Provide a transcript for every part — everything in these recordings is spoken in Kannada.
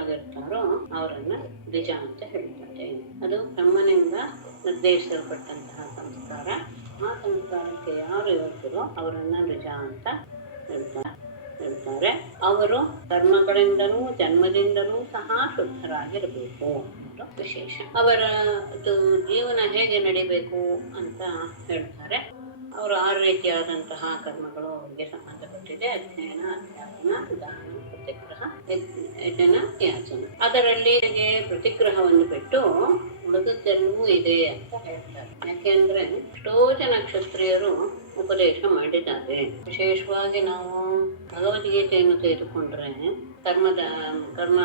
ತೃಪ್ತರಾಗಿರ್ತಾರೋ ಅವರನ್ನ ದ್ವಿಜ ಅಂತ ಹೇಳ್ತಾರೆ. ಅದು ಬ್ರಹ್ಮನಿಂದ ನಿರ್ದೇಶಿಸಲ್ಪಟ್ಟಂತಹ ಸಂಸ್ಕಾರ. ಆ ಸಂಸ್ಕಾರಕ್ಕೆ ಯಾರು ಯೋಗ್ಯರೋ ಅವರನ್ನ ದ್ವಿಜ ಅಂತ ಹೇಳ್ತಾರೆ. ಅವರು ಕರ್ಮಗಳಿಂದಲೂ ಜನ್ಮದಿಂದಲೂ ಸಹ ಶುದ್ಧರಾಗಿರಬೇಕು ಅನ್ನೋದು ವಿಶೇಷ. ಅವರ ಜೀವನ ಹೇಗೆ ನಡಿಬೇಕು ಅಂತ ಹೇಳ್ತಾರೆ. ಅವರು 6 ರೀತಿಯಾದಂತಹ ಕರ್ಮಗಳು ಅವರಿಗೆ ಸಂಬಂಧಪಟ್ಟಿದೆ. ಅಧ್ಯಯನ, ಅಧ್ಯಾಪನ, ದಾನ, ಪ್ರತಿಗ್ರಹ, ಯಜ್ಞ, ಯಾಚನ. ಅದರಲ್ಲಿ ಪ್ರತಿಗ್ರಹವನ್ನು ಬಿಟ್ಟು ಉಳಿದದ್ದೆಲ್ಲವೂ ಇದೆ ಅಂತ ಹೇಳ್ತಾರೆ. ಯಾಕೆಂದ್ರೆ ಎಷ್ಟೋ ಜನ ಕ್ಷತ್ರಿಯರು ಉಪದೇಶ ಮಾಡಿದ್ದಾರೆ. ವಿಶೇಷವಾಗಿ ನಾವು ಭಗವದ್ಗೀತೆಯನ್ನು ತೆಗೆದುಕೊಂಡ್ರೆ ಕರ್ಮ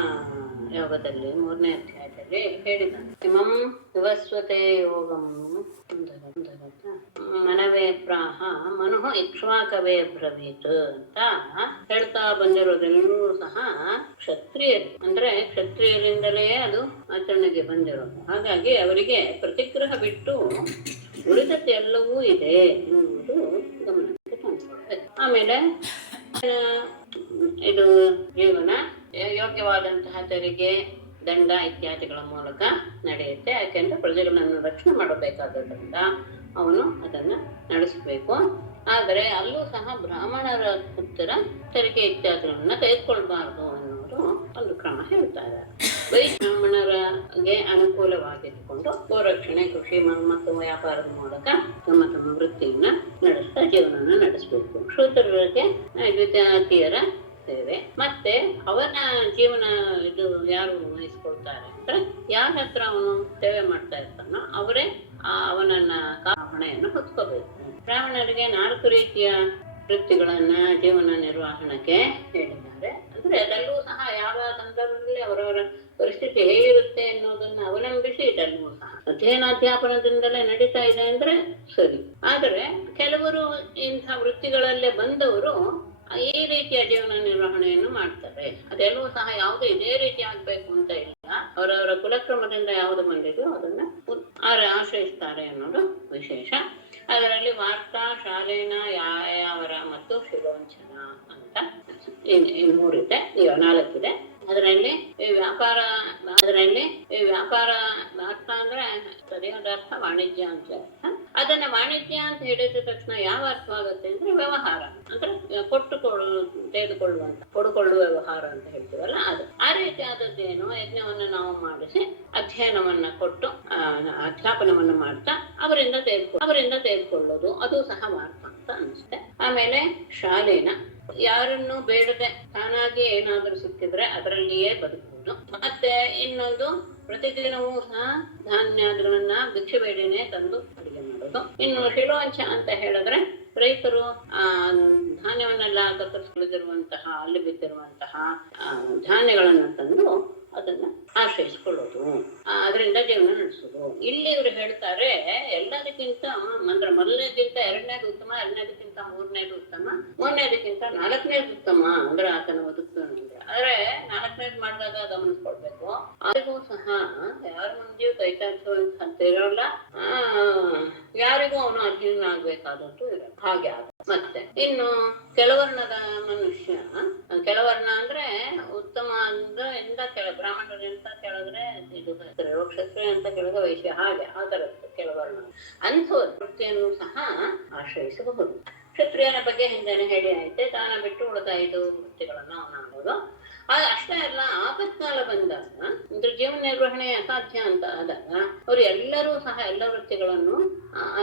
ಯೋಗದಲ್ಲಿ 3ನೇ ಅಧ್ಯಾಯದಲ್ಲಿ ಹೇಳಿದ್ದಾನೆ. ಇಮಂ ವಿವಸ್ವತೆ ಯೋಗಂ ಮನವೇ ಪ್ರಾಹ ಮನುಃ ಇಕ್ಷ್ವಾಕವೇ ಬ್ರವೀತ್ ಅಂತ ಹೇಳ್ತಾ ಬಂದಿರೋದೆಲ್ಲರೂ ಸಹ ಕ್ಷತ್ರಿಯರು, ಅಂದ್ರೆ ಕ್ಷತ್ರಿಯರಿಂದಲೇ ಅದು ಆಚರಣೆಗೆ ಬಂದಿರೋದು. ಹಾಗಾಗಿ ಅವರಿಗೆ ಪ್ರತಿಗ್ರಹ ಬಿಟ್ಟು ಉಳಿದದ್ದು ಎಲ್ಲವೂ ಇದೆ ಎನ್ನುವುದು ಗಮನಕ್ಕೆ ತಂದುಕೊಳ್ಬೇಕು. ಆಮೇಲೆ ಇದು ಜೀವನ ಯೋಗ್ಯವಾದಂತಹ ತೆರಿಗೆ, ದಂಡ ಇತ್ಯಾದಿಗಳ ಮೂಲಕ ನಡೆಯುತ್ತೆ. ಯಾಕೆಂದ್ರೆ ಪ್ರಜೆಗಳನ್ನು ರಕ್ಷಣೆ ಮಾಡಬೇಕಾದ್ದರಿಂದ ಅವನು ಅದನ್ನ ನಡೆಸಬೇಕು. ಆದರೆ ಅಲ್ಲೂ ಸಹ ಬ್ರಾಹ್ಮಣರ ಪುತ್ರ ತೆರಿಗೆ ಇತ್ಯಾದಿಗಳನ್ನ ತೆಗೆದುಕೊಳ್ಬಾರ್ದು ಅನ್ನೋದು ಒಂದು ಕ್ರಮ ಹೇಳ್ತಾ ಇದ್ದಾರೆ. ಬ್ರಾಹ್ಮಣರಿಗೆ ಅನುಕೂಲವಾಗಿದ್ದುಕೊಂಡು ಗೋರಕ್ಷಣೆ, ಕೃಷಿ ಮತ್ತು ವ್ಯಾಪಾರದ ಮೂಲಕ ತಮ್ಮ ತಮ್ಮ ವೃತ್ತಿಯನ್ನ ನಡೆಸ್ತಾ ಜೀವನವನ್ನು ನಡೆಸಬೇಕು. ಶೂದ್ರರಿಗೆ ದ್ವಿತೀಯರ ಸೇವೆ. ಮತ್ತೆ ಅವನ ಜೀವನ ಯಾರು ವಹಿಸ್ಕೊಳ್ತಾರೆ ಅಂದ್ರೆ ಯಾರ ಹತ್ರ ಅವನು ಸೇವೆ ಮಾಡ್ತಾ ಇರ್ತಾನೋ ಅವರೇ ಅವನನ್ನ ಹೊಣೆಯನ್ನು ಹೊತ್ಕೋಬೇಕು. ಬ್ರಾಹ್ಮಣರಿಗೆ 4 ರೀತಿಯ ವೃತ್ತಿಗಳನ್ನ ಜೀವನ ನಿರ್ವಹಣೆಗೆ ಹೇಳಿದ್ದಾರೆ. ಅಂದ್ರೆ ಅದೆಲ್ಲೂ ಸಹ ಯಾವ ಸಂದರ್ಭದಲ್ಲಿ ಅವರವರ ಪರಿಸ್ಥಿತಿ ಹೇಗಿರುತ್ತೆ ಅನ್ನೋದನ್ನ ಅವಲಂಬಿಸಿ ಇದೆಲ್ಲವೂ ಸಹ ಅಧ್ಯಯನಾಧ್ಯಾಪನದಿಂದಲೇ ನಡೀತಾ ಇದೆ ಅಂದ್ರೆ ಸರಿ. ಆದರೆ ಕೆಲವರು ಇಂಥ ವೃತ್ತಿಗಳಲ್ಲೇ ಬಂದವರು ಈ ರೀತಿಯ ಜೀವನ ನಿರ್ವಹಣೆಯನ್ನು ಮಾಡ್ತಾರೆ. ಅದೆಲ್ಲವೂ ಸಹ ಯಾವುದು ಇದೇ ರೀತಿ ಆಗ್ಬೇಕು ಅಂತ ಇಲ್ಲ. ಅವರವರ ಕುಲಕ್ರಮದಿಂದ ಯಾವುದು ಬಂದಿದೆಯೋ ಅದನ್ನ ಆಶ್ರಯಿಸ್ತಾರೆ ಅನ್ನೋದು ವಿಶೇಷ. ಅದರಲ್ಲಿ ವಾರ್ತಾ, ಶಾಲೇನ, ಯಾಯಾವರ ಮತ್ತು ಶಿರೋಂಚನ ಅಂತ 3 ಇದೆ, 4 ಇದೆ. ಅದರಲ್ಲಿ ವ್ಯಾಪಾರ ಅರ್ಥ ಅಂದ್ರೆ ಸರಿಯಾದ ಅರ್ಥ ವಾಣಿಜ್ಯ ಅಂತ ಅರ್ಥ. ಅದನ್ನ ವಾಣಿಜ್ಯ ಅಂತ ಹೇಳಿದ ತಕ್ಷಣ ಯಾವ ಅರ್ಥವಾಗುತ್ತೆ ಅಂದ್ರೆ ವ್ಯವಹಾರ, ಅಂದ್ರೆ ಕೊಡುಕೊಳ್ಳುವ ವ್ಯವಹಾರ ಅಂತ ಹೇಳ್ತೀವಲ್ಲ ಅದು. ಆ ರೀತಿ ಆದದ್ದೇನು ಯಜ್ಞವನ್ನು ನಾವು ಮಾಡಿಸಿ ಅಧ್ಯಯನವನ್ನ ಕೊಟ್ಟು ಅಧ್ಯಾಪನವನ್ನು ಮಾಡ್ತಾ ಅವರಿಂದ ತೆಗೆದುಕೊಳ್ಳೋದು, ಅದು ಸಹ ವಾರ್ತಾ ಅಂತ ಅನಿಸುತ್ತೆ. ಆಮೇಲೆ ಶಾಲೇನ, ಯಾರನ್ನು ಬೇಡದೆ ತಾನಾಗಿ ಏನಾದರೂ ಸಿಕ್ಕಿದ್ರೆ ಅದರಲ್ಲಿಯೇ ಬದುಕುವುದು. ಮತ್ತೆ ಇನ್ನೊಂದು ಪ್ರತಿದಿನವೂ ಸಹ ಧಾನ್ಯಾದಿಗಳನ್ನ ಭಿಕ್ಷೆ ಬೇಡಿನೇ ತಂದು ಅಡಿಗೆ ಮಾಡೋದು. ಇನ್ನು ಶಿರೋಂಚ ಅಂತ ಹೇಳಿದ್ರೆ ರೈತರು ಧಾನ್ಯವನ್ನೆಲ್ಲ ಕತ್ತರಿಸಿರುವಂತಹ ಅಲ್ಲಿ ಬಿದ್ದಿರುವಂತಹ ಧಾನ್ಯಗಳನ್ನ ತಂದು ಅದನ್ನ ಆಶ್ರಯಿಸಿಕೊಳ್ಳೋದು, ಅದರಿಂದ ಜೀವನ ನಡೆಸೋದು. ಇಲ್ಲಿ ಇವರು ಹೇಳ್ತಾರೆ ಎಲ್ಲದಕ್ಕಿಂತ ಅಂದ್ರೆ ಮೊದಲನೇದಕ್ಕಿಂತ 2ನೇದು ಉತ್ತಮ, 2ನೇದಕ್ಕಿಂತ 3ನೇದು ಉತ್ತಮ, 3ನೇದಕ್ಕಿಂತ 4ನೇದು ಉತ್ತಮ ಅಂದ್ರೆ ಆತನ ಬದುಕ್ತಾನೆ. ಆದ್ರೆ 4ನೇದು ಮಾಡಿದಾಗ ಗಮನಿಸ್ಕೊಳ್ಬೇಕು, ಅದಕ್ಕೂ ಸಹ ಯಾರ ಮುಂದೆಯೂ ಕೈಚಾಚುವಂತ ಇರೋಲ್ಲ, ಯಾರಿಗೂ ಅವನು ಅಧೀನ ಆಗ್ಬೇಕಾದದ್ದು ಇರಲ್ಲ. ಹಾಗೆ ಆಗ ಮತ್ತೆ ಇನ್ನು ಕೆಲವರ್ಣದ ಮನುಷ್ಯ, ಕೆಲವರ್ಣ ಅಂದ್ರೆ ಉತ್ತಮ ಇಂದ ಬ್ರಾಹ್ಮಣರಿಂದ ಕೆಳಗಡೆ ಇದು ಕ್ಷತ್ರಿಯ ಅಂತ ಕೆಳಗೆ ವೈಶ್ಯ, ಹಾಗೆ ಆ ತರದ್ದು ಕೆಲವರ್ಣ ಅಂಥ ವೃತ್ತಿಯನ್ನು ಸಹ ಆಶ್ರಯಿಸಬಹುದು. ಕ್ಷತ್ರಿಯನ ಬಗ್ಗೆ ಹಿಂದೆನೆ ಹೇಳಿ ಆಯ್ತೆ. ದಾನ ಬಿಟ್ಟು ಉಳಿದ 5 ವೃತ್ತಿಗಳನ್ನ ಅವನಾಗೋದು. ಅಷ್ಟೇ ಅಲ್ಲ, ಆಪತ್ಕಾಲ ಬಂದಾಗ ಅಂದ್ರೆ ಜೀವನ ನಿರ್ವಹಣೆ ಅಸಾಧ್ಯ ಅಂತ ಆದಾಗ ಅವರು ಎಲ್ಲರೂ ಸಹ ಎಲ್ಲ ವೃತ್ತಿಗಳನ್ನು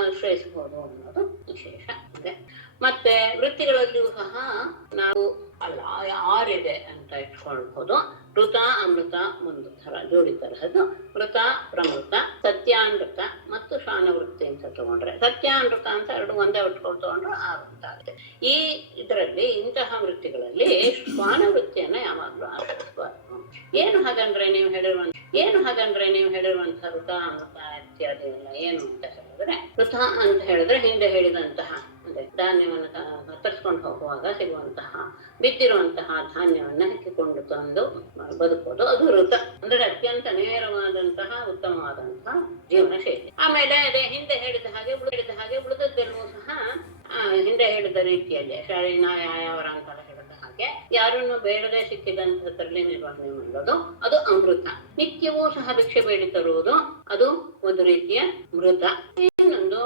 ಆಶ್ರಯಿಸಬಹುದು ಅನ್ನೋದು ವಿಶೇಷ ಇದೆ. ಮತ್ತೆ ವೃತ್ತಿಗಳಲ್ಲಿಯೂ ಸಹ ನಾವು 6 ಇದೆ ಅಂತ ಇಟ್ಕೊಳ್ಬಹುದು. ಋತ, ಅಮೃತ, ಒಂದು ಥರ ಜೋಡಿ ತರಹದ್ದು. ವೃತ, ಪ್ರಮೃತ, ಸತ್ಯಾನೃತ ಮತ್ತು ಶಾನವೃತ್ತಿ ಅಂತ ತಗೊಂಡ್ರೆ, ಸತ್ಯಾನೃತ ಅಂತ 2 ಒಂದೇ ಉಟ್ಕೊಂಡು ತಗೊಂಡ್ರೆ 6 ಅಂತ ಆಗುತ್ತೆ. ಈ ಇದರಲ್ಲಿ ಇಂತಹ ವೃತ್ತಿಗಳಲ್ಲಿ ಶ್ವಾನವೃತ್ತಿಯನ್ನ ಯಾವಾಗಲೂ ಆಶ್ರಯಿಸಬಾರ್ದು. ಏನು ಹಾಗಂದ್ರೆ ನೀವು ಹೇಳಿರುವಂತಹ ಋತ, ಅಮೃತ ಇತ್ಯಾದಿ ಎಲ್ಲ ಏನು ಅಂತ ಹೇಳಿದ್ರೆ, ಋತ ಅಂತ ಹೇಳಿದ್ರೆ ಹಿಂದೆ ಹೇಳಿದಂತಹ ಅಂದ್ರೆ ಧಾನ್ಯವನ್ನು ಕತ್ತರಿಸ್ಕೊಂಡು ಹೋಗುವಾಗ ಸಿಗುವಂತಹ ಬಿದ್ದಿರುವಂತಹ ಧಾನ್ಯವನ್ನ ಹೆಕ್ಕಿಕೊಂಡು ತಂದು ಬದುಕೋದು, ಅದು ಋತ. ಅಂದ್ರೆ ಅತ್ಯಂತ ನೇರವಾದಂತಹ ಉತ್ತಮವಾದಂತಹ ಜೀವನ ಶೈಲಿ. ಆಮೇಲೆ ಅದೇ ಹಿಂದೆ ಹೇಳಿದ ಹಾಗೆ ಉಳಿದದ್ದೆಲ್ಲವೂ ಸಹ ಹಿಂದೆ ಹೇಳಿದ ರೀತಿಯಲ್ಲಿ ಶಾರೀನ ಯಾಯಾವರ ಅಂತ ಹೇಳಿದ ಹಾಗೆ ಹಾಗೆ ಯಾರನ್ನು ಬೇಡದೆ ಸಿಕ್ಕಿದಂಥದ್ರಲ್ಲಿ ನಿರ್ವಹಣೆ ಮಾಡೋದು ಅದು ಅಮೃತ. ನಿತ್ಯವೂ ಸಹ ಭಿಕ್ಷೆ ಬೇಡಿ ತರುವುದು ಅದು ಒಂದು ರೀತಿಯ ಮೃತ. ಇನ್ನೊಂದು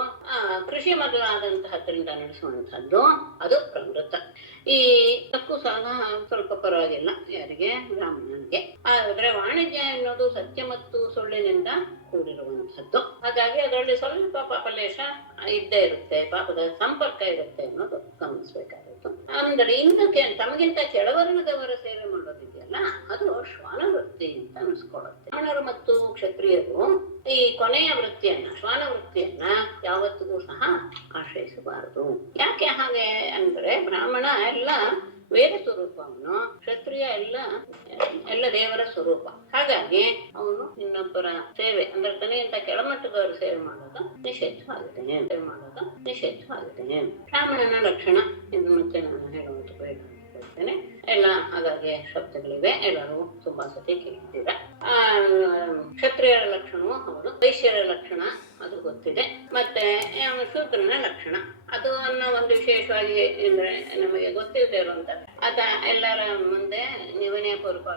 ಕೃಷಿ ಮೊದಲಾದಂತಹದ್ರಿಂದ ನಡೆಸುವಂತಹದ್ದು ಅದು ಪ್ರಮೃತ. ಈ ತಕ್ಕು ಸಹ ಸ್ವಲ್ಪ ಪರವಾಗಿಲ್ಲ ಯಾರಿಗೆ, ಬ್ರಾಹ್ಮಣನಿಗೆ. ಆದ್ರೆ ವಾಣಿಜ್ಯ ಎನ್ನುವುದು ಸತ್ಯ ಮತ್ತು ಸುಳ್ಳಿನಿಂದ ಕೂಡಿರುವಂತಹದ್ದು. ಹಾಗಾಗಿ ಅದರಲ್ಲಿ ಸ್ವಲ್ಪ ಪಾಪಲೇಶ ಇದ್ದೇ ಇರುತ್ತೆ, ಪಾಪದ ಸಂಪರ್ಕ ಇರುತ್ತೆ ಅನ್ನೋದು ಗಮನಿಸಬೇಕಾಗುತ್ತೆ. ಅಂದರೆ ಇನ್ನು ತಮಗಿಂತ ಕೆಳವರ್ಣದವರ ಸೇವೆ ಮಾಡೋದಿದೆಯಲ್ಲ ಅದು ಶ್ವಾನ ವೃತ್ತಿ ಅಂತ ಅನಿಸ್ಕೊಳ್ಳುತ್ತೆ. ಬ್ರಾಹ್ಮಣರು ಮತ್ತು ಕ್ಷತ್ರಿಯರು ಈ ಕೊನೆಯ ವೃತ್ತಿಯನ್ನ, ಶ್ವಾನ ವೃತ್ತಿಯನ್ನ ಯಾವತ್ತಿಗೂ ಸಹ ಆಶ್ರಯಿಸಬಾರದು. ಯಾಕೆ ಹಾಗೆ ಅಂದ್ರೆ ಬ್ರಾಹ್ಮಣ ಎಲ್ಲ ವೇದ ಸ್ವರೂಪವನು, ಕ್ಷತ್ರಿಯ ಎಲ್ಲ ದೇವರ ಸ್ವರೂಪ. ಹಾಗಾಗಿ ಅವನು ಇನ್ನೊಬ್ಬರ ಸೇವೆ ಅಂದ್ರೆ ತನಗಿಂತ ಕೆಳಮಟ್ಟದವರ ಸೇವೆ ಮಾಡೋದು ನಿಷೇಧವಾಗಿದೆ. ಬ್ರಾಹ್ಮಣನ ಲಕ್ಷಣ ಇದು ಮತ್ತೆ ನಾನು ಹೇಳುವಂತ ಬೇಡ ಅನ್ಕೊಳ್ತೇನೆ. ಎಲ್ಲ ಹಾಗಾಗಿ ಶಬ್ದಗಳಿವೆ, ಎಲ್ಲರೂ ತುಂಬಾ ಸತಿ ಕೇಳಿದ್ದೀರ. ಕ್ಷತ್ರಿಯರ ಲಕ್ಷಣವೂ ಹೌದು, ವೈಶ್ಯರ ಲಕ್ಷಣ ಅದು ಗೊತ್ತಿದೆ. ಮತ್ತೆ ಶೂದ್ರನ ಲಕ್ಷಣ ಅದು ಅನ್ನೋ ಒಂದು ವಿಶೇಷವಾಗಿ ಅಂದ್ರೆ ನಮಗೆ ಗೊತ್ತಿಲ್ಲದೆ ಇರುವಂತ ಅದ ಎಲ್ಲರ ಮುಂದೆ ವಿನಯ ಪೂರ್ವಕ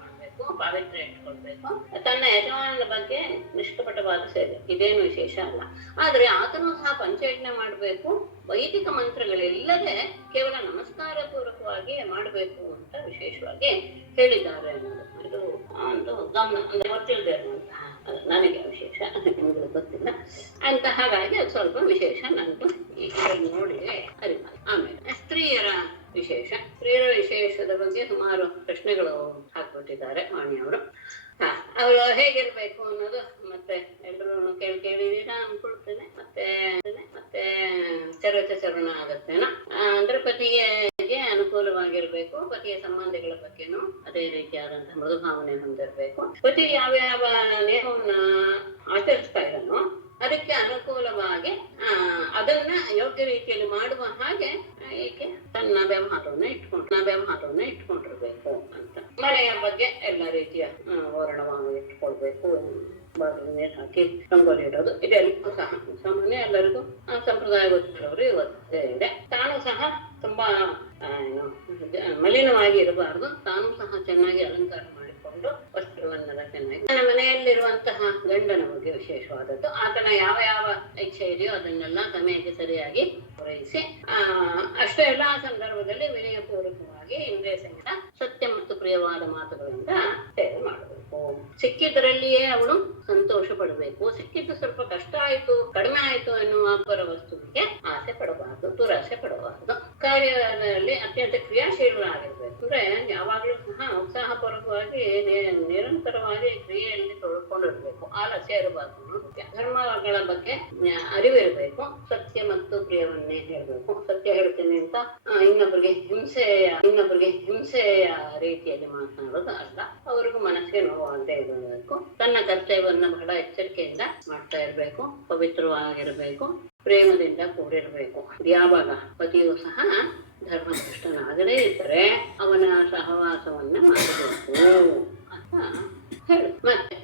ಮಾಡಬೇಕು, ಪಾವಿತ್ರ್ಯ ಇಟ್ಕೊಳ್ಬೇಕು, ತನ್ನ ಯಜಮಾನನ ಬಗ್ಗೆ ನಿಷ್ಕಪಟವಾದ ಸೇವೆ, ಇದೇನು ವಿಶೇಷ ಅಲ್ಲ. ಆದ್ರೆ ಆತನು ಸಹ ಪಂಚಯಜ್ಞ ಮಾಡಬೇಕು, ವೈದಿಕ ಮಂತ್ರಗಳಿಲ್ಲದೆ ಕೇವಲ ನಮಸ್ಕಾರ ಪೂರ್ವಕವಾಗಿ ಮಾಡಬೇಕು ಅಂತ ವಿಶೇಷವಾಗಿ ಹೇಳಿದ್ದಾರೆ ಅನ್ನೋದು ಇದು ಒಂದು ಗಮನ ಅಂದ್ರೆ ಗೊತ್ತಿಲ್ಲದೆ ಇರುವಂತಹ ನನಗೆ ವಿಶೇಷ, ನಿಮ್ಗೆ ಗೊತ್ತಿಲ್ಲ ಅಂತ. ಹಾಗಾಗಿ ಅದು ಸ್ವಲ್ಪ ವಿಶೇಷ ನನಗೂ ನೋಡಿ ಅರಿವು. ಆಮೇಲೆ ಸ್ತ್ರೀಯರ ವಿಶೇಷದ ಬಗ್ಗೆ ಸುಮಾರು ಪ್ರಶ್ನೆಗಳು ಹಾಕ್ಬಿಟ್ಟಿದ್ದಾರೆ ವಾಣಿಯವರು. ಅವರು ಹೇಗಿರ್ಬೇಕು ಅನ್ನೋದು ಮತ್ತೆ ಎಲ್ಲರೂ ಕೇಳಿದೀರಾ ಅನ್ಕೊಳ್ತೇನೆ. ಮತ್ತೆ ಚರಣ ಆಗತ್ತೇನೋ ಅಂದ್ರೆ ಪತಿಗೆ ಅನುಕೂಲವಾಗಿರ್ಬೇಕು, ಪತಿಯ ಸಂಬಂಧಿಗಳ ಬಗ್ಗೆನೂ ಅದೇ ರೀತಿಯಾದಂತಹ ಮೃದು ಭಾವನೆ ಹೊಂದಿರ್ಬೇಕು. ಪತಿ ಯಾವ ನಿಯಮವನ್ನ ಆಚರಿಸ್ತಾ ಇದ್ದಾನೋ ಅದಕ್ಕೆ ಅನುಕೂಲವಾಗಿ ಅದನ್ನ ಯೋಗ್ಯ ರೀತಿಯಲ್ಲಿ ಮಾಡುವ ಹಾಗೆ ಏಕೆ ತನ್ನ ವ್ಯವಹಾರವನ್ನ ಇಟ್ಕೊಂಡಿರ್ಬೇಕು ಅಂತ. ಮನೆಯ ಬಗ್ಗೆ ಎಲ್ಲ ರೀತಿಯ ವರ್ಣವನ್ನು ಇಟ್ಕೊಳ್ಬೇಕು, ನೀರು ಹಾಕಿ ರಂಗೋಲಿ ಇಡೋದು ಇದೆಲ್ಲೂ ಸಹ ಸಾಮಾನ್ಯ ಎಲ್ಲರಿಗೂ ಸಂಪ್ರದಾಯ ಗೊತ್ತಿರೋರು ಇವತ್ತೇ ಇದೆ. ತಾನು ಸಹ ತುಂಬಾ ಮಲಿನವಾಗಿ ಇರಬಾರ್ದು, ತಾನು ಸಹ ಚೆನ್ನಾಗಿ ಅಲಂಕಾರ ಮಾಡಿಕೊಂಡು ವಸ್ತ್ರವನ್ನೆಲ್ಲ ಚೆನ್ನಾಗಿ. ನನ್ನ ಮನೆಯಲ್ಲಿರುವಂತಹ ಗಂಡನ ಬಗ್ಗೆ ವಿಶೇಷವಾದದ್ದು, ಆತನ ಯಾವ ಇಚ್ಛೆ ಇದೆಯೋ ಅದನ್ನೆಲ್ಲ ಸಮಯಕ್ಕೆ ಸರಿಯಾಗಿ ಪೂರೈಸಿ ಅಷ್ಟೇ ಎಲ್ಲಾ ಸಂದರ್ಭದಲ್ಲಿ ವಿನಯಪೂರ್ವಕವಾಗಿ ಇಂದ್ರಿಯ ಸಹಿತ ಸತ್ಯ ಮತ್ತು ಪ್ರಿಯವಾದ ಮಾತುಗಳಿಂದ ಸೇವೆ ಮಾಡಬೇಕು. ಸಿಕ್ಕಿದ್ದರಲ್ಲಿಯೇ ಅವಳು ಸಂತೋಷ ಪಡಬೇಕು. ಸಿಕ್ಕಿದ್ದು ಸ್ವಲ್ಪ ಕಷ್ಟ ಆಯ್ತು, ಕಡಿಮೆ ಆಯ್ತು ಎನ್ನುವ ಪರ ವಸ್ತುವಿಗೆ ಆಸೆ ಪಡಬಾರದು, ದುರಾಸೆ ಪಡಬಾರದು. ಕಾರ್ಯದಲ್ಲಿ ಅತ್ಯಂತ ಕ್ರಿಯಾಶೀಲರಾಗಿರ್ಬೇಕು. ಅಂದ್ರೆ ಯಾವಾಗ್ಲೂ ಸಹ ಉತ್ಸಾಹಪೂರ್ವಕವಾಗಿ ನಿರಂತರವಾಗಿ ಕ್ರಿಯೆಯಲ್ಲಿ ತೊಳ್ಕೊಂಡಿರ್ಬೇಕು, ಆಲಸ್ಯ ಇರಬಾರ್ದು. ಧರ್ಮಗಳ ಬಗ್ಗೆ ಅರಿವಿರಬೇಕು, ಸತ್ಯ ಮತ್ತು ಪ್ರಿಯವನ್ನೇ ಹೇಳ್ಬೇಕು. ಸತ್ಯ ಹೇಳ್ತೀನಿ ಅಂತ ಇನ್ನೊಬ್ಬರಿಗೆ ಹಿಂಸೆಯ ರೀತಿಯಲ್ಲಿ ಮಾತನಾಡೋದು ಅಲ್ಲ, ಅವ್ರಿಗೂ ಮನಸ್ಸಿಗೆ ನೋವಾಗದೆ ಇರಬೇಕು. ತನ್ನ ಕರ್ತವ್ಯವನ್ನ ಬಹಳ ಎಚ್ಚರಿಕೆಯಿಂದ ಮಾಡ್ತಾ ಇರ್ಬೇಕು, ಪವಿತ್ರವಾಗಿರ್ಬೇಕು, ಪ್ರೇಮದಿಂದ ಕೂಡಿರ್ಬೇಕು. ಯಾವಾಗ ಪತಿಯು ಸಹ ಧರ್ಮಭ್ರಷ್ಟನಾಗದೇ ಇದ್ದರೆ ಅವನ ಸಹವಾಸವನ್ನ ಮಾಡಬೇಕು ಅಂತ ಹೇಳು. ಮತ್ತೆ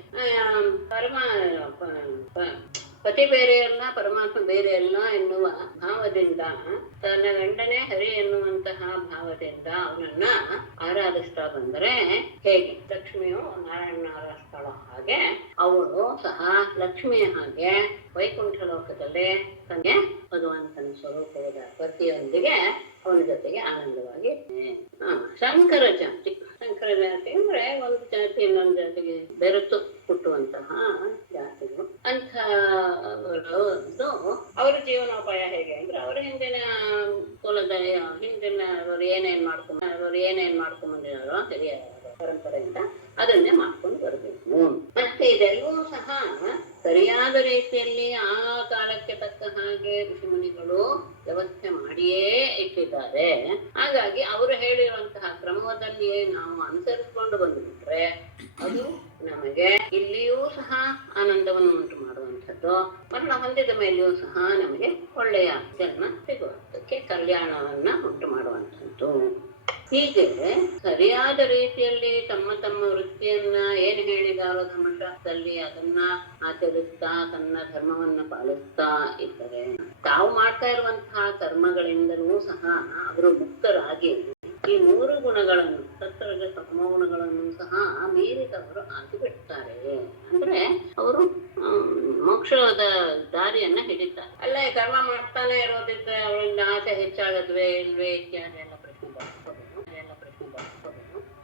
ಪತಿ ಬೇರೆಯಲ್ಲ, ಪರಮಾತ್ಮ ಬೇರೆಯಲ್ಲ ಎನ್ನುವ ಭಾವದಿಂದ, ತನ್ನ ಗಂಡನೇ ಹರಿ ಎನ್ನುವಂತಹ ಭಾವದಿಂದ ಅವನನ್ನ ಆರಾಧಿಸ್ತಾ ಬಂದರೆ ಹೇಗೆ ಲಕ್ಷ್ಮಿಯು ನಾರಾಯಣ ಆರಾಧಿಸ್ತಾಳೋ ಹಾಗೆ ಅವಳು ಸಹ ಲಕ್ಷ್ಮಿಯ ಹಾಗೆ ವೈಕುಂಠ ಲೋಕದಲ್ಲಿ ತನ್ಗೆ ಭಗವಂತನ ಸ್ವರೂಪವಾದ ಪತಿಯೊಂದಿಗೆ ಅವನ ಜೊತೆಗೆ ಆನಂದವಾಗಿ. ಶಂಕರ ಜಾತಿ ಅಂದ್ರೆ ಒಂದು ಜಾತಿ ಇನ್ನೊಂದು ಜಾತಿಗೆ ಬೆರೆತು ಹುಟ್ಟುವಂತಹ ಜಾತಿಗಳು. ಅಂಥ ಅವರ ಜೀವನೋಪಾಯ ಹೇಗೆ ಅಂದ್ರೆ ಅವರ ಹಿಂದಿನ ಕುಲದ ಅವರು ಏನೇನ್ ಮಾಡ್ಕೊಂಡ್ಬಂದಿದಾರೋ ಹಿರಿಯ ಪರಂಪರೆಯಿಂದ ಅದನ್ನೇ ಮಾಡ್ಕೊಂಡು ಬರಬೇಕು. ಮತ್ತೆ ಇದೆಲ್ಲವೂ ಸಹ ಸರಿಯಾದ ರೀತಿಯಲ್ಲಿ ಆ ಕಾಲಕ್ಕೆ ತಕ್ಕ ಹಾಗೆ ಋಷಿಮುನಿಗಳು ವ್ಯವಸ್ಥೆ ಮಾಡಿಯೇ ಇಟ್ಟಿದ್ದಾರೆ. ಹಾಗಾಗಿ ಅವರು ಹೇಳಿರುವಂತಹ ಕ್ರಮದಲ್ಲಿಯೇ ನಾವು ಅನುಸರಿಸಿಕೊಂಡು ಬಂದುಬಿಟ್ರೆ ಅದು ನಮಗೆ ಇಲ್ಲಿಯೂ ಸಹ ಆನಂದವನ್ನು ಉಂಟು ಮಾಡುವಂಥದ್ದು, ಮರಣ ಹೊಂದಿದ ಮೇಲೆಯೂ ಸಹ ನಮಗೆ ಒಳ್ಳೆಯ ಜನ್ಮ ಸಿಗುವಂಥಕ್ಕೆ ಕಲ್ಯಾಣವನ್ನ ಉಂಟು ಮಾಡುವಂಥದ್ದು. ಹೀಗೆ ಸರಿಯಾದ ರೀತಿಯಲ್ಲಿ ತಮ್ಮ ವೃತ್ತಿಯನ್ನ ಏನು ಹೇಳಿದಾರೋ ಧರ್ಮಶಾಸ್ತ್ರದಲ್ಲಿ ಅದನ್ನ ಆಚರಿಸ್ತಾ ತನ್ನ ಧರ್ಮವನ್ನ ಪಾಲಿಸ್ತಾ ಇದ್ದರೆ ತಾವು ಮಾಡ್ತಾ ಇರುವಂತಹ ಕರ್ಮಗಳಿಂದಲೂ ಸಹ ಅವರು ಮುಕ್ತರಾಗಿ ಈ 3 ಗುಣಗಳನ್ನು ಸತ್ವರಜ ತಮೋ ಗುಣಗಳನ್ನು ಸಹ ಮೀರಿದವರು ಆಗಿಬಿಡ್ತಾರೆ. ಅಂದ್ರೆ ಅವರು ಮೋಕ್ಷದ ದಾರಿಯನ್ನ ಹಿಡಿತಾರೆ. ಅಲ್ಲೇ ಕರ್ಮ ಮಾಡ್ತಾನೆ ಇರೋದಿದ್ರೆ ಅವರಿಂದ ಆಸೆ ಹೆಚ್ಚಾಗದ್ವೆ ಇಲ್ವೇ ಇತ್ಯಾದಿ ಎಲ್ಲ ಪ್ರಶ್ನೆ ಬರ್ಬೋದು.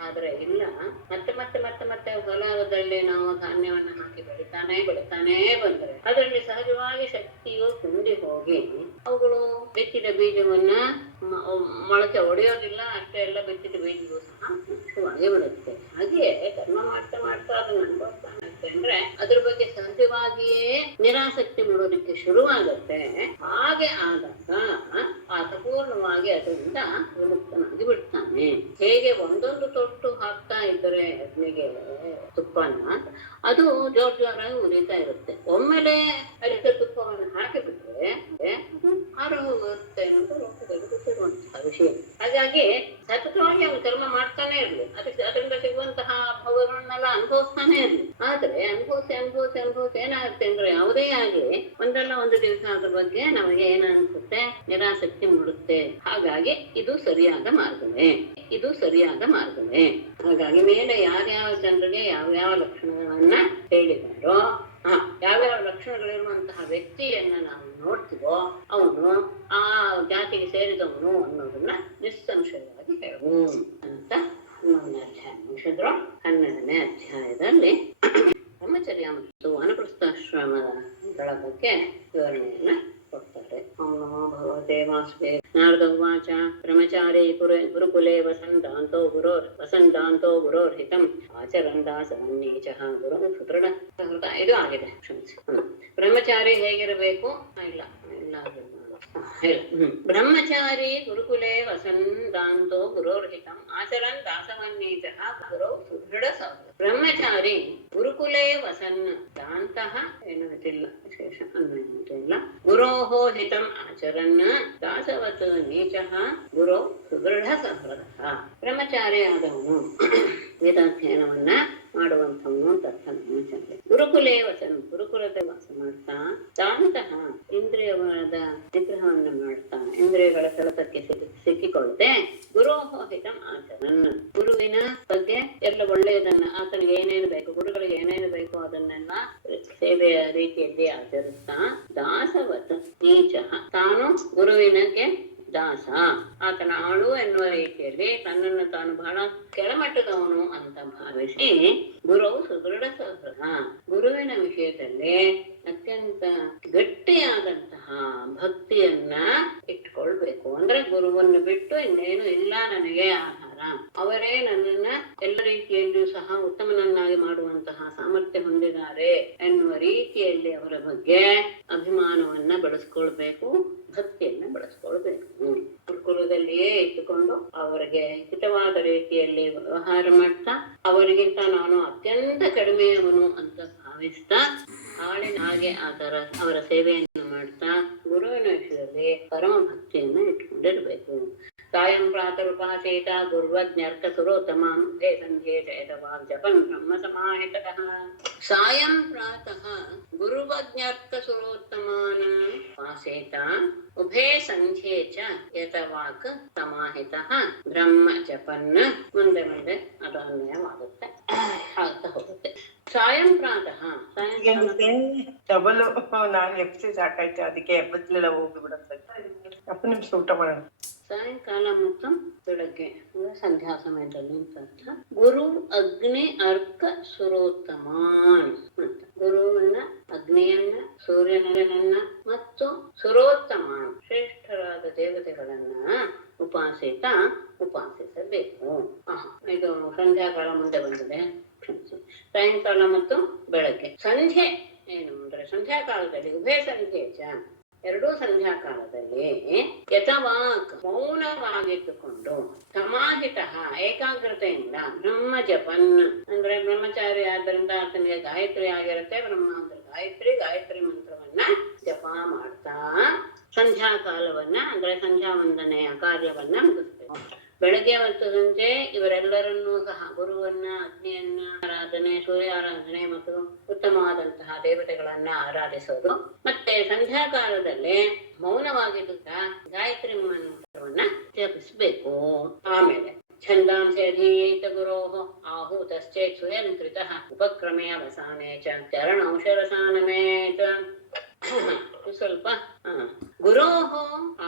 ಆದ್ರೆ ಇಲ್ಲ, ಮತ್ತೆ ಮತ್ತೆ ಮತ್ತೆ ಮತ್ತೆ ಹೊಲದಲ್ಲಿ ನಾವು ಧಾನ್ಯವನ್ನ ಹಾಕಿ ಬೆಳಿತಾನೇ ಬಂದರೆ ಅದರಲ್ಲಿ ಸಹಜವಾಗಿ ಶಕ್ತಿಯು ತುಂಬಿ ಹೋಗಿ ಅವುಗಳು ಬಿತ್ತಿದ ಬೀಜವನ್ನ ಮೊಳಕೆ ಒಡೆಯೋದಿಲ್ಲ. ಅಷ್ಟೇ ಎಲ್ಲ ಬಿತ್ತಿದ ಬೀಜವು ಸಹ ಮುಖ್ಯವಾಗಿ ಬಿಡುತ್ತೆ. ಹಾಗೆಯೇ ಕರ್ಮ ಮಾಡ್ತಾ ಮಾಡ್ತಾ ಅದನ್ನ ಅನುಭವಿಸ್ತಾನೆ ಅಂದ್ರೆ ಅದ್ರ ಬಗ್ಗೆ ಸಹಜವಾಗಿಯೇ ನಿರಾಸಕ್ತಿ ಮೂಡೋದಕ್ಕೆ ಶುರುವಾಗತ್ತೆ. ಹಾಗೆ ಆದಾಗ ಆತ ಪೂರ್ಣವಾಗಿ ಅದರಿಂದ ವಿಮುಕ್ತನಾಗಿ ಬಿಡ್ತಾನೆ. ಹೇಗೆ ಒಂದೊಂದು ತೊಟ್ಟು ಹಾಕ್ತಾ ಇದ್ರೆ ಅಗ್ನಿಗೆ ತುಪ್ಪನ, ಅದು ಜೋರಾಗಿ ಉರಿತಾ ಇರುತ್ತೆ. ಒಮ್ಮೆಲೆ ಅದಕ್ಕೆ ತುಪ್ಪವನ್ನು ಹಾಕಿಬಿಟ್ರೆ ಅದು ಆರು ಹೋಗುತ್ತೆ ಅಂತ ಲೋಕದಲ್ಲಿ ಗೊತ್ತಿರುವಂತಹ ವಿಷಯ. ಹಾಗಾಗಿ ಸತತವಾಗಿ ಅವನು ಕರ್ಮ ಮಾಡ್ತಾನೆ ಇರ್ಲಿ, ಅದರಿಂದ ಸಿಗುವಂತಹ ಭೋಗಗಳನ್ನೆಲ್ಲ ಅನುಭವಿಸ್ತಾನೆ ಇರ್ಲಿ. ಆದ್ರೆ ಅನುಭವಿಸಿ ಏನಾಗುತ್ತೆ ಅಂದ್ರೆ ಯಾವುದೇ ಆಗಲಿ ಒಂದಲ್ಲ ಒಂದು ದಿವಸ ಅದ್ರ ಬಗ್ಗೆ ನಮಗೆ ಏನ ಅನ್ಸುತ್ತೆ, ನಿರಾಸಕ್ತಿ ಮೂಡುತ್ತೆ. ಹಾಗಾಗಿ ಇದು ಸರಿಯಾದ ಮಾರ್ಗವೇ. ಹಾಗಾಗಿ ಮೇಲೆ ಯಾವ್ಯಾವ ಜನರಿಗೆ ಯಾವ್ಯಾವ ಲಕ್ಷಣಗಳನ್ನ ಹೇಳಿದಾರೋ ಯಾವ್ಯಾವ ಲಕ್ಷಣಗಳಿರುವಂತಹ ವ್ಯಕ್ತಿಯನ್ನ ನಾವು ನೋಡ್ತೀವೋ ಅವನು ಆ ಜಾತಿಗೆ ಸೇರಿದವನು ಅನ್ನೋದನ್ನ ನಿಸ್ಸಂಶಯವಾಗಿ ಹೇಳು ಅಂತ 11ನೇ ಅಧ್ಯಾಯ ಮುಗಿಸಿದ್ರು. 12ನೇ ಅಧ್ಯಾಯದಲ್ಲಿ ಬ್ರಹ್ಮಚರ್ಯ ಮತ್ತು ವಾನಪ್ರಸ್ಥಾಶ್ರಮಗಳ ಬಗ್ಗೆ ವಿವರಣೆಯನ್ನ ಕೊಡ್ತಾರೆ. ಓಂ ನಮೋ ಭಗವತೆ ವಾಸುದೇವ. ನಾರದ ಉವಾಚ ಬ್ರಹ್ಮಚಾರಿ ಗುರುಕುಲೆ ವಸಂತಾಂತೋ ಗುರೋರ್ಹಿತಂ ಆಚರನ್ ದಾಸವನ್ನೀಚಃ ಗುರು ಸುದೃಢ ಸಹೃದ. ಇದು ಆಗಿದೆ, ಕ್ಷಮಿಸಿ. ಬ್ರಹ್ಮಚಾರಿ ಹೇಗಿರಬೇಕು? ಇಲ್ಲ ಬ್ರಹ್ಮಚಾರಿ ಗುರುಕುಲೆ ವಸಂತಾಂತೋ ಗುರೋರ್ಹಿತಂ ಆಚರನ್ ದಾಸವನ್ನೀಚಃ ಗುರು ಸುದೃಢ ಸಹೃದ. ಬ್ರಹ್ಮಚಾರಿ ಗುರುಕುಲೆ ವಸನ್ ದಾಂತಃ ಎನ್ನುವುದಿಲ್ಲ, ವಿಶೇಷ ಅನ್ನುವುದಿಲ್ಲ. ಗುರೋಹೋ ಹಿತಂ ಆಚರನ್ ದಾಸವತ್ ನೀಚಃ ಗುರೋ ಸುದೃಢ ಸಹೃದ. ಬ್ರಹ್ಮಚಾರಿ ಆದವನು ವೇದಾಧ್ಯಯನವನ್ನ ಮಾಡುವಂಥವನು ಬ್ರಹ್ಮಚಾರಿ. ಗುರುಕುಲೇ ವಸನ್, ಗುರುಕುಲದ ವಾಸ ಮಾಡ್ತಾ, ದಾಂತಹ ಇಂದ್ರಿಯವಾದ ನಿಗ್ರಹವನ್ನು ಮಾಡ್ತಾ, ಇಂದ್ರಿಯಗಳ ಸೆಳೆತಕ್ಕೆ ಸಿಕ್ಕಿಕೊಳ್ಳದೆ, ಗುರೋಹೋ ಹಿತಂ ಆಚರನ್, ಗುರುವಿನ ಬಗ್ಗೆ ಎಲ್ಲ ಒಳ್ಳೆಯದನ್ನ, ಆತನಿಗೆ ಏನೇನು ಬೇಕು, ಗುರುಗಳಿಗೆ ಏನೇನು ಬೇಕು ಅದನ್ನೆಲ್ಲ ಸೇವೆಯ ರೀತಿಯಲ್ಲಿ ಆಚರಿಸ್ತಾ, ದಾಸವತ್ ನೀಚಃ, ತಾನು ಗುರುವಿನಗೆ ದಾಸ, ಆತನ ಆಳು ಎನ್ನುವ ರೀತಿಯಲ್ಲಿ ತನ್ನನ್ನು ತಾನು ಬಹಳ ಕೆಳಮಟ್ಟದವನು ಅಂತ ಭಾವಿಸಿ ಗುರು ಸುದೃಢ ಸಹೃದ, ಗುರುವಿನ ವಿಷಯದಲ್ಲಿ ಅತ್ಯಂತ ಗಟ್ಟಿಯಾದಂತಹ ಭಕ್ತಿಯನ್ನ ಇಟ್ಕೊಳ್ಬೇಕು. ಅಂದ್ರೆ ಗುರುವನ್ನು ಬಿಟ್ಟು ಇನ್ನೇನು ಇಲ್ಲ ನನಗೆ ಆಹಾರ, ಅವರೇ ನನ್ನನ್ನ ಎಲ್ಲ ರೀತಿಯಲ್ಲಿಯೂ ಸಹ ಉತ್ತಮನನ್ನಾಗಿ ಮಾಡುವಂತಹ ಸಾಮರ್ಥ್ಯ ಹೊಂದಿದ್ದಾರೆ ಎನ್ನುವ ರೀತಿಯಲ್ಲಿ ಅವರ ಬಗ್ಗೆ ಅಭಿಮಾನವನ್ನ ಬೆಳೆಸ್ಕೊಳ್ಬೇಕು, ಭಕ್ತಿಯನ್ನ ಬೆಳೆಸ್ಕೊಳ್ಬೇಕು. ಗುರುಕುಲದಲ್ಲಿಯೇ ಇಟ್ಟುಕೊಂಡು ಅವರಿಗೆ ಹಿತವಾದ ರೀತಿಯಲ್ಲಿ ವ್ಯವಹಾರ ಮಾಡ್ತಾ, ಅವರಿಗಿಂತ ನಾನು ಅತ್ಯಂತ ಕಡಿಮೆಯವನು ಅಂತ ಭಾವಿಸ್ತಾ ಆಳಿನ ಹಾಗೆ ಅವರ ಸೇವೆಯನ್ನು ಮಾಡ್ತಾ ಗುರುವಿನ ವಿಷಯದಲ್ಲಿ ಪರಮ ಭಕ್ತಿಯನ್ನು ಇಟ್ಕೊಂಡಿರ್ಬೇಕು. ಸಾಯಂ ಪ್ರಾತರುಪಾಸೇತ ಗುರ್ವಜ್ಞರ್ಕ ಸುರೋತ್ತಮಾಂ ಹೇ ಸಂಧ್ಯೆ ಜಯದವಾಗ್ ಜಪನ್ ಬ್ರಹ್ಮ ಸಮಾಹಿತಃ. ಸಾಯಂ ಪ್ರಾತಃ ಗುರುವಜ್ಞರ್ಕ ಸುರೋತ್ತಮಾನ್ ಪಾಸೇತ ಉಭೇ ಸಂಧ್ಯೆ ಚ ಯತವಾಕ್ ಸಮಾಹಿತಃ ಬ್ರಹ್ಮ ಜಪನ್. ಮುಂದೆ ಅದು ಅನ್ವಯವಾಗುತ್ತೆ, ಆಗ್ತಾ ಹೋಗುತ್ತೆ. ಸಾಯಂ ಪ್ರಾತಃ ಡಬಲ್ ನಾನು ಎಪ್ಸಿ ಸಾಕಾಯ್ತು, ಅದಕ್ಕೆ ಎಪ್ಪತ್ತಲೆಲ್ಲ ಹೋಗಿ ಬಿಡುತ್ತೆ. 10 ನಿಮಿಷ ಊಟ ಮಾಡೋಣ. ಸಾಯಂಕಾಲ ಮತ್ತು ಬೆಳಗ್ಗೆ ಸಂಧ್ಯಾ ಸಮಯದಲ್ಲಿ ಅಂತ ಗುರು ಅಗ್ನಿ ಅರ್ಕ ಸುರೋತ್ತಮಾನ್ ಅಂತ. ಗುರುವನ್ನ, ಅಗ್ನಿಯನ್ನ, ಸೂರ್ಯನನ್ನ ಮತ್ತು ಸುರೋತ್ತಮಾನ್ ಶ್ರೇಷ್ಠರಾದ ದೇವತೆಗಳನ್ನ ಉಪಾಸಿಸಬೇಕು. ಇದು ಸಂಧ್ಯಾಕಾಲ ಮುಂದೆ ಬಂದಿದೆ. ಸಾಯಂಕಾಲ ಮತ್ತು ಬೆಳಗ್ಗೆ. ಸಂಧ್ಯೆ ಏನು ಅಂದ್ರೆ ಸಂಧ್ಯಾಕಾಲದಲ್ಲಿ ಉಭಯ ಸಂಧ್ಯೆ ಎರಡೂ ಸಂಧ್ಯಾಕಾಲದಲ್ಲಿ ಯಥವಾಕ್ ಮೌನವಾಗಿಟ್ಟುಕೊಂಡು, ಸಮಾಹಿತ ಏಕಾಗ್ರತೆಯಿಂದ ಬ್ರಹ್ಮ ಜಪನ್ ಅಂದ್ರೆ ಬ್ರಹ್ಮಚಾರಿ ಆದ್ದರಿಂದ ಆತನಿಗೆ ಗಾಯತ್ರಿ ಆಗಿರುತ್ತೆ. ಬ್ರಹ್ಮ ಅಂದ್ರೆ ಗಾಯತ್ರಿ ಮಂತ್ರವನ್ನ ಜಪ ಮಾಡ್ತಾ ಸಂಧ್ಯಾಕಾಲವನ್ನ ಅಂದ್ರೆ ಸಂಧ್ಯಾ ವಂದನೆಯ ಕಾರ್ಯವನ್ನ ಮುಗಿಸ್ತೇವೆ. ಬೆಳಗ್ಗೆ ಮತ್ತು ಸಂಜೆ ಇವರೆಲ್ಲರನ್ನೂ ಸಹ ಗುರುವನ್ನ, ಅಗ್ನಿಯನ್ನ ಆರಾಧನೆ, ಸೂರ್ಯ ಆರಾಧನೆ ಮತ್ತು ಉತ್ತಮವಾದಂತಹ ದೇವತೆಗಳನ್ನ ಆರಾಧಿಸೋದು. ಮತ್ತೆ ಸಂಧ್ಯಾಕಾಲದಲ್ಲಿ ಮೌನವಾಗಿದ್ದ ಗಾಯತ್ರಿ ಮಂತ್ರವನ್ನ ಜಪಿಸ್ಬೇಕು. ಆಮೇಲೆ ಛಂದಾಂಸಿ ಅಧೀತ ಗುರೋಃ ಆಹೂತಶ್ಚೇತ್ ಸುಯಂತ್ರಿತಃ ಉಪಕ್ರಮೇ ಅವಸಾನೆ ಚ ಚರಣೌಷರಸಾನಮೇತ. ಸ್ವಲ್ಪ ಗುರೋಃ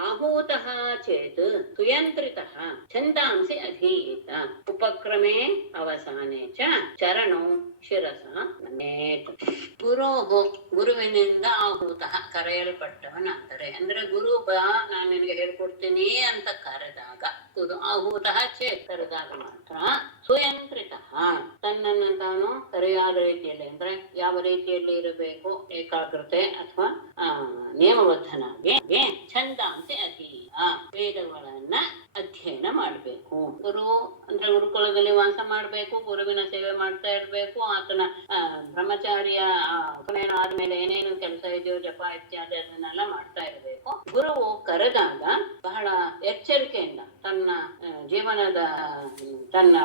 ಆಹೂತಃ ಚೇತ್ ಸುಯಂತ್ರಿತಃ ಛಂದಾಂಸಿ ಅಧೀತ ಉಪಕ್ರಮೇ ಅವಸಾನೆ ಚ ಚರಣೌ ಶಿರಸ ನಮೇತ್. ಗುರೋಃ ಗುರುವಿನಿಂದ ಆಹೂತಃ ಕರೆಯಲ್ಪಟ್ಟವನಾದರೆ, ಅಂದ್ರೆ ಗುರು ಬಾ ನಾನು ನಿನಗೆ ಹೇಳ್ಕೊಡ್ತೀನಿ ಅಂತ ಕರೆದಾಗ, ಗುರು ಆಹೂತಃ ಚೇತ್ ಕರೆದಾಗ ಮಾತ್ರ, ಸುಯಂತ್ರಿತಃ ತನ್ನನ್ನು ತಾನು ಸರಿಯಾದ ರೀತಿಯಲ್ಲಿ, ಅಂದ್ರೆ ಯಾವ ರೀತಿಯಲ್ಲಿ ಇರಬೇಕು, ಏಕಾಗ್ರತೆ ಅಥವಾ ನಿಯಮಬದ್ಧನಾಗಿ ಛಂದಾಂಸಿ ಅಧೀಯ ವೇದಗಳನ್ನ ಅಧ್ಯಯನ ಮಾಡಬೇಕು. ಗುರು ಅಂದ್ರೆ ಗುರುಕುಲದಲ್ಲಿ ವಾಸ ಮಾಡಬೇಕು, ಗುರುವಿನ ಸೇವೆ ಮಾಡ್ತಾ ಇರ್ಬೇಕು, ಆತನ ಬ್ರಹ್ಮಚಾರ್ಯ ಉಪನಯನ ಆದ್ಮೇಲೆ ಏನೇನು ಕೆಲಸ ಇದೆಯೋ ಜಪ ಇತ್ಯಾದಿ ಅದನ್ನೆಲ್ಲ ಮಾಡ್ತಾ ಇರಬೇಕು. ಗುರುವು ಕರೆದಾಗ ಬಹಳ ಎಚ್ಚರಿಕೆಯಿಂದ ತನ್ನ ಜೀವನದ ತನ್ನ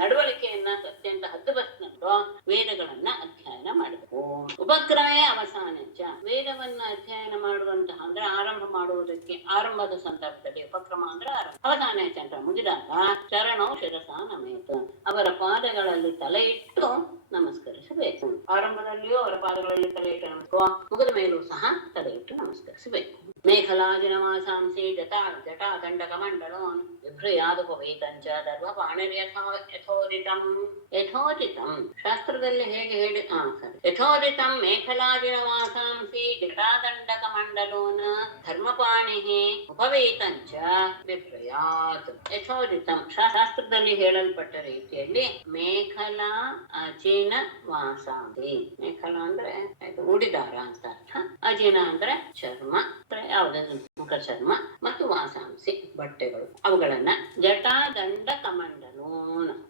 ನಡವಳಿಕೆಯನ್ನ ಅತ್ಯಂತ ಹದ್ದುಬಸ್ತಿಟ್ಟು ವೇದಗಳನ್ನ ಅಧ್ಯಯನ ಮಾಡಬೇಕು. ಉಪಕ್ರಮೇ ಅವಸಾನ ಚ ವೇದವನ್ನ ಅಧ್ಯಯನ ಮಾಡುವಂತಹ ಅಂದ್ರೆ ಆರಂಭ ಮಾಡುವುದಕ್ಕೆ ಆರಂಭದ ಸಂದರ್ಭದಲ್ಲಿ ಉಪಕ್ರಮ ಅಂದ್ರೆ ಅವಸಾನ ಚಂದ್ರ ಮುಗಿದಾಗ ಚರಣೌ ಶಿರಸ ನಮೇತ ಅವರ ಪಾದಗಳಲ್ಲಿ ತಲೆ ಇಟ್ಟು ನಮಸ್ಕರಿಸಬೇಕು. ಆರಂಭದಲ್ಲಿಯೂ ಅವರ ಪಾದಗಳಲ್ಲಿ ತಲೆ ಇಟ್ಟು ನಮಸ್ಕಾರ, ಮುಗಿದ ಮೇಲೂ ಸಹ ತಲೆ ಇಟ್ಟು ನಮಸ್ಕರಿಸಬೇಕು. ಮೇಖಲಾಜಿನ ವಾಸಾಂಸಿ ಜಟಾ ದಂಡಕ ಮಂಡಲೋನ್ ವಿಭ್ರಯಾದುಪವೇತಂಚ ದರ್ಭ ಪಾಣಿರ್ಯಥೋದಿತಂ ಯಥೋದಿತಂ ಶಾಸ್ತ್ರದಲ್ಲಿ ಹೇಗೆ ಹೇಳಿ ಯಥೋದಿತಂ ಮೇಖಲಾಜಿನ ವಾಸಾಂಸಿ ಜಟಾದಂಡಕ ಮಂಡಲೋನ ಧರ್ಮಪಾಣಿ ಉಪವೇತಂಚ ವಿಭ್ರಯಾತ್. ಯಥೋದಿತಂ ಶಾಸ್ತ್ರದಲ್ಲಿ ಹೇಳಲ್ಪಟ್ಟ ರೀತಿಯಲ್ಲಿ ಮೇಖಲಾ ಅಜಿನ ವಾಸಾಂಸಿ. ಮೇಖಲಾ ಅಂದ್ರೆ ಉಡಿದಾರ ಅಂತ ಅರ್ಥ, ಅಜಿನ ಅಂದ್ರೆ ಚರ್ಮ, ಯಾವುದಾದ್ರು ಮುಖ ಚರ್ಮ, ಮತ್ತು ವಾಸಾಂಸಿ ಬಟ್ಟೆಗಳು, ಅವುಗಳನ್ನ ಜಟಾ ದಂಡ ಕಮಂಡಲು,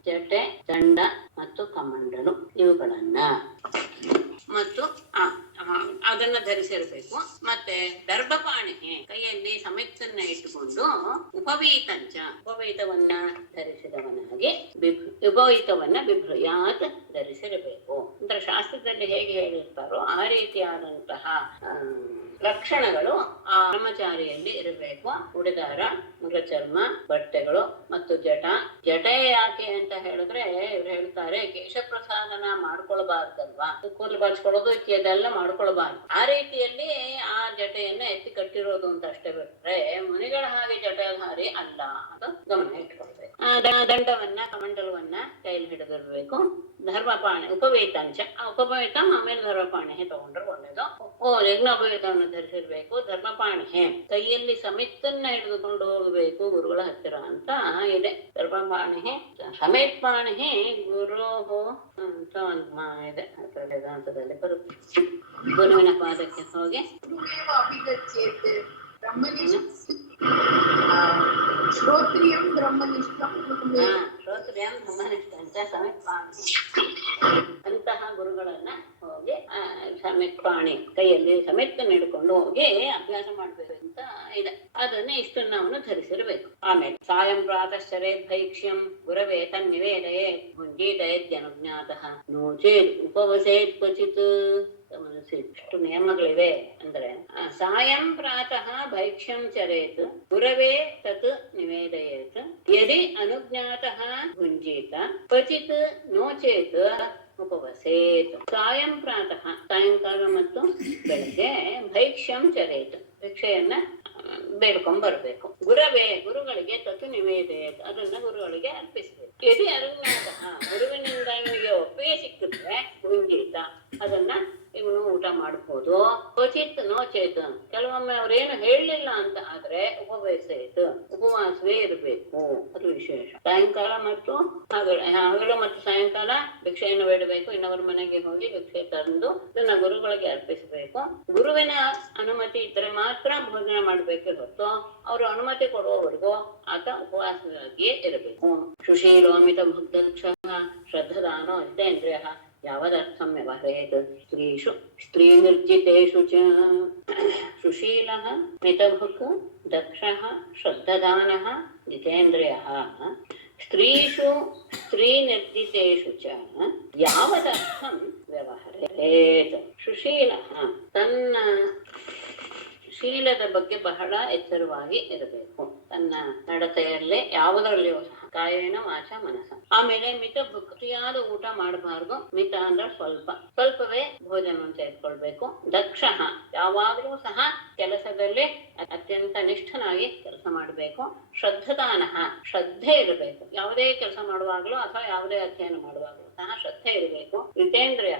ಜಟೆ ದಂಡ ಮತ್ತು ಕಮಂಡಲು ಇವುಗಳನ್ನ ಮತ್ತು ಅದನ್ನ ಧರಿಸಿರಬೇಕು. ಮತ್ತೆ ದರ್ಭಪಾಣಿಗೆ ಕೈಯಲ್ಲಿ ಸಮಿತ್ತನ್ನ ಇಟ್ಟುಕೊಂಡು ಉಪವೀತಂಚ ಉಪವೀತವನ್ನ ಧರಿಸಿದವನಾಗಿ ಉಪವೀತವನ್ನ ಬಿಭ್ರಯಾತ್ ಧರಿಸಿರಬೇಕು. ಅಂದ್ರೆ ಶಾಸ್ತ್ರದಲ್ಲಿ ಹೇಗೆ ಹೇಳಿರ್ತಾರೋ ಆ ರೀತಿಯಾದಂತಹ ಲಕ್ಷಣಗಳು ಆ ಬ್ರಹ್ಮಚಾರಿಯಲ್ಲಿ ಇರಬೇಕು. ಉಡಿದಾರ, ಮುಖಚರ್ಮ, ಬಟ್ಟೆಗಳು ಮತ್ತು ಜಟೆ ಯಾಕೆ ಅಂತ ಹೇಳಿದ್ರೆ ಇವ್ರು ಹೇಳ್ತಾರೆ, ಕೇಶ ಪ್ರಸಾದನ ಮಾಡ್ಕೊಳ್ಬಾರ್ದಲ್ವಾ, ಕೂದಲು ಬಾಚ್ಕೊಳ್ಳೋದು ಇದೆಲ್ಲ ಮಾಡ್ಕೊಳ್ಬಾರ್ದು. ಆ ರೀತಿಯಲ್ಲಿ ಆ ಜಟೆಯನ್ನ ಎತ್ತಿ ಕಟ್ಟಿರೋದು ಅಂತ ಅಷ್ಟೇ ಬಿಟ್ರೆ ಮುನಿಗಳ ಹಾಗೆ ಜಟಧಾರಿ ಅಲ್ಲ ಅಂತ ಗಮನ ಇಟ್ಕೊಳ್ಬೇಕು. ದಂಡವನ್ನ ಕಮಂಡಲವನ್ನ ಕೈಯಲ್ಲಿ ಹಿಡಿದಿರ್ಬೇಕು. ಧರ್ಮಪಾಣಿ ಉಪವೇತಂಚ ಉಪವೇತ ಆಮೇಲೆ ಧರ್ಮಪಾಣಿ ತಗೊಂಡ್ರೆ ಒಳ್ಳೇದು. ಯಜ್ಞೋಪವೇತವನ್ನು ಧರಿಸಿರ್ಬೇಕು. ಧರ್ಮಪಾಣಿ ಕೈಯಲ್ಲಿ ಸಮಿತ್ತನ್ನ ಹಿಡಿದುಕೊಂಡು ಹೋಗಬೇಕು ಗುರುಗಳ ಹತ್ತಿರ ಅಂತ ಇದೆ. ಧರ್ಮಪಾಣಿ ಸಮೇತ್ ಪಾಣಿ ಗುರು ಅಂತ ಇದೆ ವೇದಾಂತದಲ್ಲಿ ಬರುತ್ತೆ. ಗುರುವಿನ ಪಾದಕ್ಕೆ ಹೋಗಿ ಶ್ರೋತ್ರಿಯಂ ಬ್ರಹ್ಮನಿಷ್ಠ ಅಂತ ಸಮೇತ್ ಪಾಣಿ ಅಂತಹ ಗುರುಗಳನ್ನ ಹೋಗಿ ಸಮೇತ್ ಪಾಣಿ ಕೈಯಲ್ಲಿ ಸಮೇತನ್ನ ಹಿಡ್ಕೊಂಡು ಹೋಗಿ ಅಭ್ಯಾಸ ಮಾಡ್ಬೇಕು ಅಂತ ಇದೆ. ಅದನ್ನ ಇಷ್ಟನ್ನ ಅವನು ಧರಿಸಿರ್ಬೇಕು. ಆಮೇಲೆ ಸಾಯಂ ಪ್ರಾತಶ್ಚರೇತ್ ಭೈಕ್ಷ್ಯಂ ಗುರವೇ ತನ್ನಿವೇದಯೇ ಭುಂಜೀತಯಜ್ಞಾತಃ ನೋಚೇತ್ ಉಪವಸೇತ್ ಕ್ವಚಿತ್. ಇಷ್ಟು ನಿಯಮಗಳಿವೆ. ಅಂದ್ರೆ ಸಾಯಂ ಪ್ರಾತಃ ಭೈಕ್ಷ್ಯಂ ಚರೇತ್ ಗುರವೇ ತತ್ ನಿವೇದಯೇತ್ ಯದಿ ಅನುಜ್ಞಾತಃ ಭುಂಜೀತ ಕ್ವಚಿತ್ ನೋಚೇತ್ ಉಪವಸೇತ್. ಸಾಯಂ ಪ್ರಾತಃ ಸಾಯಂಕಾಲ ಮತ್ತು ಬೆಳಗ್ಗೆ ಭೈಕ್ಷ್ಯಂ ಚರೇತ್ ಭಿಕ್ಷೆಯನ್ನ ಬೇಡ್ಕೊಂಡ್ ಬರ್ಬೇಕು. ಗುರವೇ ಗುರುಗಳಿಗೆ ತತ್ತು ನಿವೇದಯೇತ್ ಅದನ್ನ ಗುರುಗಳಿಗೆ ಅರ್ಪಿಸಬೇಕು. ಯದಿ ಅನುಜ್ಞಾತಃ ಗುರುವಿನಿಂದ ಇವನಿಗೆ ಒಪ್ಪಿಗೆ ಸಿಕ್ಕಿದ್ರೆ ಭುಂಜೀತ ಅದನ್ನ ಇವನು ಊಟ ಮಾಡ್ಬೋದು. ಕ್ವಚಿತ್ ನೋಚೇತ್ ಕೆಲವೊಮ್ಮೆ ಅವ್ರೇನು ಹೇಳಲಿಲ್ಲ ಅಂತ ಆದ್ರೆ ಉಪವಾಸ ಉಪವಾಸವೇ ಇರಬೇಕು. ಅದು ವಿಶೇಷ. ಸಾಯಂಕಾಲ ಮತ್ತು ಹಗಲು ಮತ್ತು ಸಾಯಂಕಾಲ ಭಿಕ್ಷೆಯನ್ನು ಬೇಡಬೇಕು. ಇನ್ನೊಬ್ಬರ ಮನೆಗೆ ಹೋಗಿ ಭಿಕ್ಷೆ ತಂದು ಇದನ್ನ ಗುರುಗಳಿಗೆ ಅರ್ಪಿಸಬೇಕು. ಗುರುವಿನ ಅನುಮತಿ ಇದ್ರೆ ಮಾತ್ರ ಭೋಜನ ಮಾಡ್ಬೇಕೆ ಹೊತ್ತು ಅವರು ಅನುಮತಿ ಕೊಡುವವರೆಗೂ ಆತ ಉಪವಾಸವಾಗಿಯೇ ಇರಬೇಕು. ಸುಶೀಲೋಮಿತ ಭುಕ್ತಕ್ಷ ಶ್ರದ್ಧದಾನೋ ಜಿತೇಂದ್ರಿಯ ಯಾವದರ್ಥಂ ವ್ಯವಹರೇತ್ ಸ್ತ್ರೀಷು ಸ್ತ್ರೀನಿರ್ಜಿತೇಷು ಚ. ಸುಶೀಲಃ ಮಿತಭುಕ್ ದಕ್ಷಃ ಶ್ರದ್ಧದಾನಃ ಜಿತೇಂದ್ರಿಯಃ ಸ್ತ್ರೀಷು ಸ್ತ್ರೀನಿರ್ಜಿತೇಷು ಚ ಯಾವದರ್ಥಂ ವ್ಯವಹರೇತ್. ಸುಶೀಲಃ ತನ್ನ ಶೀಲದ ಬಗ್ಗೆ ಬಹಳ ಎಚ್ಚರವಾಗಿ ಇರಬೇಕು. ತನ್ನ ನಡತೆಯಲ್ಲಿ ಯಾವುದರಲ್ಲಿಯೂ ಸಹ ಕಾಯೇನ ವಾಚ ಮನಸ. ಆಮೇಲೆ ಮಿತ ಭುಕ್ತಿಯಾದ ಊಟ ಮಾಡಬಾರ್ದು. ಮಿತ ಅಂದ್ರೆ ಸ್ವಲ್ಪವೇ ಭೋಜನವನ್ನು ತೆಗೆದುಕೊಳ್ಬೇಕು. ದಕ್ಷ ಯಾವಾಗಲೂ ಸಹ ಕೆಲಸದಲ್ಲಿ ಅತ್ಯಂತ ನಿಷ್ಠನಾಗಿ ಕೆಲಸ ಮಾಡಬೇಕು. ಶ್ರದ್ಧದಾನ ಶ್ರದ್ಧೆ ಇರಬೇಕು. ಯಾವುದೇ ಕೆಲಸ ಮಾಡುವಾಗಲೂ ಅಥವಾ ಯಾವುದೇ ಅಧ್ಯಯನ ಮಾಡುವಾಗಲೂ ಸಹ ಶ್ರದ್ಧೆ ಇರಬೇಕು. ಜಿತೇಂದ್ರಿಯ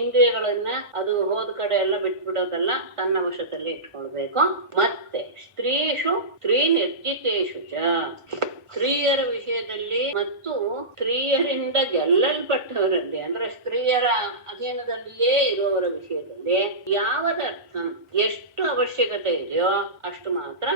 ಇಂದ್ರಿಯಗಳನ್ನ ಅದು ಹೋದ ಕಡೆ ಎಲ್ಲ ಬಿಟ್ಬಿಡೋದಲ್ಲ, ತನ್ನ ವಶದಲ್ಲಿ ಇಟ್ಕೊಳ್ಬೇಕು. ಮತ್ತೆ ಸ್ತ್ರೀ ನಿರ್ಜಿತೇಶು ಚ, ಸ್ತ್ರೀಯರ ವಿಷಯದಲ್ಲಿ ಮತ್ತು ಸ್ತ್ರೀಯರಿಂದ ಗೆಲ್ಲಲ್ಪಟ್ಟವರಲ್ಲಿ ಅಂದ್ರೆ ಸ್ತ್ರೀಯರ ಅಧೀನದಲ್ಲಿಯೇ ಇರುವವರ ವಿಷಯದಲ್ಲಿ ಯಾವದರ್ಥ ಎಷ್ಟು ಅವಶ್ಯಕತೆ ಇದೆಯೋ ಅಷ್ಟು ಮಾತ್ರ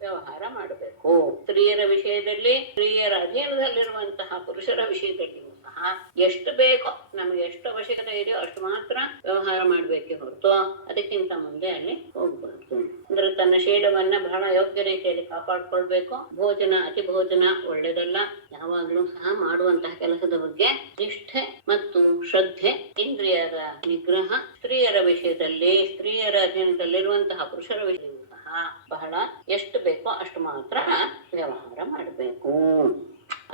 ವ್ಯವಹಾರ ಮಾಡಬೇಕು. ಸ್ತ್ರೀಯರ ವಿಷಯದಲ್ಲಿ, ಸ್ತ್ರೀಯರ ಅಧೀನದಲ್ಲಿರುವಂತಹ ಪುರುಷರ ವಿಷಯದಲ್ಲಿಯೂ ಸಹ ಎಷ್ಟು ಬೇಕೋ, ನಮಗೆ ಎಷ್ಟು ಅವಶ್ಯಕತೆ ಇದೆಯೋ ಅಷ್ಟು ಮಾತ್ರ ವ್ಯವಹಾರ ಮಾಡ್ಬೇಕೆ ಹೊರತು ಅದಕ್ಕಿಂತ ಮುಂದೆ ಅಲ್ಲಿ ಹೋಗ್ಬಾರ್ದು. ಅಂದ್ರೆ ತನ್ನ ಶೀಲವನ್ನ ಬಹಳ ಯೋಗ್ಯ ರೀತಿಯಲ್ಲಿ ಕಾಪಾಡ್ಕೊಳ್ಬೇಕು. ಅತಿ ಭೋಜನ ಒಳ್ಳೆಯದಲ್ಲ. ಯಾವಾಗಲೂ ಸಹ ಮಾಡುವಂತಹ ಕೆಲಸದ ಬಗ್ಗೆ ನಿಷ್ಠೆ ಮತ್ತು ಶ್ರದ್ಧೆ, ಇಂದ್ರಿಯದ ನಿಗ್ರಹ, ಸ್ತ್ರೀಯರ ವಿಷಯದಲ್ಲಿ, ಸ್ತ್ರೀಯರ ಅಧೀನದಲ್ಲಿರುವಂತಹ ಪುರುಷರ ವಿಷಯವೂ ಸಹ ಬಹಳ ಎಷ್ಟು ಬೇಕೋ ಅಷ್ಟು ಮಾತ್ರ ವ್ಯವಹಾರ ಮಾಡಬೇಕು.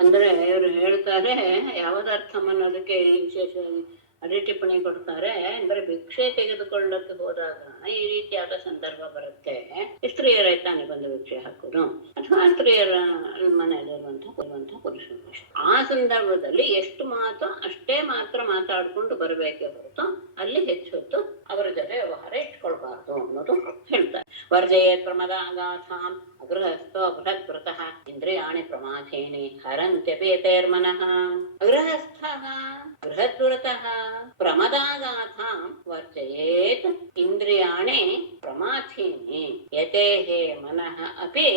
ಅಂದ್ರೆ ಇವರು ಹೇಳ್ತಾರೆ ಯಾವದರ್ಥಂ ಅನ್ನೋದಕ್ಕೆ ವಿಶೇಷವಾಗಿ ಅದೇ ಟಿಪ್ಪಣಿ ಕೊಡ್ತಾರೆ. ಅಂದ್ರೆ ಭಿಕ್ಷೆ ತೆಗೆದುಕೊಳ್ಳಕ್ಕೆ ಹೋದಾಗ ಈ ರೀತಿಯಾದ ಸಂದರ್ಭ ಬರುತ್ತೆ. ಸ್ತ್ರೀಯರ ತಾನೇ ಬಂದು ಭಿಕ್ಷೆ ಹಾಕೋದು ಅಥವಾ ಸ್ತ್ರೀಯರ ಮನೆಯಲ್ಲಿರುವಂತಹ ಪುರುಷರು. ಆ ಸಂದರ್ಭದಲ್ಲಿ ಎಷ್ಟು ಮಾತು ಅಷ್ಟೇ ಮಾತ್ರ ಮಾತಾಡ್ಕೊಂಡು ಬರಬೇಕೆ ಹೊರತು ಅಲ್ಲಿ ಹೆಚ್ಚು ಹೊತ್ತು ಅವರ ಜೊತೆ ವ್ಯವಹಾರ ಇಟ್ಕೊಳ್ಬಾರ್ದು ಅನ್ನೋದು ಹೇಳ್ತಾರೆ. ವರ್ಜಯೇ ಪ್ರಮದಾಗಾಥಾಂ ಅಗೃಹಸ್ಥೋ ಬೃಹದ್ವ್ರತಃ ಇಂದ್ರಿಯಾಣಿ ಪ್ರಮಾಥೇನಿ ಹರಂತ್ಯಪಿ ಯತೇರ್ಮನಃ. ಅಗೃಹಸ್ಥಃ ಬೃಹದ್ವ್ರತಃ ಪ್ರಮದಾಗಾಥಾಂ ವರ್ಜಯೇತ್ ಇಂದ್ರಿಯಾಣಿ ಪ್ರಮಾಥೀನಿ ಯತೇಃ ಮನಃ ಅಪಿ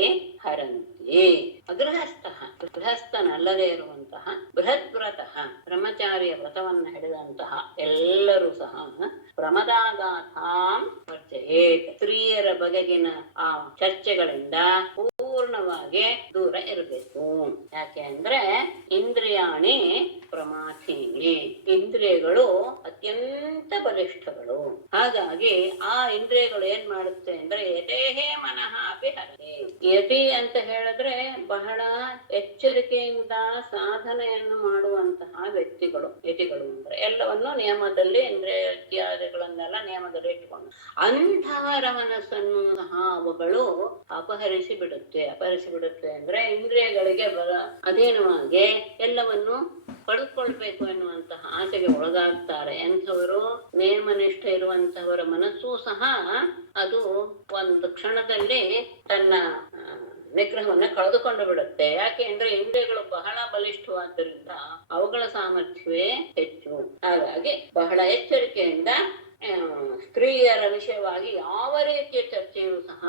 ಹರಂತಿ. ಅಗೃಹಸ್ಥಃ ಗೃಹಸ್ಥನಲ್ಲದೆ ಇರುವಂತಹ ಬೃಹದ್ವ್ರತಃ ಬ್ರಹ್ಮಚಾರಿಯ ವ್ರತವನ್ನು ಹಿಡಿದಂತಹ ಎಲ್ಲರೂ ಸಹ ಪ್ರಮದಾಗಾಥಾಂ ವರ್ಜಯೇತ್ ಸ್ತ್ರೀಯರ ಬಗೆಗಿನ ಆ ಚರ್ಚೆಗಳಿಂದ ಪೂರ್ಣವಾಗಿ ದೂರ ಇರಬೇಕು. ಯಾಕೆ ಅಂದ್ರೆ ಇಂದ್ರಿಯಾಣಿ ಪ್ರಮಾಥೀನಿ, ಇಂದ್ರಿಯಗಳು ಅತ್ಯಂತ ಬಲಿಷ್ಠಗಳು. ಹಾಗಾಗಿ ಆ ಇಂದ್ರಿಯಗಳು ಏನ್ ಮಾಡುತ್ತೆ ಅಂದ್ರೆ ಯತೇಹೇ ಮನಃ ಅಪಿ ಹರೇ. ಯತಿ ಅಂತ ಹೇಳಿದ್ರೆ ಬಹಳ ಎಚ್ಚರಿಕೆಯಿಂದ ಸಾಧನೆಯನ್ನು ಮಾಡುವಂತಹ ವ್ಯಕ್ತಿಗಳು ಯತಿಗಳು. ಅಂದ್ರೆ ಎಲ್ಲವನ್ನು ನಿಯಮದಲ್ಲಿ, ಇಂದ್ರಿಯ ಇತ್ಯಾದಿಗಳನ್ನೆಲ್ಲ ನಿಯಮದಲ್ಲಿ ಇಟ್ಕೊಂಡು ಅಂಥವರ ಮನಸ್ಸನ್ನು ಸಹ ಅವುಗಳು ಅಪಹರಿಸಿ ಬಿಡುತ್ತೆ ಅಂದ್ರೆ ಇಂದ್ರಿಯಗಳಿಗೆ ಅಧೀನವಾಗಿ ಎಲ್ಲವನ್ನು ಪಡೆದುಕೊಳ್ಬೇಕು ಎನ್ನುವಂತಹ ಆಸೆಗೆ ಒಳಗಾಗ್ತಾರೆ. ಎಂಥವರು ನಿಯಮನಿಷ್ಠೆ ಇರುವಂತಹವರ ಮನಸ್ಸು ಸಹ ಅದು ಒಂದು ಕ್ಷಣದಲ್ಲಿ ತನ್ನ ನಿಗ್ರಹವನ್ನ ಕಳೆದುಕೊಂಡು ಬಿಡುತ್ತೆ. ಯಾಕೆ ಅಂದ್ರೆ ಇಂದ್ರಿಯಗಳು ಬಹಳ ಬಲಿಷ್ಠವಾದ್ದರಿಂದ ಅವುಗಳ ಸಾಮರ್ಥ್ಯವೇ ಹೆಚ್ಚು. ಹಾಗಾಗಿ ಬಹಳ ಎಚ್ಚರಿಕೆಯಿಂದ ಸ್ತ್ರೀಯರ ವಿಷಯವಾಗಿ ಯಾವ ರೀತಿಯ ಚರ್ಚೆಯೂ ಸಹ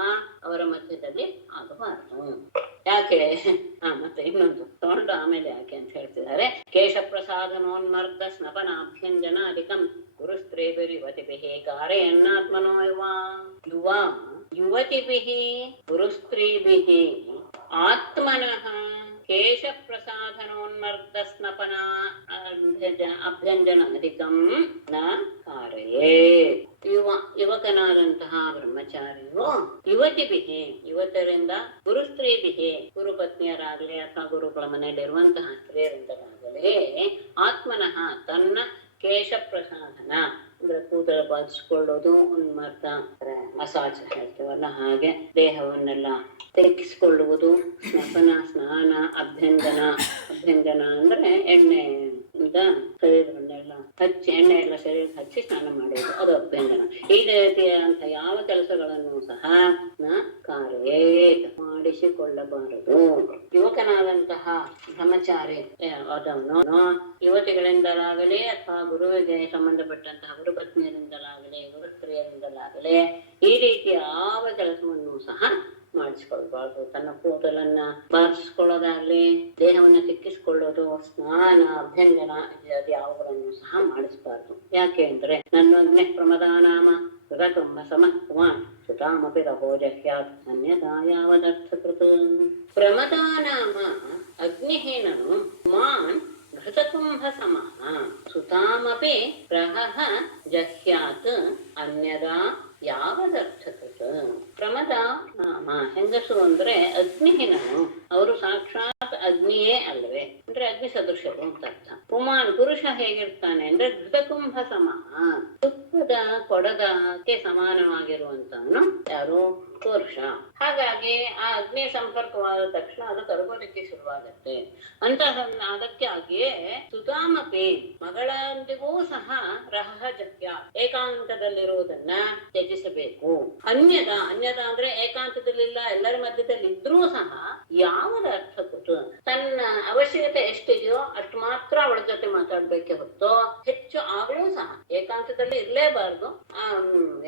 ಅವರ ಮಧ್ಯದಲ್ಲಿ ಆಗಬಾರದು. ಯಾಕೆ ಮತ್ತೆ ಇನ್ನೊಂದು ತಗೊಂಡು ಆಮೇಲೆ ಯಾಕೆ ಅಂತ ಹೇಳ್ತಿದ್ದಾರೆ. ಕೇಶ ಪ್ರಸಾದನೋನ್ಮರ್ದ ಸ್ನಪನಾಭ್ಯಂಜನ ಅಧಿಕಂ ಗುರು ಸ್ತ್ರೀಭಿರ್ಯುವತಿಭಿಃ ಕಾರಯನ್ನಾತ್ಮನೋ ಯುವತಿಭಿಃ ಗುರು ಸ್ತ್ರೀಭಿಃ ಆತ್ಮನಃ ಕೇಶ ಪ್ರಸಾದನೋನ್ಮರ್ದ ಸ್ನಪನ ಅಭ್ಯಂಜನ ಅಧಿಕಂ ನ ಕಾರಯೇ. ಯುವಕನಾದಂತಹ ಬ್ರಹ್ಮಚಾರಿಯು ಯುವತರಿಂದ ಗುರು ಸ್ತ್ರೀಭಿಹಿ ಗುರುಪತ್ನಿಯರಾಗಲಿ ಅಥವಾ ಗುರುಗಳ ಮನೆಯಲ್ಲಿರುವಂತಹ ಸ್ತ್ರೀಯರಿಂದಲಾಗಲಿ ಆತ್ಮನಃ ತನ್ನ ಕೇಶ ಪ್ರಸಾದನ ಅಂದ್ರೆ ಕೂದಲು ಬಾಚಿಸಿಕೊಳ್ಳೋದು, ಉನ್ಮರ್ದ ಮಸಾಜ್ ಹೇಳ್ತೀವಲ್ಲ ಹಾಗೆ ದೇಹವನ್ನೆಲ್ಲ ತೆಕ್ಕಿಸಿಕೊಳ್ಳುವುದು, ಸ್ನಾನ, ಅಭ್ಯಂಜನ ಅಂದ್ರೆ ಎಣ್ಣೆಯಿಂದ ಶರೀರವನ್ನೆಲ್ಲ ಹಚ್ಚಿ, ಎಣ್ಣೆ ಎಲ್ಲ ಶರೀರ ಹಚ್ಚಿ ಸ್ನಾನ ಮಾಡುವುದು, ಅದು ಅಭ್ಯಂಜನ. ಈ ರೀತಿಯಾದಂತಹ ಯಾವ ಕೆಲಸಗಳನ್ನು ಸಹ ಕಾರ್ಯೇ ಮಾಡಿಸಿಕೊಳ್ಳಬಾರದು. ಯುವಕನಾದಂತಹ ಬ್ರಹ್ಮಚಾರಿ ಅದನ್ನು ಯುವತಿಗಳಿಂದಲಾಗಲಿ ಅಥವಾ ಗುರುವಿಗೆ ಸಂಬಂಧಪಟ್ಟಂತಹ ಗುರುಪತ್ನಿಯರಿಂದಲಾಗಲಿ ಗುರು ಸ್ತ್ರೀಯರಿಂದಲಾಗಲಿ ಈ ರೀತಿಯ ಯಾವ ಕೆಲಸವನ್ನು ಸಹ ಮಾಡಿಸ್ಕೊಳ್ಬಾರ್ದು. ತನ್ನ ಕೂದಲನ್ನ ಬಾಚಿಸ್ಕೊಳ್ಳೋದಾಗ್ಲಿ, ದೇಹವನ್ನ ತಿಕ್ಕಿಸ್ಕೊಳ್ಳೋದು, ಸ್ನಾನ, ಅಭ್ಯಂಜನ ಇತ್ಯಾದಿ ಯಾವುಗಳನ್ನು ಸಹ ಮಾಡಿಸಬಾರ್ದು. ಯಾಕೆ ಅಂದ್ರೆ ನನ್ನೊಗ್ನೆ ಪ್ರಮದಾನಾಮ ಕೃತಕುಂಭ ಸಮತ್ವಾನ್ ಸುತಾಮಪಿ ರಹೋ ಜಹ್ಯಾತ್ ಅನ್ಯಥಾ ಯಾವದರ್ಥಕೃತ. ಪ್ರಮದಾನಾಮ ಅಗ್ನಿಹೀನನು ಮಾನ್ ಘೃತಕುಂಭ ಸಮಃ ಸುತಾಮಪಿ ರಹಃ ಜಹ್ಯಾತ್ ಅನ್ಯದಾ ಯಾವದರ್ಥಕೃತ ಪ್ರಮದ ನಾಮ ಹೆಂಗಸು ಅಂದ್ರೆ ಅಗ್ನಿಹಿನನು, ಅವರು ಸಾಕ್ಷಾತ್ ಅಗ್ನಿಯೇ ಅಲ್ವೇ, ಅಂದ್ರೆ ಅಗ್ನಿ ಸದೃಶರು ಅಂತ ಅರ್ಥ. ಪುಮಾನ್ ಪುರುಷ ಹೇಗಿರ್ತಾನೆ ಅಂದ್ರೆ ಘೃತಕುಂಭ ಸಮಾನ, ತುಪ್ಪದ ಕೊಡದಕ್ಕೆ ಸಮಾನವಾಗಿರುವಂತವನು ಯಾರು? ಪುರುಷ. ಹಾಗಾಗಿ ಆ ಅಗ್ನಿ ಸಂಪರ್ಕವಾದ ತಕ್ಷಣ ಅದು ಕರಗೋಲಿಕ್ಕೆ ಶುರುವಾಗತ್ತೆ ಅಂತ. ಅದಕ್ಕಾಗಿಯೇ ಸುಧಾಮಪಿ ಮಗಳಂದಿಗೂ ಸಹ ರಹಜಕ್ಯ ಏಕಾಂತದಲ್ಲಿರುವುದನ್ನ ತ್ಯಜಿಸಬೇಕು. ಅನ್ಯದ ಅಂದ್ರೆ ಏಕಾಂತದಲ್ಲಿಲ್ಲ, ಎಲ್ಲರ ಮಧ್ಯದಲ್ಲಿ ಇದ್ರೂ ಸಹ ಯಾವದ ಅರ್ಥ ಕೊಟ್ಟು ತನ್ನ ಅವಶ್ಯಕತೆ ಎಷ್ಟಿದೆಯೋ ಅಷ್ಟು ಮಾತ್ರ ಅವಳ ಜೊತೆ ಮಾತಾಡ್ಬೇಕೆ ಹೊತ್ತು ಹೆಚ್ಚು ಆಗ್ಲೂ ಸಹ ಏಕಾಂತದಲ್ಲಿ ಇರ್ಲೇಬಾರ್ದು.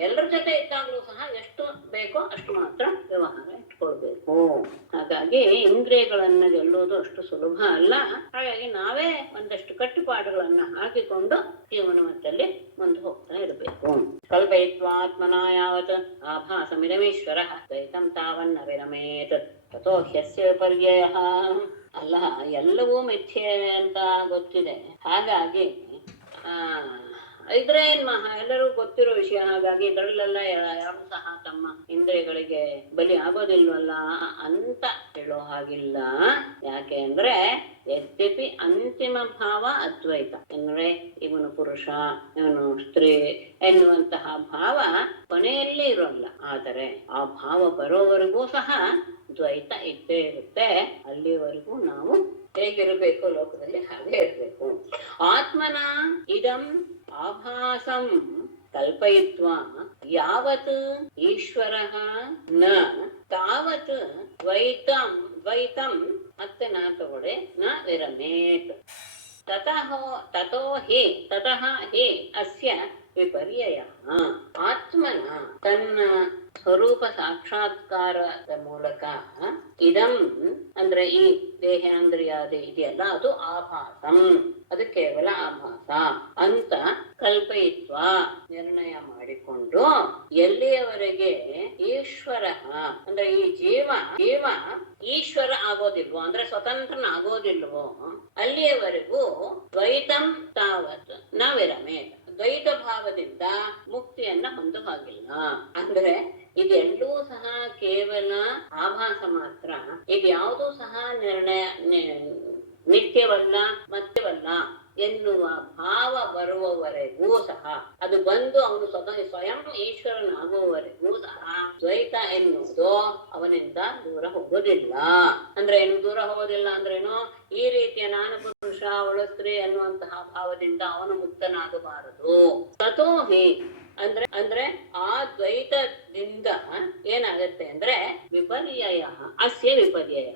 ಎಲ್ಲರ ಜೊತೆ ಇದ್ದಾಗ್ಲೂ ಸಹ ಎಷ್ಟು ಬೇಕೋ ಅಷ್ಟು ಮಾತ್ರ ವ್ಯವಹಾರ ಇಟ್ಕೊಳ್ಬೇಕು. ಹಾಗಾಗಿ ಇಂದ್ರಿಯಗಳನ್ನ ಗೆಲ್ಲುವುದು ಅಷ್ಟು ಸುಲಭ ಅಲ್ಲ. ಹಾಗಾಗಿ ನಾವೇ ಒಂದಷ್ಟು ಕಟ್ಟುಪಾಡುಗಳನ್ನ ಹಾಕಿಕೊಂಡು ಜೀವನದಲ್ಲಿ ಮುಂದೆ ಹೋಗ್ತಾ ಇರಬೇಕು. ಕಲ್ಪಯಿತ್ವಾತ್ಮನ ಯಾವತ್ ಆಭಾಸಮಿದಮೀಶ್ವರ ದ್ವೈತಂ ತಾವನ್ನ ವಿರಮೇತ್ ತಥೋ ಹ್ಯಸ್ಯ ಪರ್ಯಯ. ಅಲ್ಲ, ಎಲ್ಲವೂ ಮಿಥ್ಯೆ ಅಂತ ಗೊತ್ತಿದೆ. ಹಾಗಾಗಿ ಇದ್ರೇನ್ ಎಲ್ಲರೂ ಗೊತ್ತಿರೋ ವಿಷಯ. ಹಾಗಾಗಿ ಇದರಲ್ಲೆಲ್ಲ ಯಾರು ಸಹ ತಮ್ಮ ಇಂದ್ರಿಯಗಳಿಗೆ ಬಲಿ ಆಗೋದಿಲ್ವಲ್ಲ ಅಂತ ಹೇಳೋ ಹಾಗಿಲ್ಲ. ಯಾಕೆ ಅಂದ್ರೆ ಯದ್ಯಪಿ ಅಂತಿಮ ಭಾವ ಅದ್ವೈತ ಅಂದ್ರೆ ಇವನು ಪುರುಷ ಇವನು ಸ್ತ್ರೀ ಎನ್ನುವಂತಹ ಭಾವ ಕೊನೆಯಲ್ಲಿ ಇರೋಲ್ಲ. ಆದರೆ ಆ ಭಾವ ಬರೋವರೆಗೂ ಸಹ ದ್ವೈತ ಇದ್ದೇ ಇರುತ್ತೆ. ಅಲ್ಲಿವರೆಗೂ ನಾವು ಹೇಗಿರಬೇಕು ಲೋಕದಲ್ಲಿ ಹಾಗೆ ಇರಬೇಕು. ಆತ್ಮನ ಇದಂ ಆಭಾಸಂ ಕಲ್ಪಯಿತ್ವಾ ಯಾವತ್ ಈಶ್ವರಃ ನ ತಾವತ್ ದ್ವೈತಂ ಮತ್ತೆ ನಾ ತಗೊಡೆ ನ ವಿರಮೇತ್ ತತೋ ಹಿ ಅಸ್ಯ ವಿಪರ್ಯಯ. ಆತ್ಮನ ತನ್ನ ಸ್ವರೂಪ ಸಾಕ್ಷಾತ್ಕಾರದ ಮೂಲಕ ಇದಂ ಅಂದ್ರೆ ಈ ದೇಹೇಂದ್ರಿಯಾದಿ ಇದೆಯಲ್ಲ ಅದು ಆಭಾಸಂ, ಅದು ಕೇವಲ ಆಭಾಸ ಅಂತ ಕಲ್ಪಯಿತ್ವ ನಿರ್ಣಯ ಮಾಡಿಕೊಂಡು ಎಲ್ಲಿಯವರೆಗೆ ಈಶ್ವರ ಅಂದ್ರೆ ಈ ಜೀವ ಈಶ್ವರ ಆಗೋದಿಲ್ವೋ ಅಂದ್ರೆ ಸ್ವತಂತ್ರನಾಗೋದಿಲ್ವೋ ಅಲ್ಲಿಯವರೆಗೂ ದ್ವೈತಂ ತಾವತ್ ನ ವಿರಮೇ, ದ್ವೈತ ಭಾವದಿಂದ ಮುಕ್ತಿಯನ್ನ ಹೊಂದು ಹಾಗಿಲ್ಲ. ಅಂದ್ರೆ ಇದೆಲ್ಲೂ ಸಹ ಕೇವಲ ಆಭಾಸ ಮಾತ್ರ. ಇದ್ಯಾವುದೂ ಸಹ ನಿತ್ಯವಲ್ಲ ಮತ್ಯವಲ್ಲ ಎನ್ನುವ ಭಾವ ಬರುವವರೆಗೂ ಸಹ, ಅದು ಬಂದು ಅವನು ಸ್ವಯಂ ಈಶ್ವರನಾಗುವವರೆಗೂ ಸಹ ದ್ವೈತ ಎನ್ನುವುದು ಅವನಿಂದ ದೂರ ಹೋಗೋದಿಲ್ಲ. ಅಂದ್ರೆ ಏನು ದೂರ ಹೋಗೋದಿಲ್ಲ ಅಂದ್ರೇನು? ಈ ರೀತಿಯ ನಾನು ಪುರುಷ ಅವಳು ಸ್ತ್ರೀ ಅನ್ನುವಂತಹ ಭಾವದಿಂದ ಅವನು ಮುಕ್ತನಾಗಬಾರದು. ತಥೋಹಿ ಅಂದ್ರೆ ಆ ದ್ವೈತದಿಂದ ಏನಾಗತ್ತೆ ಅಂದ್ರೆ ವಿಪರ್ಯಯ ಅಸ್ಯ ವಿಪರ್ಯಯ,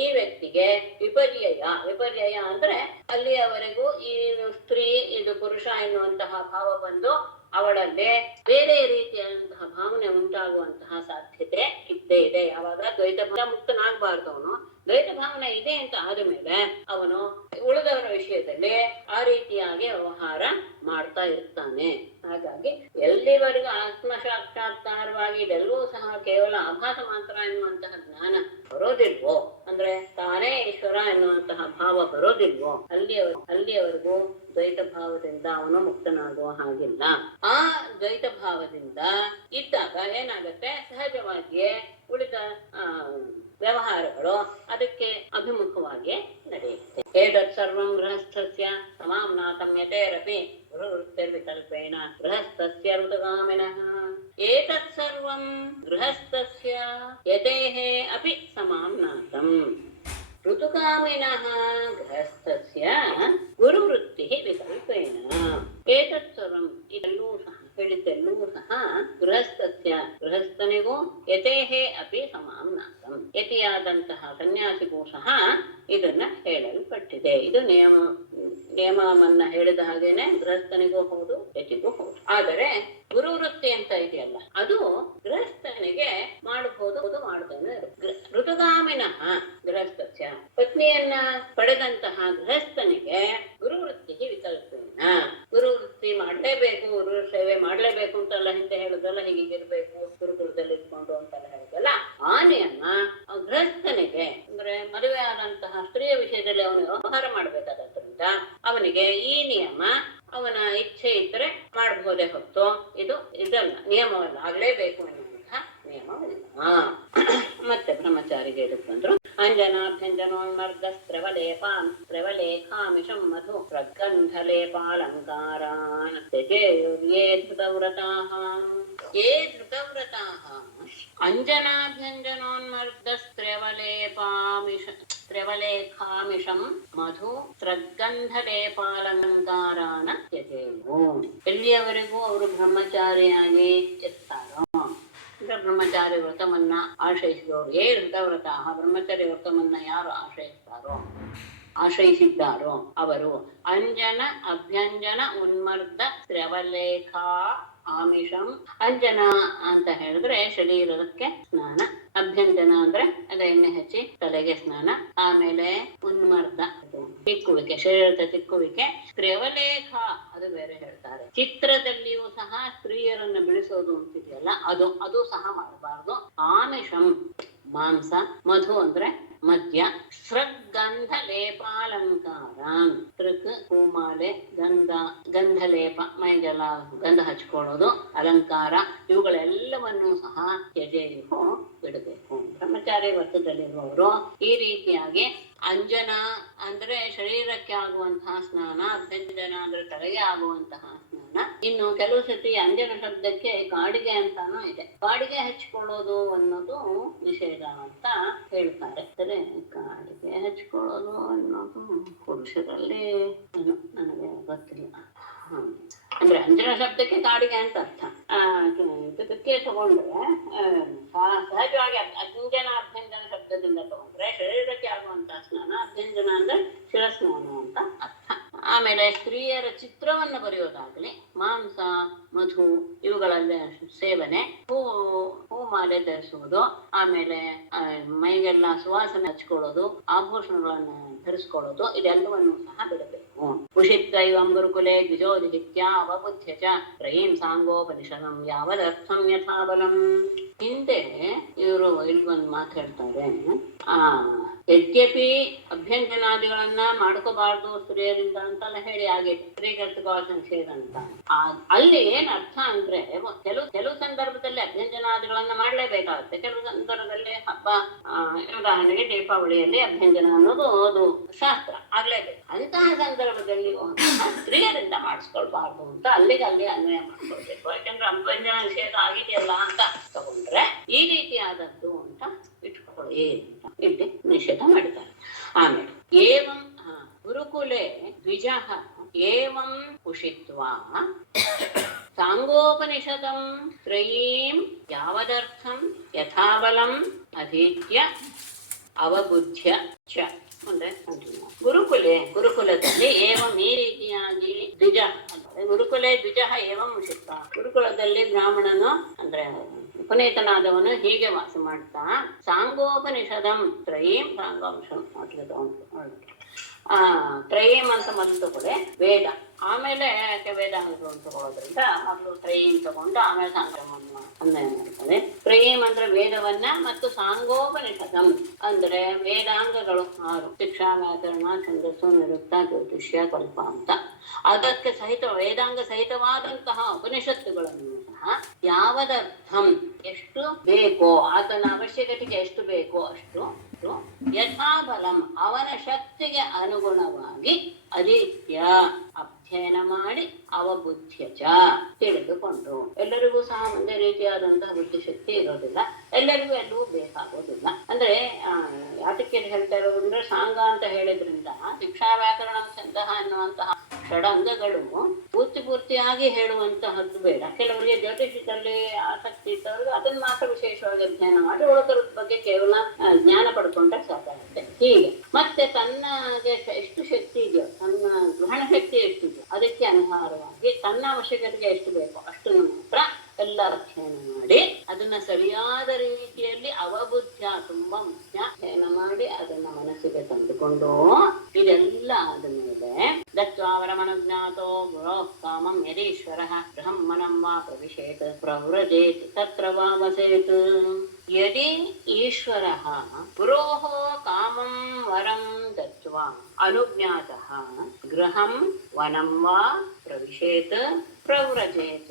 ಈ ವ್ಯಕ್ತಿಗೆ ವಿಪರ್ಯಯ ಅಂದ್ರೆ ಅಲ್ಲಿಯವರೆಗೂ ಈ ಸ್ತ್ರೀ ಇದು ಪುರುಷ ಎನ್ನುವಂತಹ ಭಾವ ಬಂದು ಅವಳಲ್ಲೇ ಬೇರೆ ರೀತಿಯಾದಂತಹ ಭಾವನೆ ಉಂಟಾಗುವಂತಹ ಸಾಧ್ಯತೆ ಇದ್ದೇ ಇದೆ. ಯಾವಾಗ ದ್ವೈತ ಮುಕ್ತನಾಗಬಾರ್ದು ಅವನು. ದ್ವೈತ ಭಾವನೆ ಇದೆ ಅಂತ ಆದ ಮೇಲೆ ಅವನು ಉಳಿದವರ ವಿಷಯದಲ್ಲಿ ಆ ರೀತಿಯಾಗಿ ವ್ಯವಹಾರ ಮಾಡ್ತಾ ಇರ್ತಾನೆ. ಹಾಗಾಗಿ ಎಲ್ಲಿವರೆಗೂ ಆತ್ಮ ಸಾಕ್ಷಾತ್ಕಾರವಾಗಿ ಇದೆಲ್ಲವೂ ಸಹ ಕೇವಲ ಆಭಾಸ ಮಾತ್ರ ಎನ್ನುವಂತಹ ಜ್ಞಾನ ಬರೋದಿಲ್ವೋ, ಅಂದ್ರೆ ತಾನೇ ಈಶ್ವರ ಎನ್ನುವಂತಹ ಭಾವ ಬರೋದಿಲ್ವೋ ಅಲ್ಲಿಯವರೆಗೂ ದ್ವೈತ ಭಾವದಿಂದ ಅವನು ಮುಕ್ತನಾಗುವ ಹಾಗಿಲ್ಲ. ಆ ದ್ವೈತ ಭಾವದಿಂದ ಇದ್ದಾಗ ಏನಾಗತ್ತೆ, ಸಹಜವಾಗಿಯೇ ಉಳಿದ ವ್ಯವಹಾರಗಳು ಅದಕ್ಕೆ ಅಭಿಮುಖವಾಗಿ ನಡೆಯುತ್ತೆ. ಏತತ್ ಸರ್ವಂ ಗೃಹಸ್ಥಸ್ಯ ಸಮಾಮ್ನಾತಂ ಯತೇರಪಿ ವೃತ್ತಿರ್ವಿಕಲ್ಪೇನ ಗೃಹಸ್ಥಸ್ಯ ಋತಗಾಮಿನಃ. ಏತತ್ ಸರ್ವಂ ಗೃಹಸ್ಥಸ್ಯ ಯತೇಃ ಅಪಿ ಸಮಾಮ್ನಾತಂ ಋತುಕಾಮಿನಃ ಗೃಹಸ್ಥಸ್ಯ ಗುರುವೃತ್ತಿ ವಿಕಲ್ಪೇನ. ಏತತ್ ಸರ್ವಂ ಇದೆಲ್ಲೂ ಸಹ ಹೇಳಿದ್ದೆಲ್ಲೂ ಸಹ ಗೃಹಸ್ಥನಿಗೂ ಯತೇಹೇ ಅಪಿ ಸಮಾಮ್ನಾತಂ, ಯತಿಯಾದಂತಹ ಸನ್ಯಾಸಿಗೂ ಸಹ ಇದನ್ನ ಹೇಳಲ್ಪಟ್ಟಿದೆ. ಇದು ನಿಯಮವನ್ನ ಹೇಳಿದ ಹಾಗೇನೆ ಗೃಹಸ್ಥನಿಗೂ ಹೌದು ಯತಿಗೂ ಹೌದು. ಆದರೆ ಗುರುವೃತ್ತಿ ಅಂತ ಇದೆಯಲ್ಲ ಅದು ಗೃಹಸ್ಥನಿಗೆ ಮಾಡಬಹುದು ಮಾಡದೇನೆ. ಋತುಗಾಮಿನಃ ಗೃಹಸ್ಥಸ್ಯ ಪತ್ನಿಯನ್ನ ಪಡೆದಂತಹ ಗೃಹಸ್ಥನಿಗೆ ಗುರುವೃತ್ತಿ ವಿಕಲ್ಪೇನ, ಗುರುವೃತ್ತಿ ಮಾಡ್ಲೇಬೇಕು, ಗುರು ಸೇವೆ ಮಾಡ್ಲೇಬೇಕು ಅಂತೆಲ್ಲ ಹಿಂದೆ ಹೇಳುದಲ್ಲ, ಹೀಗಿರ್ಬೇಕು ಗುರುಕುಲದಲ್ಲಿ ಇದ್ಕೊಂಡು ಅಂತೆಲ್ಲ ಹೇಳುದಲ್ಲ, ಆ ನಿಯಮ ಗೃಹಸ್ಥನಿಗೆ ಅಂದ್ರೆ ಮದುವೆ ಆದಂತಹ ಸ್ತ್ರೀಯ ವಿಷಯದಲ್ಲಿ ಅವನು ವ್ಯವಹಾರ ಮಾಡ್ಬೇಕಾದ್ರಿಂದ ಅವನಿಗೆ ಈ ನಿಯಮ ಅವನ ಇಚ್ಛೆ ಇದ್ರೆ ಮಾಡಬಹುದು. ಮಾಡಬಹುದೇ ಹೊತ್ತು ಇದಲ್ಲ, ನಿಯಮವಲ್ಲ, ಆಗಲೇಬೇಕು ಎನ್ನುವಂತಹ ನಿಯಮವಿಲ್ಲ. ಮತ್ತೆ ಬ್ರಹ್ಮಚಾರಿಗೆ ಇದಕ್ಕೆ ಬಂದ್ರು. ಅಂಜನಾಭ್ಯಂಜನೋನ್ಮರ್ಗ ಸ್ತ್ರವಲೇಖಾಮಿಷಂ ಮಧು ಪ್ರಗಂಧಲೇಪಾಲಂಕಾರಾನ್ ಯೇ ಧೃತವ್ರತಾಃ. ಯೇ ಧೃತವ್ರತಾಃ ಅಂಜನಾಭ್ಯಂಜನೋನ್ಮರ್ಗ ಸ್ತ್ರವಲೇಖಾಮಿಷಂ ಮಧು ಪ್ರಗಂಧಲೇಪಾಲಂಕಾರಾನ ತ್ಯಜೇಯು. ಎಲ್ಲಿಯವರೆಗೂ ಅವರು ಬ್ರಹ್ಮಚಾರಿಯಾಗಿ ಇರ್ತಾರೋ, ಬ್ರಹ್ಮಚಾರಿ ವ್ರತವನ್ನ ಆಶ್ರಯಿಸಿದವರು, ಏ ಋತವ್ರತ, ಬ್ರಹ್ಮಚಾರಿ ವ್ರತವನ್ನ ಯಾರು ಆಶ್ರಯಿಸಿದ್ದಾರೋ ಅವರು ಅಂಜನ ಅಭ್ಯಂಜನ ಉನ್ಮರ್ದ ಸ್ತ್ರವಲೇಖಾ ಆಮಿಷಂ. ಅಂಜನ ಅಂತ ಹೇಳಿದ್ರೆ ಶರೀರಕ್ಕೆ ಸ್ನಾನ, ಅಭ್ಯಂಜನ ಅಂದ್ರೆ ಅದ ಎಣ್ಣೆ ಹಚ್ಚಿ ತಲೆಗೆ ಸ್ನಾನ, ಆಮೇಲೆ ಉನ್ಮರ್ದ ತಿಕ್ಕುವಿಕೆ, ಶರೀರದ ತಿಕ್ಕುವಿಕೆ. ಸ್ತ್ರವಲೇಖ ಅದು ಬೇರೆ ಹೇಳ್ತಾರೆ. ಚಿತ್ರದಲ್ಲಿಯೂ ಸಹ ಸ್ತ್ರೀಯರನ್ನು ಬಿಡಿಸೋದು ಅಂತಿದೆಯಲ್ಲ, ಅದು ಸಹ ಮಾಡಬಾರ್ದು. ಆಮಿಷಂ ಮಾಂಸ, ಮಧು ಅಂದ್ರೆ ಮದ್ಯ, ಸೃಗ್ಗಂಧ ಲೇಪಾಲಂಕಾರ, ಸೃಕ್ ಹೂಮಾಲೆ, ಗಂಧಲೇಪ ಮೈಗೆಲ್ಲ ಗಂಧ ಹಚ್ಕೊಳ್ಳೋದು, ಅಲಂಕಾರ, ಇವುಗಳೆಲ್ಲವನ್ನೂ ಸಹ ತ್ಯಜೆಯು ಬಿಡಬೇಕು. ಬ್ರಹ್ಮಚಾರಿ ವ್ರತದಲ್ಲಿರುವವರು ಈ ರೀತಿಯಾಗಿ ಅಂಜನ ಅಂದ್ರೆ ಶರೀರಕ್ಕೆ ಆಗುವಂತಹ ಸ್ನಾನ, ಅಭ್ಯಂಜನ ಅಂದ್ರೆ ತಲೆಗೆ ಆಗುವಂತಹ ಸ್ನಾನ. ಇನ್ನು ಕೆಲವು ಸತಿ ಅಂಜನ ಶಬ್ದಕ್ಕೆ ಕಾಡಿಗೆ ಅಂತಾನೂ ಇದೆ. ಕಾಡಿಗೆ ಹಚ್ಕೊಳ್ಳೋದು ಅನ್ನೋದು ನಿಷೇಧ ಅಂತ ಹೇಳ್ತಾರೆ. ಕಾಡಿಗೆ ಹಚ್ಕೊಳ್ಳೋದು ಅನ್ನೋದು ಪುರುಷರಲ್ಲಿ ನನಗೆ ಗೊತ್ತಿಲ್ಲ. ಅಂದ್ರೆ ಅಂಜನ ಶಬ್ದಕ್ಕೆ ಕಾಡಿಗೆ ಅಂತ ಅರ್ಥ. ಇದಕ್ಕೆ ತಗೊಂಡ್ರೆ ಸಹಜವಾಗಿ ಅಂಜನ ಅಭ್ಯಂಜನ ಶಬ್ದದಿಂದ ತಗೊಂಡ್ರೆ ಶರೀರಕ್ಕೆ ಆಗುವಂತಹ ಸ್ನಾನ, ಅಭ್ಯಂಜನ ಅಂದ್ರೆ ಶಿರಸ್ನಾನ ಅಂತ ಅರ್ಥ. ಆಮೇಲೆ ಸ್ತ್ರೀಯರ ಚಿತ್ರವನ್ನು ಬರೆಯೋದಾಗ್ಲಿ, ಮಾಂಸ, ಮಧು ಇವುಗಳಲ್ಲಿ ಸೇವನೆ, ಹೂಮಾಲೆ ಧರಿಸುವುದು, ಆಮೇಲೆ ಮೈಗೆಲ್ಲ ಸುವಾಸನೆ ಹಚ್ಕೊಳ್ಳೋದು, ಆಭೂಷಣಗಳನ್ನು ಧರಿಸ್ಕೊಳ್ಳೋದು, ಇದೆಲ್ಲವನ್ನು ಸಹ ಬಿಡಬೇಕು. ಉಷಿತ್ತೈವಂ ಗುರುಕುಲೆ ದ್ವಿಜೋದಿತ್ಯ ಅವಬುದ್ಧ್ಯ ಚ ತ್ರಯೀಂ ಸಾಂಗೋಪನಿಷದಂ ಯಾವದರ್ಥಂ ಯಥಾಬಲಂ. ಹಿಂದೆ ಇವರು ಇಲ್ಲಿ ಒಂದು ಮಾತು ಹೇಳ್ತಾರೆ. ಯದ್ಯಪಿ ಅಭ್ಯಂಜನಾದಿಗಳನ್ನ ಮಾಡ್ಕೋಬಾರ್ದು ಸ್ತ್ರೀಯರಿಂದ ಅಂತೆಲ್ಲ ಹೇಳಿ ಆಗೈತೆ, ಸ್ತ್ರೀಗರ್ತಿಗಳ ನಿಷೇಧ ಅಂತ. ಅಲ್ಲಿ ಏನ್ ಅರ್ಥ ಅಂದ್ರೆ ಕೆಲವು ಸಂದರ್ಭದಲ್ಲಿ ಅಭ್ಯಂಜನಾದಿಗಳನ್ನ ಮಾಡ್ಲೇಬೇಕಾಗುತ್ತೆ. ಕೆಲವು ಸಂದರ್ಭದಲ್ಲಿ ಹಬ್ಬ, ಉದಾಹರಣೆಗೆ ದೀಪಾವಳಿಯಲ್ಲಿ ಅಭ್ಯಂಜನ ಅನ್ನೋದು ಅದು ಶಾಸ್ತ್ರ ಆಗ್ಲೇಬೇಕು. ಅಂತಹ ಸಂದರ್ಭದಲ್ಲಿ ಸ್ತ್ರೀಯರಿಂದ ಮಾಡಿಸ್ಕೊಳ್ಬಾರ್ದು ಅಂತ ಅಲ್ಲಿಗೆ ಅನ್ವಯ ಮಾಡ್ಕೊಳ್ಬೇಕು. ಯಾಕಂದ್ರೆ ಅಭ್ಯಂಜನ ನಿಷೇಧ ಆಗಿದೆಯಲ್ಲ ಅಂತ ತಗೊಂಡ್ರೆ ಈ ರೀತಿಯಾದದ್ದು ಅಂತ ಇಟ್ಕೊಳ್ಳಿ ಅಂತ ಇಲ್ಲಿ ನಿಷೇಧ ಮಾಡಿದ್ದಾರೆ. ಆಮೇಲೆ ಏವಂ ಗುರುಕುಲೆ ದ್ವಿಜಃ ಏವಂ ಉಷಿತ್ವಾ ಸಾಂಗೋಪನಿಷದಂ ತ್ರಯೀಂ ಯಾವದರ್ಥಂ ಯಥಾಬಲಂ ಅಧೀತ್ಯ ಅವಬುದ್ಧ್ಯ ಚ. ಅಂದ್ರೆ ಗುರುಕುಲದಲ್ಲಿ ಏವಂ ಈ ರೀತಿಯಾಗಿ ದ್ವಿಜ ಅಂದ್ರೆ ಗುರುಕುಲೆ ದ್ವಿಜ ಏವಂ ಉಷಿತ್ವ. ಗುರುಕುಲದಲ್ಲಿ ಬ್ರಾಹ್ಮಣನು ಅಂದ್ರೆ ಉಪನೇತನಾದವನು ಹೀಗೆ ವಾಸ ಮಾಡ್ತಾ ಸಾಂಗೋಪನಿಷದಂ ತ್ರಯೀಂ ಸಾಂಗೋಪನಿಷಂ ತ್ರಯೀಂ ಅಂತ ಮೊದಲು ತಗೊಳ್ಳಿ ವೇದ, ಆಮೇಲೆ ವೇದಾಂಗಗಳು ತಗೊಳ್ಳೋದ್ರಿಂದ ಮೊದಲು ತ್ರಯೀಂ ತಗೊಂಡು ಆಮೇಲೆ ಸಾಂಗಮವನ್ನು ಅನ್ವಯ ಮಾಡ್ತಾರೆ. ತ್ರಯೀಂ ಅಂದ್ರೆ ವೇದವನ್ನ ಮತ್ತು ಸಾಂಗೋಪನಿಷದಂ ಅಂದ್ರೆ ವೇದಾಂಗಗಳು 6: ಶಿಕ್ಷಾ, ವ್ಯಾಕರಣ, ಛಂದಸ್ಸು, ನಿರುಕ್ತ, ಜ್ಯೋತಿಷ್ಯ, ಕಲ್ಪ ಅಂತ. ಅದಕ್ಕೆ ವೇದಾಂಗ ಸಹಿತವಾದಂತಹ ಉಪನಿಷತ್ತುಗಳನ್ನು ಸಹ ಯಾವದರ್ಥಂ ಎಷ್ಟು ಬೇಕೋ, ಆತನ ಅವಶ್ಯಕತೆಗೆ ಎಷ್ಟು ಬೇಕೋ ಅಷ್ಟು ಯಥಾಬಲಂ ಅವನ ಶಕ್ತಿಗೆ ಅನುಗುಣವಾಗಿ ಅಧೀತ್ಯ ಅಧ್ಯಯನ ಮಾಡಿ ಅವಬುದ್ಧ್ಯ ಚ ತಿಳಿದುಕೊಂಡು. ಎಲ್ಲರಿಗೂ ಸಹ ಒಂದೇ ರೀತಿಯಾದಂತಹ ಬುದ್ಧಿಶಕ್ತಿ ಇರೋದಿಲ್ಲ, ಎಲ್ಲರಿಗೂ ಎಲ್ಲವೂ ಬೇಕಾಗೋದಿಲ್ಲ. ಅಂದ್ರೆ ಯಾತಕ್ಕೆ ಹೇಳ್ತಾ ಇರೋದು ಅಂದ್ರೆ ಸಾಂಗ ಅಂತ ಹೇಳಿದ್ರಿಂದ ಶಿಕ್ಷಾ, ವ್ಯಾಕರಣ, ಛಂದಃ ಅನ್ನುವಂತಹ ಷಡಂಗಗಳು ಪೂರ್ತಿಯಾಗಿ ಹೇಳುವಂತಹದ್ದು ಬೇಡ. ಕೆಲವರಿಗೆ ಜ್ಯೋತಿಷದಲ್ಲಿ ಆಸಕ್ತಿ ಇದ್ದವ್ರಿಗೆ ಅದನ್ನ ಮಾತ್ರ ವಿಶೇಷವಾಗಿ ಅಧ್ಯಯನ ಮಾಡಿ ಉಳಿದರದ ಬಗ್ಗೆ ಕೇವಲ ಜ್ಞಾನ ಪಡ್ಕೊಂಡ್ರೆ ಸಾಕಾಗುತ್ತೆ. ಹೀಗೆ ಮತ್ತೆ ತನ್ನಗೆ ಎಷ್ಟು ಶಕ್ತಿ ಇದೆಯೋ, ತನ್ನ ಗ್ರಹಣ ಶಕ್ತಿ ಎಷ್ಟಿದೆಯೋ ಅದಕ್ಕೆ ಅನುಸಾರವಾಗಿ ತನ್ನ ಅವಶ್ಯಕತೆಗೆ ಎಷ್ಟು ಬೇಕೋ ಅಷ್ಟನ್ನು ಮಾತ್ರ ಎಲ್ಲ ಅಧ್ಯಯನ ಮಾಡಿ ಅದನ್ನ ಸರಿಯಾದ ರೀತಿಯಲ್ಲಿ ಅವಬುದ್ಧ ತುಂಬಾ ಮುಖ್ಯ ಅಧ್ಯಯನ ಮಾಡಿ ಅದನ್ನ ಮನಸ್ಸಿಗೆ ತಂದುಕೊಂಡು ಇದೆಲ್ಲ ಆದಮೇಲೆ ದತ್ವಾವರಮನುಜ್ಞಾತೋ ಗುರೋ ಕಾಮಂ ಯದೀಶ್ವರ ಬ್ರಹ್ಮಣಂ ವಾ ಪ್ರವಿಶೇತ್ ಪ್ರವ್ರಜೇತ್ ತತ್ರ ವಾ ವಸೇತ್. ಯದಿ ಈಶ್ವರ ಗುರೋಃ ಕಾಮಂ ವರಂ ದತ್ವಾ ಅನುಜ್ಞಾತಃ ಗೃಹಂ ವನಂ ವಾ ಪ್ರವಿಶೇತ್ ಪ್ರವ್ರಜೇತ್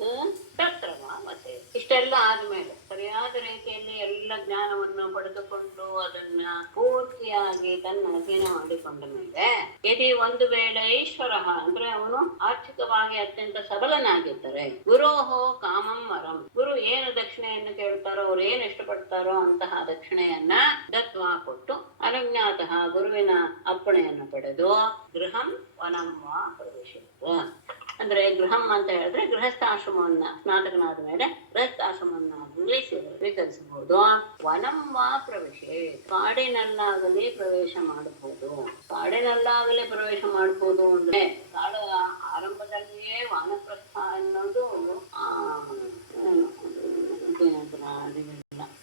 ತತ್ರ ವಾ ವಸೇತ್. ಇಷ್ಟೆಲ್ಲ ಆದ್ಮೇಲೆ ಸರಿಯಾದ ರೀತಿಯಲ್ಲಿ ಎಲ್ಲ ಜ್ಞಾನವನ್ನು ಪಡೆದುಕೊಂಡು ಅದನ್ನ ಪೂರ್ತಿಯಾಗಿ ತನ್ನ ಅಧೀನ ಮಾಡಿಕೊಂಡ ಮೇಲೆ ಯದಿ ಒಂದು ವೇಳೆ ಈಶ್ವರ ಅಂದ್ರೆ ಅವನು ಆರ್ಥಿಕವಾಗಿ ಅತ್ಯಂತ ಸಬಲನಾಗಿದ್ದರೆ ಗುರೋಹೋ ಕಾಮಂ ವರಂ, ಗುರು ಏನು ದಕ್ಷಿಣೆಯನ್ನು ಕೇಳ್ತಾರೋ ಅವ್ರು ಏನು ಇಷ್ಟಪಡ್ತಾರೋ ಅಂತಹ ದಕ್ಷಿಣೆಯನ್ನ ದತ್ವಾ ಕೊಟ್ಟು ಅನುಜ್ಞಾತಃ ಗುರುವಿನ ಅಪ್ಪಣೆಯನ್ನು ಪಡೆದು ಗೃಹಂ ವನಂ ವಾ ಪ್ರವೇಶಿಸುವ. ಅಂದ್ರೆ ಗೃಹಂ ಅಂತ ಹೇಳಿದ್ರೆ ಗೃಹಸ್ಥಾಶ್ರಮವನ್ನ ಸ್ನಾತಕನಾದ ಮೇಲೆ ಗೃಹಸ್ಥಾಶ್ರಮವನ್ನ ಸ್ವೀಕರಿಸಬಹುದು. ವನಂ ವಾ ಪ್ರವೇಶ, ಕಾಡಿನಲ್ಲಾಗಲಿ ಪ್ರವೇಶ ಮಾಡಬಹುದು. ಕಾಡಿನಲ್ಲಾಗಲಿ ಪ್ರವೇಶ ಮಾಡಬಹುದು ಅಂದ್ರೆ ಕಾಡು ಆರಂಭದಲ್ಲಿಯೇ ವಾನಪ್ರಸ್ಥ ಅನ್ನೋದು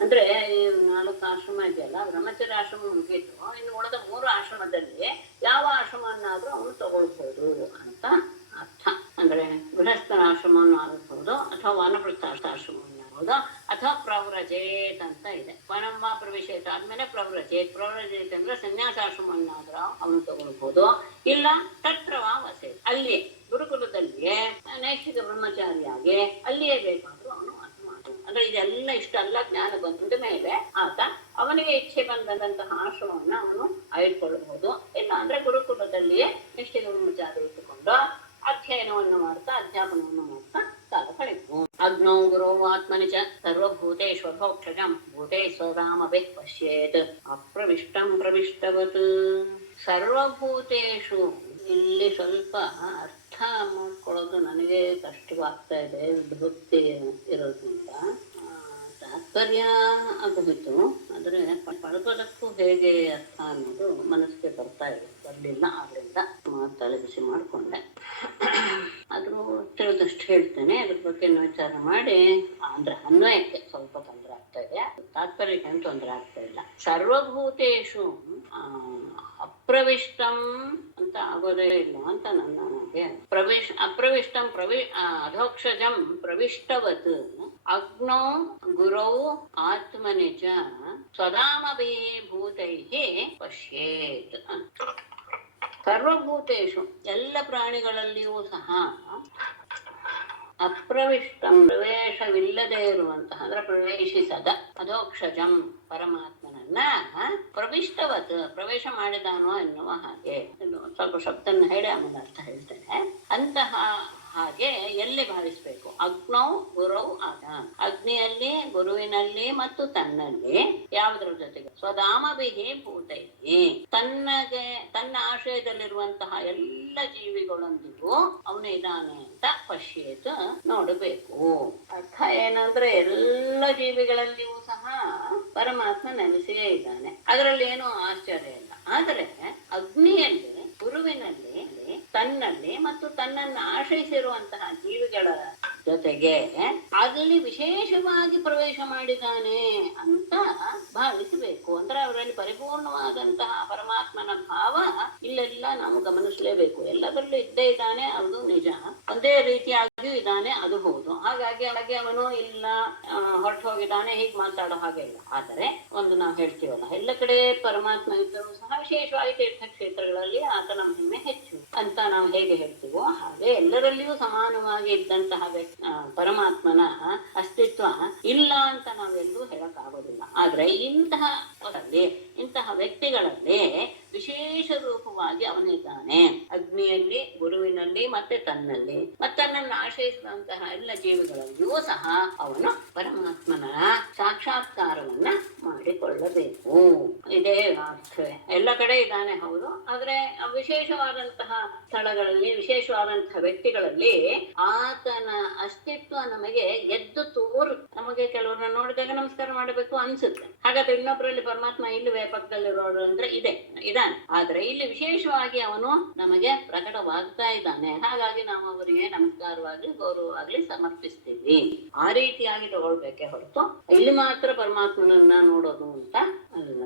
ಅಂದ್ರೆ ಈ 4 ಆಶ್ರಮ ಇದೆಯಲ್ಲ, ಬ್ರಹ್ಮಚರ್ಯ ಆಶ್ರಮ ಮುಗೀತು, ಇನ್ನು ಉಳಿದ 3 ಆಶ್ರಮದಲ್ಲಿ ಯಾವ ಆಶ್ರಮವನ್ನಾದ್ರೂ ಅವನು ತಗೊಳ್ಬಹುದು ಅಂತ ಅರ್ಥ. ಅಂದ್ರೆ ಗೃಹಸ್ಥರ ಆಶ್ರಮವನ್ನು ಆಗಬಹುದು ಅಥವಾ ವಾನಪ್ರಸ್ಥಾಶ್ರಮವನ್ನಾಗಬಹುದು ಅಥವಾ ಪ್ರವ್ರಜೇತ್ ಅಂತ ಇದೆ. ವನಮ್ಮ ಪ್ರವೇಶೇತ ಆದ್ಮೇಲೆ ಪ್ರವ್ರಜೇತ್ ಅಂದ್ರೆ ಸನ್ಯಾಸಾಶ್ರಮವನ್ನಾದ್ರೂ ಅವನು ತಗೊಳ್ಬಹುದು. ಇಲ್ಲ ತತ್ರವಾ ವಸೇತ್, ಅಲ್ಲಿಯೇ ಗುರುಕುಲದಲ್ಲಿಯೇ ನೈಷ್ಠಿಕ ಬ್ರಹ್ಮಚಾರಿಯಾಗಿ ಅಲ್ಲಿಯೇ ಬೇಕಾದ್ರೂ ಅವನು ಅಂದ್ರೆ ಇದೆಲ್ಲ ಇಷ್ಟೆಲ್ಲ ಜ್ಞಾನ ಬಂದ ಮೇಲೆ ಆತ ಅವನಿಗೆ ಇಚ್ಛೆ ಬಂದಂತಹ ಆಶ್ರಮವನ್ನ ಅವನು ಆಯ್ದುಕೊಳ್ಳಬಹುದು. ಇಲ್ಲ ಅಂದ್ರೆ ಗುರುಕುಲದಲ್ಲಿಯೇ ನಿಷ್ಠಿಕ ಬ್ರಹ್ಮಚಾರಿ ಇಟ್ಟುಕೊಂಡು ಅಧ್ಯಯನವನ್ನು ಮಾಡ್ತಾ ಅಧ್ಯಾಪನವನ್ನು ಮಾಡ್ತಾ ಕಾಲ ಕಳೆಯುವುದು. ಅಗ್ನೌ ಗುರೋ ಆತ್ಮನಿಚ ಸರ್ವಭೂತೇಷು ಅಧೋಕ್ಷಜಂ ಭೂತೇಶ್ವರಾಮಭಿ ಪಶ್ಯೇತ್ ಅಪ್ರವಿಷ್ಟಂ ಪ್ರವಿಷ್ಟವತ್. ಸರ್ವಭೂತೇಷು ಇಲ್ಲಿ ಸ್ವಲ್ಪ ಅರ್ಥ ಮಾಡ್ಕೊಳ್ಳೋದು ನನಗೆ ಕಷ್ಟವಾಗ್ತಾ ಇದೆ ಧೃತಿ ಇರೋದ್ರಿಂದ. ತಾತ್ಪರ್ಯ ಆಗೋಗಿತ್ತು, ಆದರೆ ಪಡಪದಕ್ಕೂ ಹೇಗೆ ಅರ್ಥ ಅನ್ನೋದು ಮನಸ್ಸಿಗೆ ಬರಲಿಲ್ಲ. ಆದ್ರಿಂದ ತಲೆ ಬಿಸಿ ಮಾಡಿಕೊಂಡೆ. ಆದರೂ ತಿಳಿದಷ್ಟು ಹೇಳ್ತೇನೆ. ಅದ್ರ ಬಗ್ಗೆ ವಿಚಾರ ಮಾಡಿ ಅಂದ್ರೆ ಅನ್ವಯಕ್ಕೆ ಸ್ವಲ್ಪ ತೊಂದರೆ ಆಗ್ತಾ ಇದೆ, ತಾತ್ಪರ್ಯಕ್ಕೆ ಏನು ತೊಂದರೆ ಆಗ್ತಾ ಇಲ್ಲ. ಸರ್ವಭೂತೇಷು ಅಪ್ರವಿಷ್ಟಂ ಅಂತ ಆಗೋದೇ ಇಲ್ಲ ಅಂತ ನನಗೆ. ಅಪ್ರವಿಷ್ಟಂ ಅಧೋಕ್ಷಜಂ ಪ್ರವಿಷ್ಟವತ್ ಅಗ್ನೌ ಗುರೌ ಆತ್ಮನಿಜ ಸ್ವಧಾಮಭಿ ಭೂತೈಃ ಪಶ್ಯೇತ್. ಸರ್ವಭೂತೇಷು ಎಲ್ಲ ಪ್ರಾಣಿಗಳಲ್ಲಿಯೂ ಸಹ ಅಪ್ರವಿಷ್ಟಂ ಪ್ರವೇಶವಿಲ್ಲದೆ ಇರುವಂತಹ ಅಂದ್ರೆ ಪ್ರವೇಶಿಸದ ಅಧೋಕ್ಷಜಂ ಪರಮಾತ್ಮನನ್ನ ಪ್ರವಿಷ್ಟವತ್ ಪ್ರವೇಶ ಮಾಡಿದಾನೋ ಎನ್ನುವ ಹಾಗೆ. ಸ್ವಲ್ಪ ಶಬ್ದನ್ನ ಹೇಳಿ ಆಮೇಲೆ ಅರ್ಥ ಹೇಳ್ತೇನೆ. ಅಂತಹ ಹಾಗೆ ಎಲ್ಲಿ ಭಾವಿಸ್ಬೇಕು? ಅಗ್ನೌ ಗುರೌ ಆದ, ಅಗ್ನಿಯಲ್ಲಿ ಗುರುವಿನಲ್ಲಿ ಮತ್ತು ತನ್ನಲ್ಲಿ. ಯಾವುದರ ಜೊತೆಗೆ? ಸ್ವಧಾಮಭಿಹಿ ಭೂತೈಹಿ, ತನ್ನ ಆಶ್ರಯದಲ್ಲಿರುವಂತಹ ಎಲ್ಲ ಜೀವಿಗಳೊಂದಿಗೂ ಅವನು ಇದ್ದಾನೆ ಅಂತ ಪಶ್ಯೇತ್ ನೋಡಬೇಕು. ಅರ್ಥ ಏನಂದ್ರೆ ಎಲ್ಲ ಜೀವಿಗಳಲ್ಲಿಯೂ ಸಹ ಪರಮಾತ್ಮ ನೆಲೆಸಿಯೇ ಇದ್ದಾನೆ, ಅದರಲ್ಲಿ ಏನೂ ಆಶ್ಚರ್ಯ ಇಲ್ಲ. ಆದರೆ ಅಗ್ನಿಯಲ್ಲಿ ಗುರುವಿನಲ್ಲಿ ತನ್ನಲ್ಲಿ ಮತ್ತು ತನ್ನನ್ನು ಆಶ್ರಯಿಸಿರುವಂತಹ ಜೀವಿಗಳ ಜೊತೆಗೆ ಅಲ್ಲಿ ವಿಶೇಷವಾಗಿ ಪ್ರವೇಶ ಮಾಡಿದ್ದಾನೆ ಅಂತ ಭಾವಿಸಬೇಕು. ಅಂದ್ರೆ ಅವರಲ್ಲಿ ಪರಿಪೂರ್ಣವಾದಂತಹ ಪರಮಾತ್ಮನ ಭಾವ ಇಲ್ಲೆಲ್ಲ ನಾವು ಗಮನಿಸಲೇಬೇಕು. ಎಲ್ಲದರಲ್ಲೂ ಇದ್ದೇ ಇದ್ದಾನೆ, ಅದು ನಿಜ. ಒಂದೇ ರೀತಿಯಾಗಿಯೂ ಇದ್ದಾನೆ, ಅದು ಹೌದು. ಹಾಗಾಗಿ ಅವನು ಇಲ್ಲ ಹೊರಟು ಹೋಗಿದ್ದಾನೆ ಹೀಗೆ ಮಾತಾಡೋ ಹಾಗೆ ಇಲ್ಲ. ಆದರೆ ಒಂದು ನಾವು ಹೇಳ್ತೀವಲ್ಲ, ಎಲ್ಲ ಕಡೆ ಪರಮಾತ್ಮ ಇದ್ದರೂ ಸಹ ವಿಶೇಷವಾಗಿ ತೀರ್ಥಕ್ಷೇತ್ರಗಳಲ್ಲಿ ಆತನ ಮಹಿಮೆ ಹೆಚ್ಚು ಅಂತ ನಾವು ಹೇಗೆ ಹೇಳ್ತೀವೋ ಹಾಗೆ ಎಲ್ಲರಲ್ಲಿಯೂ ಸಮಾನವಾಗಿ ಇದ್ದಂತಹ ಪರಮಾತ್ಮನ ಅಸ್ತಿತ್ವ ಇಲ್ಲ ಅಂತ ನಾವೆಲ್ಲೂ ಹೇಳಕ್ಕಾಗೋದಿಲ್ಲ. ಆದ್ರೆ ಇಂತಹ ವ್ಯಕ್ತಿಗಳಲ್ಲಿ ವಿಶೇಷ ರೂಪವಾಗಿ ಅವನಿದ್ದಾನೆ. ಅಗ್ನಿಯಲ್ಲಿ, ಗುರುವಿನಲ್ಲಿ ಮತ್ತೆ ತನ್ನಲ್ಲಿ, ಮತ್ತನ್ನನ್ನು ಆಶ್ರಯಿಸಿದಂತಹ ಎಲ್ಲ ಜೀವಿಗಳಲ್ಲಿಯೂ ಸಹ ಅವನು ಪರಮಾತ್ಮನ ಸಾಕ್ಷಾತ್ಕಾರವನ್ನ ಮಾಡಿಕೊಳ್ಳಬೇಕು. ಇದೇ ಅರ್ಥವೇ. ಎಲ್ಲ ಕಡೆ ಇದ್ದಾನೆ ಹೌದು, ಆದ್ರೆ ವಿಶೇಷವಾದಂತಹ ಸ್ಥಳಗಳಲ್ಲಿ, ವಿಶೇಷವಾದಂತಹ ವ್ಯಕ್ತಿಗಳಲ್ಲಿ ಆತನ ಅಸ್ತಿತ್ವ ನಮಗೆ ಎದ್ದು ತೋರು. ನಮಗೆ ಕೆಲವ್ರನ್ನ ನೋಡಿದಾಗ ನಮಸ್ಕಾರ ಮಾಡಬೇಕು ಅನ್ಸುತ್ತೆ. ಹಾಗಾದ್ರೆ ಇನ್ನೊಬ್ಬರಲ್ಲಿ ಪರಮಾತ್ಮ ಇಲ್ಲವೇ ಪಕ್ಕದಲ್ಲಿರೋರು ಅಂದ್ರೆ ಇದಾನೆ. ಆದ್ರೆ ಇಲ್ಲಿ ವಿಶೇಷವಾಗಿ ಅವನು ನಮಗೆ ಪ್ರಕಟವಾಗ್ತಾ ಇದ್ದಾನೆ. ಹಾಗಾಗಿ ನಾವು ಅವರಿಗೆ ನಮಸ್ಕಾರವಾಗ್ಲಿ ಗೌರವವಾಗ್ಲಿ ಸಮರ್ಪಿಸ್ತೀವಿ. ಆ ರೀತಿಯಾಗಿ ತಗೊಳ್ಬೇಕೆ ಹೊರತು ಇಲ್ಲಿ ಮಾತ್ರ ಪರಮಾತ್ಮನನ್ನ ನೋಡೋದು ಅಂತ ಅಲ್ಲ.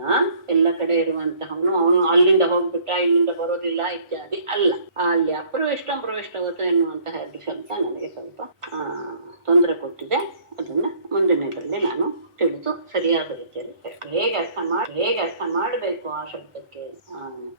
ಎಲ್ಲ ಕಡೆ ಇರುವಂತಹವನು ಅವನು ಅಲ್ಲಿಂದ ಹೋಗ್ಬಿಟ್ಟ ಇಲ್ಲಿಂದ ಬರೋದಿಲ್ಲ ಇತ್ಯಾದಿ ಅಲ್ಲ. ಅಲ್ಲಿ ಅಪ್ರವಿಷ್ಟಂ ಪ್ರವಿಷ್ಟವತ ಎನ್ನುವಂತಹ 2 ಶಬ್ದ ನನಗೆ ಸ್ವಲ್ಪ ತೊಂದರೆ ಕೊಟ್ಟಿದೆ. ಅದನ್ನ ಮುಂದಿನದರಲ್ಲಿ ನಾನು ತಿಳಿದು ಸರಿಯಾದ ರೀತಿಯಲ್ಲಿ ಹೇಗೆ ಅರ್ಥ ಮಾಡಬೇಕು ಆ ಶಬ್ದಕ್ಕೆ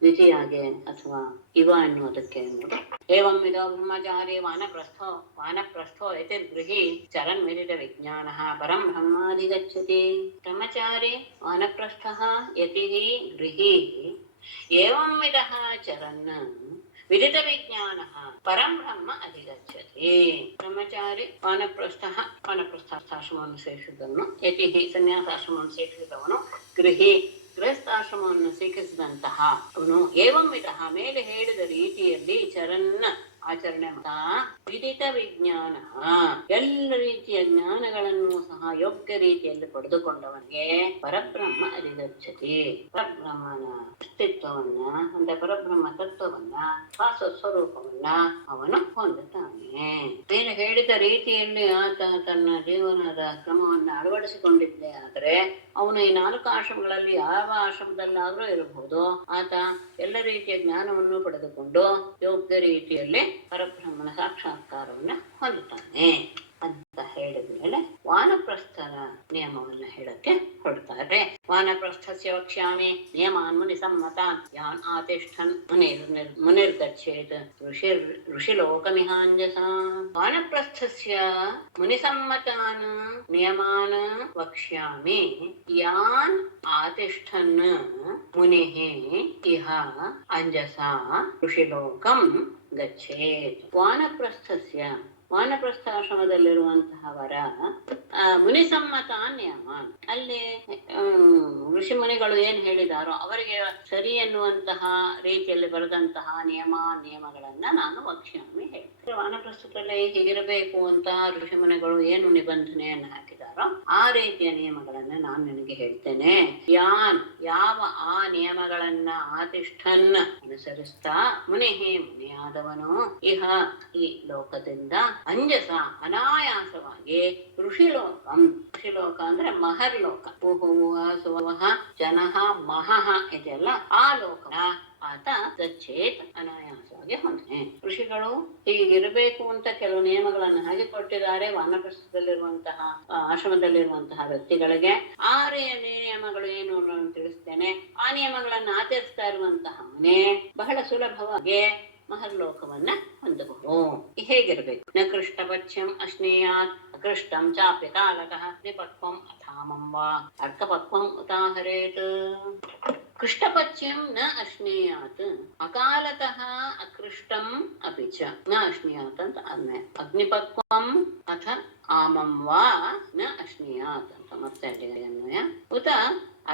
ವಿಧಿಯಾಗೆ ಅಥವಾ ಇವ ಎನ್ನುವುದಕ್ಕೆ ಎನ್ನುವುದು ಏವಂ ವಿಧೋ ಬ್ರಹ್ಮಚಾರಿ ವಾನಪ್ರಸ್ಥೋ ಯತಿರ್ಗೃಹಿ ಚರನ್ ವಿದಿತ ವಿಜ್ಞಾನ ಪರಂ ಬ್ರಹ್ಮಾಧಿಗಚ್ಚತಿ. ಬ್ರಹ್ಮಚಾರಿ ವಾನಪ್ರಸ್ಥಃ ಯತಿಃ ಗೃಹಿ ಏವಂ ವಿಧಃ ಚರನ್ ವಿದಿತ ವಿಜ್ಞಾನ ಪರಂ ಬ್ರಹ್ಮ ಅಧಿಗಚ್ಚತಿ. ಬ್ರಹ್ಮಚಾರಿ ವಾನಪ್ರಸ್ಥಾಶ್ರಮವನ್ನು ಸೇರಿಸಿದವನು, ಯತಿ ಸನ್ಯಾಸಾಶ್ರಮವನ್ನು ಸೇರಿಸಿದವನು, ಗೃಹಸ್ಥಾಶ್ರಮವನ್ನು ಸ್ವೀಕರಿಸಿದಂತಹ ಅವನು ಏವಂ ವಿಧಃ ಮೇಲೆ ಹೇಳಿದ ರೀತಿಯಲ್ಲಿ ಚರನ್ನ ಆಚರಣೆ ವಿದಿತ ವಿಜ್ಞಾನ ಎಲ್ಲ ರೀತಿಯ ಜ್ಞಾನಗಳನ್ನು ಸಹ ಯೋಗ್ಯ ರೀತಿಯಲ್ಲಿ ಪಡೆದುಕೊಂಡವನಿಗೆ ಪರಬ್ರಹ್ಮ ಅಧಿಗಚ್ಚತಿ. ಪರಬ್ರಹ್ಮನ ಅಸ್ತಿತ್ವವನ್ನ ಅಂದ್ರೆ ಪರಬ್ರಹ್ಮ ತತ್ವವನ್ನ ಸ್ವಸ್ವರೂಪವನ್ನ ಅವನು ಹೊಂದುತ್ತಾನೆ. ಮೇಲೆ ಹೇಳಿದ ರೀತಿಯಲ್ಲಿ ಆತ ತನ್ನ ಜೀವನದ ಕ್ರಮವನ್ನು ಅಳವಡಿಸಿಕೊಂಡಿದ್ದೆ ಆದರೆ ಅವನು ಈ 4 ಆಶ್ರಮಗಳಲ್ಲಿ ಯಾವ ಆಶ್ರಮದಲ್ಲಾದ್ರೂ ಇರಬಹುದು, ಆತ ಎಲ್ಲ ರೀತಿಯ ಜ್ಞಾನವನ್ನು ಪಡೆದುಕೊಂಡು ಯೋಗ್ಯ ರೀತಿಯಲ್ಲಿ ಪರಬ್ರಹ್ಮನ ಸಾಕ್ಷಾತ್ಕಾರವನ್ನ ಹೊಂದುತ್ತಾನೆ ಅಂತ ಹೇಳಿದ ಮೇಲೆ ವಾನಪ್ರಸ್ಥರ ನಿಯಮವನ್ನ ಹೇಳಕ್ಕೆ ಹೊರಡ್ತಾರೆ. ವಾನಪ್ರಸ್ಥಸ್ಯ ವಕ್ಷ್ಯಾಮಿ ನಿಯಮಾನ್ ಮುನಿ ಸಮ್ಮತಾನ್ ಯಾನ್ ಆತಿಷ್ಠನ್ ಮುನಿರ್ಗಚ್ಚೇತ್ ಋಷಿಲೋಕಮಿಹಾಂಜಸ. ವಾನಪ್ರಸ್ಥಸ್ಯ ಮುನಿ ಸಮ್ಮತಾನ್ ನಿಯಮಾನ್ ವಕ್ಷ್ಯಾಮಿ ಯಾನ್ ಆತಿಷ್ಠನ್ ಮುನಿಃ ಇಹ ಅಂಜಸ ಋಷಿಲೋಕಂ ಗಚ್ಚೇತ್. ವಾನಪ್ರಸ್ಥಾಶ್ರಮದಲ್ಲಿರುವಂತಹವರ ಮುನಿಸಮ್ಮತ ನಿಯಮ, ಅಲ್ಲಿ ಋಷಿ ಮುನಿಗಳು ಏನ್ ಹೇಳಿದಾರೋ ಅವರಿಗೆ ಸರಿ ಎನ್ನುವಂತಹ ರೀತಿಯಲ್ಲಿ ಬರೆದಂತಹ ನಿಯಮಗಳನ್ನ ನಾನು ವಕ್ಷ್ಯಾಮಿ ಹೇಳ್ತೇನೆ. ವಾನಪ್ರಸ್ಥದಲ್ಲಿ ಹೀಗಿರಬೇಕು ಅಂತ ಋಷಿ ಮುನಿಗಳು ಏನು ನಿಬಂಧನೆಯನ್ನು ಹಾಕಿದಾರೋ ಆ ರೀತಿಯ ನಿಯಮಗಳನ್ನ ನಾನು ನಿನಗೆ ಹೇಳ್ತೇನೆ. ಯಾವ ಆ ನಿಯಮಗಳನ್ನ ಆತಿಷ್ಠನ್ ಅನುಸರಿಸ್ತಾ ಮುನಿಯಾದವನು ಇಹ ಈ ಲೋಕದಿಂದ ಅಂಜಸ ಅನಾಯಾಸವಾಗಿ ಋಷಿಲೋಕ ಅಂದ್ರೆ ಮಹರ್ಲೋಕ, ಸುವಹ ಜನಃ ಮಹಃ ಇದೆಲ್ಲ ಆ ಲೋಕ ಆತ ಗಚ್ಚೇತ್ ಅನಾಯಾಸವಾಗಿ ಹೊಂದನೆ. ಋಷಿಗಳು ಹೀಗಿರಬೇಕು ಅಂತ ಕೆಲವು ನಿಯಮಗಳನ್ನು ಹಾಗೆ ಕೊಟ್ಟಿದ್ದಾರೆ ವಾನಪ್ರಸ್ಥದಲ್ಲಿರುವಂತಹ ಆಶ್ರಮದಲ್ಲಿರುವಂತಹ ವ್ಯಕ್ತಿಗಳಿಗೆ. ಆ ನಿಯಮಗಳು ಏನು ಅನ್ನೋದನ್ನು ತಿಳಿಸ್ತೇನೆ. ಆ ನಿಯಮಗಳನ್ನು ಆಚರಿಸ್ತಾ ಇರುವಂತಹ ಮನೆ ಬಹಳ ಸುಲಭವಾಗಿ ಮಹರ್ಲೋಕವನ್ನ ಹೊಂದಬಹುದು. ಹೇಗಿರ್ಬೇಕು? ನ ಕೃಷ್ಟಪಚ್ಯಂ ಅಶ್ನೇಯಾತ್ ಅಕೃಷ್ಟಂ ಚಾಪ್ಯ ಕಾಲಕಃ ನಿಪಕ್ವಂ ಅಥಾಮಂ ವಾ ಅರ್ಕಪಕ್ವಂ ಉದಾಹರೇತ್. ಕೃಷ್ಟಪಚ್ಯಂ ನ ಅಶ್ನೇಯಾತ್ ಅಕಾಲತಃ ಅಕೃಷ್ಟಂ ಅಪಿ ಚ ನ ಅಶ್ನೇಯಾತ್ ಅಂತ ಆದ್ಮೇಲೆ ಅಗ್ನಿಪಕ್ವಂ ಅಥ ಆಮಂ ವಾ ನ ಅಶ್ನೇಯಾತ್ ಅಂತ ಮತ್ತೆ ಅನ್ವಯ ಉತ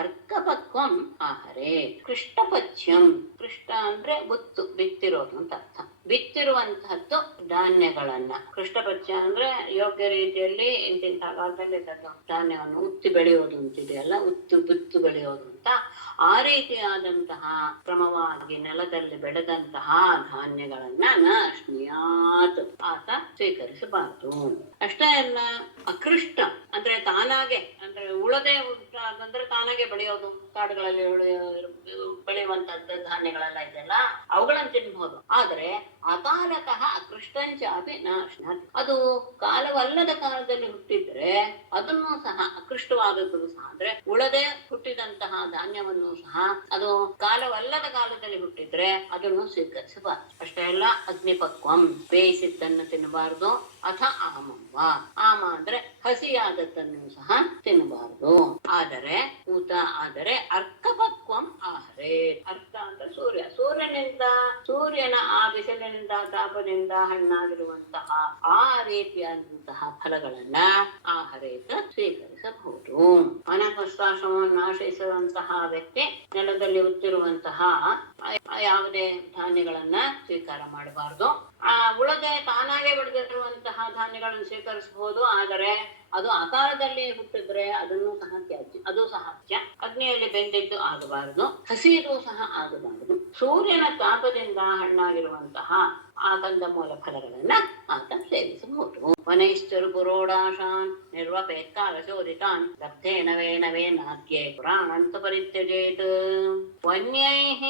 ಅರ್ಕಪಕ್ವಂ ಆಹರೇ. ಕೃಷ್ಟಪಚ್ಯಂ, ಕೃಷ್ಟ ಅಂದ್ರೆ ಬಿತ್ತಿರೋದು ಅಂತ ಅರ್ಥ. ಬಿತ್ತಿರುವಂತಹದ್ದು ಧಾನ್ಯಗಳನ್ನ, ಕೃಷ್ಟಪಚ್ಯ ಅಂದ್ರೆ ಯೋಗ್ಯ ರೀತಿಯಲ್ಲಿ ಇಂತಿಂತಹ ಕಾಲದಲ್ಲಿ ಧಾನ್ಯವನ್ನು ಉತ್ತಿ ಬೆಳೆಯೋದು ಅಂತಿದೆಯಲ್ಲ, ಬಿತ್ತು ಬೆಳೆಯೋದು ಅಂತ. ಆ ರೀತಿಯಾದಂತಹ ಕ್ರಮವಾಗಿ ನೆಲದಲ್ಲಿ ಬೆಳೆದಂತಹ ಧಾನ್ಯಗಳನ್ನ ನ ಅಶ್ನಿಯಾತ್ ಆತ ಸ್ವೀಕರಿಸಬಾರದು. ಅಷ್ಟೇ ಅಲ್ಲ, ಅಕೃಷ್ಟ ಅಂದ್ರೆ ತಾನಾಗೆ, ಅಂದ್ರೆ ಉಳದೆ ಅಂದ್ರೆ ತಾನಾಗೆ ಬೆಳೆಯೋದು, ಕಾಡುಗಳಲ್ಲಿ ಬೆಳೆಯುವಂತಹದ್ದು ಧಾನ್ಯಗಳೆಲ್ಲ ಇದೆಯಲ್ಲ ಅವುಗಳನ್ನು ತಿನ್ಬಹುದು. ಆದ್ರೆ ಅಕಾಲತಃ ಅಕೃಷ್ಟಂಚ ಅಪಿ ನ ಅಶ್ನಾತ್, ಅದು ಕಾಲವಲ್ಲದ ಕಾಲದಲ್ಲಿ ಹುಟ್ಟಿದ್ರೆ ಅದನ್ನು ಸಹ ಅಕೃಷ್ಟವಾದದ್ದು ಸಹ, ಅಂದ್ರೆ ಉಳದೆ ಹುಟ್ಟಿದಂತಹ ಧಾನ್ಯವನ್ನು ಸಹ ಅದು ಕಾಲವಲ್ಲದ ಕಾಲದಲ್ಲಿ ಹುಟ್ಟಿದ್ರೆ ಅದನ್ನು ಸ್ವೀಕರಿಸಬಾರದು. ಅಷ್ಟೇ ಅಲ್ಲ, ಅಗ್ನಿಪಕ್ವಂ ಬೇಯಿಸಿದ್ದನ್ನು ತಿನ್ನಬಾರದು. ಅಥ ಆಮವ್ವ, ಆಮ ಅಂದ್ರೆ ಹಸಿಯಾದದ್ದನ್ನು ಸಹ ತಿನ್ನಬಾರದು. ಆದರೆ ಅರ್ಕಪಕ್ವಂ ಆಹರೇ. ಅರ್ಕ ಅಂದ್ರೆ ಸೂರ್ಯನ ಆ ಬಿಸಿಲಿನಿಂದ ತಾಪದಿಂದ ಹಣ್ಣಾಗಿರುವಂತಹ ಆ ರೀತಿಯಾದಂತಹ ಫಲಗಳನ್ನ ಆಹರೇತ ಸ್ವೀಕರಿಸಬಹುದು. ವಾನಪ್ರಸ್ಥಾಶ್ರಮವನ್ನು ಆಶ್ರಯಿಸುವಂತಹ ವ್ಯಕ್ತಿ ನೆಲದಲ್ಲಿ ಉತ್ತಿರುವಂತಹ ಯಾವುದೇ ಧಾನ್ಯಗಳನ್ನ ಸ್ವೀಕಾರ ಮಾಡಬಾರದು. ಉಳದೆ ತಾನಾಗೆ ಬೆಳೆದಿರುವಂತಹ ಧಾನ್ಯಗಳನ್ನು ಸ್ವೀಕರಿಸಬಹುದು. ಆದರೆ ಅದು ಆಕಾರದಲ್ಲಿ ಹುಟ್ಟಿದ್ರೆ ಅದನ್ನು ಸಹ ತ್ಯಾಜ್ಯ, ಅದು ಸಹ ತ್ಯ. ಅಗ್ನಿಯಲ್ಲಿ ಬೆಂದಿದ್ದು ಆಗಬಾರದು, ಹಸಿದು ಸಹ ಆಗಬಾರದು. ಸೂರ್ಯನ ತಾಪದಿಂದ ಹಣ್ಣಾಗಿರುವಂತಹ ಆ ಕಂದಮೂಲ ಫಲಗಳನ್ನ ಆತ ಸೇವಿಸಬಹುದು. ವನೈಶ್ಚರು ಪುರೋಡಾಶಾನ್ ನಿರ್ವಪೇತ್ ಕಾಲಚೋದಿತಾನ್ ಲಬ್ಧೇ ನವೇನಾದ್ಯೇ ಪುರಾಣಂತು ಪರಿತ್ಯಜೇತ್. ವನ್ಯೈಃ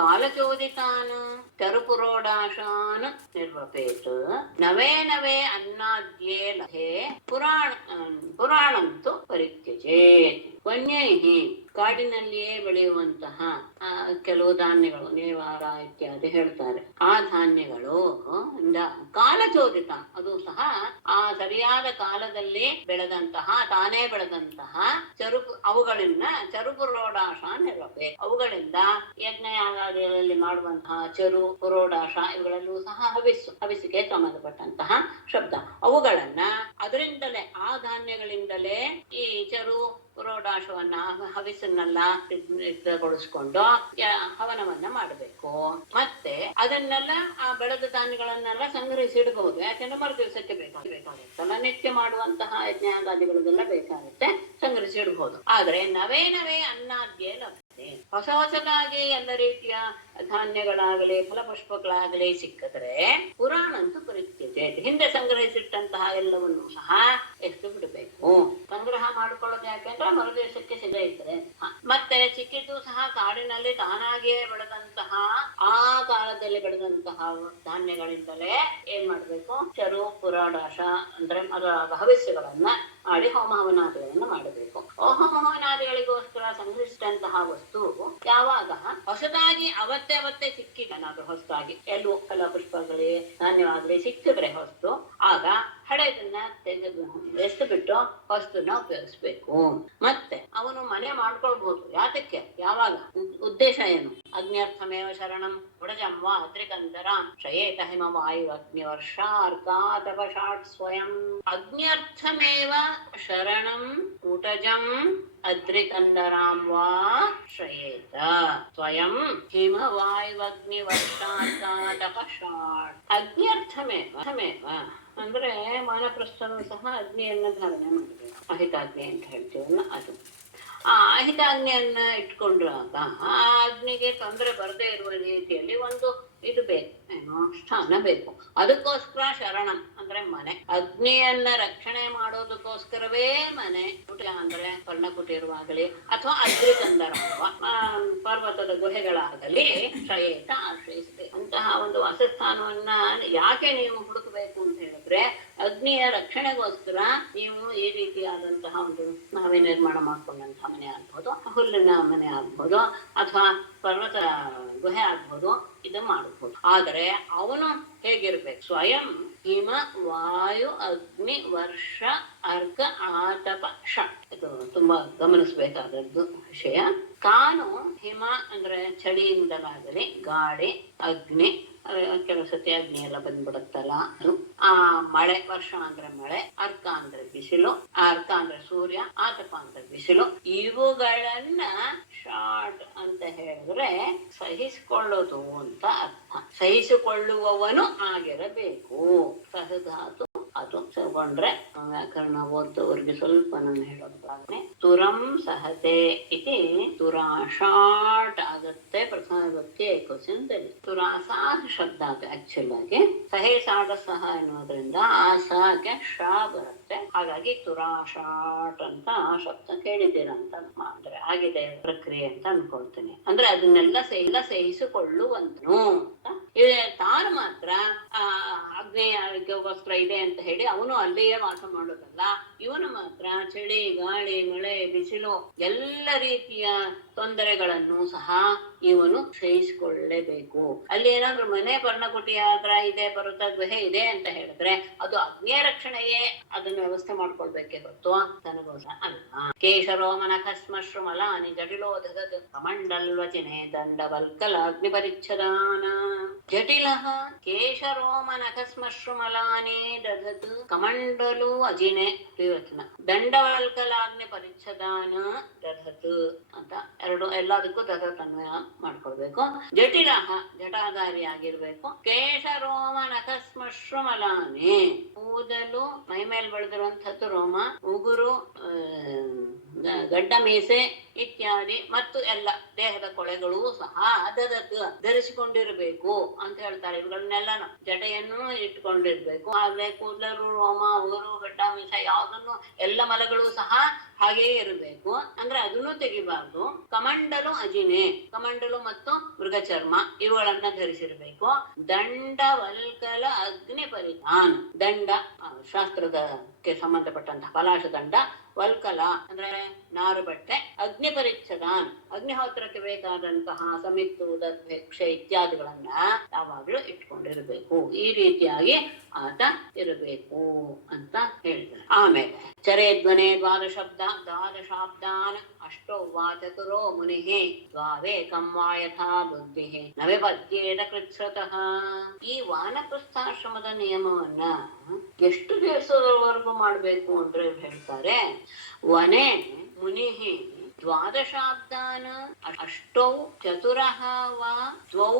ಕಾಲಚೋದಿತಾನ್ ಚರುಪುರೋಡಾಶಾನ್ ನಿರ್ವಪೇತ್ ನವೇ ಅನ್ನಾದ್ಯೇ ಲಭೆ ಪುರಾಣಂತು ಪರಿತ್ಯಜೇತ್. ವನ್ಯೈಃ ಕಾಡಿನಲ್ಲಿಯೇ ಬೆಳೆಯುವಂತಹ ಕೆಲವು ಧಾನ್ಯಗಳು, ನೇವಾರ ಇತ್ಯಾದಿ ಹೇಳ್ತಾರೆ. ಆ ಧಾನ್ಯಗಳು ಕಾಲಚೋದಿತ, ಅದು ಸಹ ಆ ಸರಿಯಾದ ಕಾಲದಲ್ಲಿ ಬೆಳೆದಂತಹ, ತಾನೇ ಬೆಳೆದಂತಹ ಅವುಗಳಿಂದ ಚರುಪುರೋಡಾಶ ನಿರ್ವಪೇತ್. ಅವುಗಳಿಂದ ಯಜ್ಞಯಾಗಾದಿಗಳಲ್ಲಿ ಮಾಡುವಂತಹ ಚರು ಪುರೋಡಾಶ ಇವುಗಳಲ್ಲೂ ಸಹ ಹವಿಸಿಗೆ ಸಂಬಂಧಪಟ್ಟಂತಹ ಶಬ್ದ. ಅವುಗಳನ್ನ ಅದರಿಂದಲೇ, ಆ ಧಾನ್ಯಗಳಿಂದಲೇ ಈ ಚರು ಪುರೋಡಾಶವನ್ನ, ಹವಿಸನ್ನೆಲ್ಲ ಸಿದ್ಧಗೊಳಿಸ್ಕೊಂಡು ಹವನವನ್ನ ಮಾಡಬೇಕು. ಮತ್ತೆ ಅದನ್ನೆಲ್ಲ, ಆ ಬೆಳೆದ ಧಾನ್ಯಗಳನ್ನೆಲ್ಲ ಸಂಗ್ರಹಿಸಿಡಬಹುದು. ಯಾಕೆಂದ್ರೆ ಮರು ದಿವಸಕ್ಕೆ ಬೇಕಾಗುತ್ತಲ್ಲ, ನಿತ್ಯ ಮಾಡುವಂತಹ ಯಜ್ಞಾದಿಗಳಿಗೆಲ್ಲ ಬೇಕಾಗುತ್ತೆ, ಸಂಗ್ರಹಿಸಿಡಬಹುದು. ಆದ್ರೆ ನವೇ ಅನ್ನಾದ್ಯೇ ಲಭ್ಯತೆ. ಹೊಸದಾಗಿ ಎಲ್ಲ ರೀತಿಯ ಧಾನ್ಯಗಳಾಗಲಿ ಫಲಪುಷ್ಪಗಳಾಗಲಿ ಸಿಕ್ಕಿದ್ರೆ ಪುರಾಣಂತೂ ಪರಿತ್ಯಜೆ, ಹಿಂದೆ ಸಂಗ್ರಹಿಸಿಟ್ಟಂತಹ ಎಲ್ಲವನ್ನೂ ಸಹ ಎಷ್ಟು ಬಿಡಬೇಕು. ಸಂಗ್ರಹ ಮಾಡ್ಕೊಳ್ಳೋದು ಯಾಕೆಂದ್ರೆ ಮರುದಿವಸಕ್ಕೆ ಸಿದ್ಧ ಇರ್ತದೆ. ಮತ್ತೆ ಸಿಕ್ಕಿದ್ದು ಸಹ ಕಾಡಿನಲ್ಲಿ ತಾನಾಗಿಯೇ ಬೆಳೆದಂತಹ, ಆ ಕಾಲದಲ್ಲಿ ಬೆಳೆದಂತಹ ಧಾನ್ಯಗಳಿಂದಲೇ ಏನ್ ಮಾಡ್ಬೇಕು, ಚರು ಪುರಾಡಾಶ ಅಂದ್ರೆ ಅದರ ಹವಿಸ್ಸುಗಳನ್ನ ಮಾಡಿ ಹೋಮ ಹವನಾದಿಗಳನ್ನು ಮಾಡಬೇಕು. ಹೋಮ ಹವನಾದಿಗಳಿಗೋಸ್ಕರ ಸಂಗ್ರಹಿಸಿದಂತಹ ವಸ್ತು ಯಾವಾಗ ಹೊಸದಾಗಿ ಅವತ್ತೇ ಸಿಕ್ಕಿದನಾದ್ರೂ, ಹೊಸದಾಗಿ ಎಲ್ಲೂ ಫಲಪುಷ್ಪಗಳೇ ಧಾನ್ಯವಾಗಲಿ ಸಿಕ್ಕಿದ್ರೆ ಹೊಸ್ತು, ಆಗ ಹಳೆದನ್ನ ಎಷ್ಟು ಬಿಟ್ಟು ಹೊಸ್ತನ್ನ ಉಪಯೋಗಿಸ್ಬೇಕು. ಮತ್ತೆ ಅವನು ಮನೆ ಮಾಡ್ಕೊಳ್ಬಹುದು. ಯಾತಕ್ಕೆ, ಯಾವಾಗ, ಉದ್ದೇಶ ಏನು? ಅಗ್ನ್ಯರ್ಥಮೇವ ಶರಣಂ ಉಡಜಂ ವಾ ಅತ್ರಿಕಂದರ ಶಯೇತ ಹಿಮ ವಾಯುವಗ್ನಿ ವರ್ಷಾರ್ಕಾತಪಷಾಟ್ ಸ್ವಯಂ. ಅಗ್ನ್ಯರ್ಥಮೇವ ಶರಣಂ ಉಟಜಂ ಅದ್ರಿಕಂದರಾಂ ವಾ ಶ್ರಯೇತ ಸ್ವಯಂ ಹಿಮ ವಾಯುವಗ್ನಿ ವರ್ಷಾರ್ಕಾತಪಷಾಟ್. ಅಗ್ನ್ಯರ್ಥಮೇವ ಅಂದ್ರೆ ಮಾನಪ್ರಸ್ಥನು ಸಹ ಅಗ್ನಿಯನ್ನ ಧಾರಣೆ ಮಾಡಬೇಕು. ಅಹಿತಾಗ್ನಿ ಅಂತ ಹೇಳ್ತೀವಲ್ಲ ಅದು. ಆ ಅಹಿತಾಗ್ನಿಯನ್ನ ಇಟ್ಕೊಂಡ್ರಾಗ ಆ ಅಗ್ನಿಗೆ ತೊಂದರೆ ಬರದೇ ಇರುವ ರೀತಿಯಲ್ಲಿ ಒಂದು ಇದು ಬೇಕು, ಏನೋ ಸ್ಥಾನ ಬೇಕು. ಅದಕ್ಕೋಸ್ಕರ ಶರಣಂ ಅಂದ್ರೆ ಮನೆ. ಅಗ್ನಿಯನ್ನ ರಕ್ಷಣೆ ಮಾಡೋದಕ್ಕೋಸ್ಕರವೇ ಮನೆ. ಕುಟಿಲ ಅಂದ್ರೆ ಪರ್ಣಕುಟಿರವಾಗಲಿ ಅಥವಾ ಅಗ್ನಿಕಂದರ ಪರ್ವತದ ಗುಹೆಗಳಾಗಲಿ ಶ್ರಯೇತ ಆಶ್ರಯಿಸಬೇಕು. ಅಂತಹ ಒಂದು ವಾಸಸ್ಥಾನವನ್ನ ಯಾಕೆ ನೀವು ಹುಡುಕಬೇಕು ಅಂತ ಹೇಳಿದ್ರೆ, ಅಗ್ನಿಯ ರಕ್ಷಣೆಗೋಸ್ಕರ ನೀವು ಈ ರೀತಿಯಾದಂತಹ ಒಂದು ನಾವೇ ನಿರ್ಮಾಣ ಮಾಡ್ಕೊಂಡಂತಹ ಮನೆ ಆಗ್ಬೋದು, ಹುಲ್ಲಿನ ಮನೆ ಆಗ್ಬೋದು, ಅಥವಾ ಪರ್ವತ ಗುಹೆ ಆಗ್ಬೋದು, ಇದು ಮಾಡಬಹುದು. ಆದರೆ ಅವನು ಹೇಗಿರ್ಬೇಕು? ಸ್ವಯಂ ಹಿಮ ವಾಯು ಅಗ್ನಿ ವರ್ಷ ಅರ್ಕ ಆತಪ ಷ. ಇದು ತುಂಬಾ ಗಮನಿಸಬೇಕಾದದ್ದು ವಿಷಯ. ಕಾನು ಹಿಮ ಅಂದ್ರೆ ಚಳಿಯಿಂದಲಾಗಲಿ, ಗಾಳಿ, ಅಗ್ನಿ, ಕೆಲವು ಸತಿ ಅಗ್ನಿ ಎಲ್ಲ ಬಂದ್ಬಿಡುತ್ತಲ್ಲ ಅದು. ಮಳೆ, ವರ್ಷ ಅಂದ್ರೆ ಮಳೆ, ಅರ್ಕ ಅಂದ್ರೆ ಬಿಸಿಲು, ಅರ್ಕ ಅಂದ್ರೆ ಸೂರ್ಯ, ಆತಪ ಅಂದ್ರೆ ಬಿಸಿಲು. ಇವುಗಳನ್ನ ಶಾರ್ಟ್ ಅಂತ ಹೇಳಿದ್ರೆ ಸಹಿಸಿಕೊಳ್ಳೋದು ಅಂತ ಅರ್ಥ. ಸಹಿಸಿಕೊಳ್ಳುವವನು ಆಗಿರಬೇಕು. ಸಹಧಾತು ಅದು ತಗೊಂಡ್ರೆ ವ್ಯಾಕರಣ ಓದ್ದವರಿಗೆ ಸ್ವಲ್ಪ ನಾನು ಹೇಳೋದಾದ್ರೆ, ತುರಂ ಸಹತೆ ಇತಿ ತುರಾಷಾಟ್ ಆಗುತ್ತೆ ಪ್ರಥಮ ವಿಭಕ್ತಿ ಏಕವಚನದಲ್ಲಿ. ತುರಾಸಾ ಶಬ್ದ ಆಕ್ಚುಲ್ ಆಗಿ ಸಹೇ ಸಾಡ ಸಹ ಎನ್ನುವುದರಿಂದ ಆ ಸಹಕ್ಕೆ ಶ ಬರುತ್ತೆ. ಹಾಗಾಗಿ ತುರಾಷಾಟ್ ಅಂತ ಶಬ್ದ ಕೇಳಿದ್ದೀರಂತ ಅಂದ್ರೆ ಆಗಿದೆ ಪ್ರಕ್ರಿಯೆ ಅಂತ ಅನ್ಕೊಳ್ತೀನಿ. ಅಂದ್ರೆ ಅದನ್ನೆಲ್ಲ ಸಹಿಸಿಕೊಳ್ಳುವಂತನು ಅಂತ. ತಾನು ಮಾತ್ರ ಅಗ್ನಿಗೋಸ್ಕರ ಇದೆ ಅಂತ ಹೇಳಿ ಅವನು ಅಲ್ಲಿಯೇ ವಾಸ ಮಾಡೋದಲ್ಲ. ಇವನು ಮಾತ್ರ ಚಳಿ, ಗಾಳಿ, ಮಳೆ, ಬಿಸಿಲು ಎಲ್ಲ ರೀತಿಯ ತೊಂದರೆಗಳನ್ನು ಸಹ ಇವನು ಸಹಿಸಿಕೊಳ್ಳಲೇಬೇಕು. ಅಲ್ಲಿ ಏನಾದ್ರು ಮನೆ ಪರ್ಣಕುಟಿ ಆದ್ರ ಇದೆ, ಪರ್ವತ ಗುಹೆ ಇದೆ ಅಂತ ಹೇಳಿದ್ರೆ ಅದು ಅಗ್ನಿಯ ರಕ್ಷಣೆಯೇ ಅದನ್ನ ವ್ಯವಸ್ಥೆ ಮಾಡ್ಕೊಳ್ಬೇಕೆ ಹೊತ್ತು ತನಗೋಸ್ಕರ ಅಲ್ಲ. ಕೇಶರೋಮನ ಖಸ್ಮಶ್ರುಮಲಾನಿ ಜಟಿಲೋಧದ ಕಮಂಡಲ್ವಚಿನೆ ದಂಡವಲ್ಕಲ ಅಗ್ನಿ ಪರಿಚ್ಛದಾನ. ಜಟಿಲ ಕೇಶರೋಮನ ಖಸ್ಮಶ್ರುಮಲಾನಿ ದಧತ್ ಕಮಂಡಲು ಅಜಿನೆ ದ್ವಿವಚನ. ದಂಡವಲ್ಕಲಾಗ್ನಿ ಪರಿಚ್ಛದಾನ ದಧತ್ ಅಂತ ಎಲ್ಲದಕ್ಕೂ ದಧತ್ ಅನ್ವಯ ಮಾಡ್ಕೊಳ್ಬೇಕು. ಜಟಿಲ ಜಟಾಧಾರಿ ಆಗಿರ್ಬೇಕು. ಕೇಶರೋಮ ನಖಸ್ಮಶ್ರುಮಲಾನಿ ಕೂದಲು ಮೈ ಮೇಲೆ ಬೆಳೆದಿರುವಂತಹದ್ದು ರೋಮ, ಉಗುರು, ಗಡ್ಡ ಮೀಸೆ ಇತ್ಯಾದಿ ಮತ್ತು ಎಲ್ಲ ದೇಹದ ಕೊಳೆಗಳೂ ಸಹ ಧರಿಸಿಕೊಂಡಿರ್ಬೇಕು ಅಂತ ಹೇಳ್ತಾರೆ. ಇವುಗಳನ್ನೆಲ್ಲ ಜಟೆಯನ್ನು ಇಟ್ಕೊಂಡಿರ್ಬೇಕು. ಆದ್ರೆ ಕೂದಲು, ರೋಮ, ಉಗುರು, ಗಡ್ಡ, ಮೀಸ ಯಾವುದನ್ನು ಎಲ್ಲ ಮಲಗಳು ಸಹ ಹಾಗೆಯೇ ಇರಬೇಕು. ಅಂದ್ರೆ ಅದನ್ನು ತೆಗಿಬಾರ್ದು. ಕಮಂಡಲು ಅಜಿನೆ, ಕಮಂಡಲು ಮತ್ತು ಮೃಗಚರ್ಮ ಇವುಗಳನ್ನ ಧರಿಸಿರ್ಬೇಕು. ದಂಡ ವಲ್ಕಲ ಅಗ್ನಿ ಪರಿಧಾನ್, ದಂಡ ಶಾಸ್ತ್ರದಕ್ಕೆ ಸಂಬಂಧಪಟ್ಟಂತಹ ಪಲಾಶ ದಂಡ, ವಲ್ಕಲ ಅಂದ್ರೆ ನಾರು ಬಟ್ಟೆ, ಅಗ್ನಿ ಪರಿಚ್ಛದಾನ್ ಅಗ್ನಿಹೋತ್ರಕ್ಕೆ ಬೇಕಾದಂತಹ ಸಮಿತ್ತು, ದರ್ಭೆ ಇತ್ಯಾದಿಗಳನ್ನ ಯಾವಾಗ್ಲೂ ಇಟ್ಕೊಂಡಿರ್ಬೇಕು. ಈ ರೀತಿಯಾಗಿ ಆತ ಇರಬೇಕು ಅಂತ ಹೇಳಿದ್ದಾರೆ. ಆಮೇಲೆ ಚರೇಧ್ವನೆ ದ್ವಾದಶಾಬ್ದಾನ್ ಅಷ್ಟೋ ವಾ ಚತುರೋ ಮುನಿಃ ದ್ವಾವೇಕಂ ವಾ ಯಥಾ ಬುದ್ಧಿಃ ನ ವಿಪದ್ಯೇತ ಕೃಚ್ಛ್ರತಃ. ಈ ವಾನಪ್ರಸ್ಥಾಶ್ರಮದ ನಿಯಮವನ್ನ ಎಷ್ಟು ದಿವಸದವರೆಗೂ ಮಾಡ್ಬೇಕು ಅಂದ್ರೆ ಹೇಳ್ತಾರೆ, ವನೆ ಮುನಿಃ ದ್ವಾದಶಾಬ್ದಾನ್ ಅಷ್ಟೌ ಚತುರಃ ವಾ ದ್ವೌ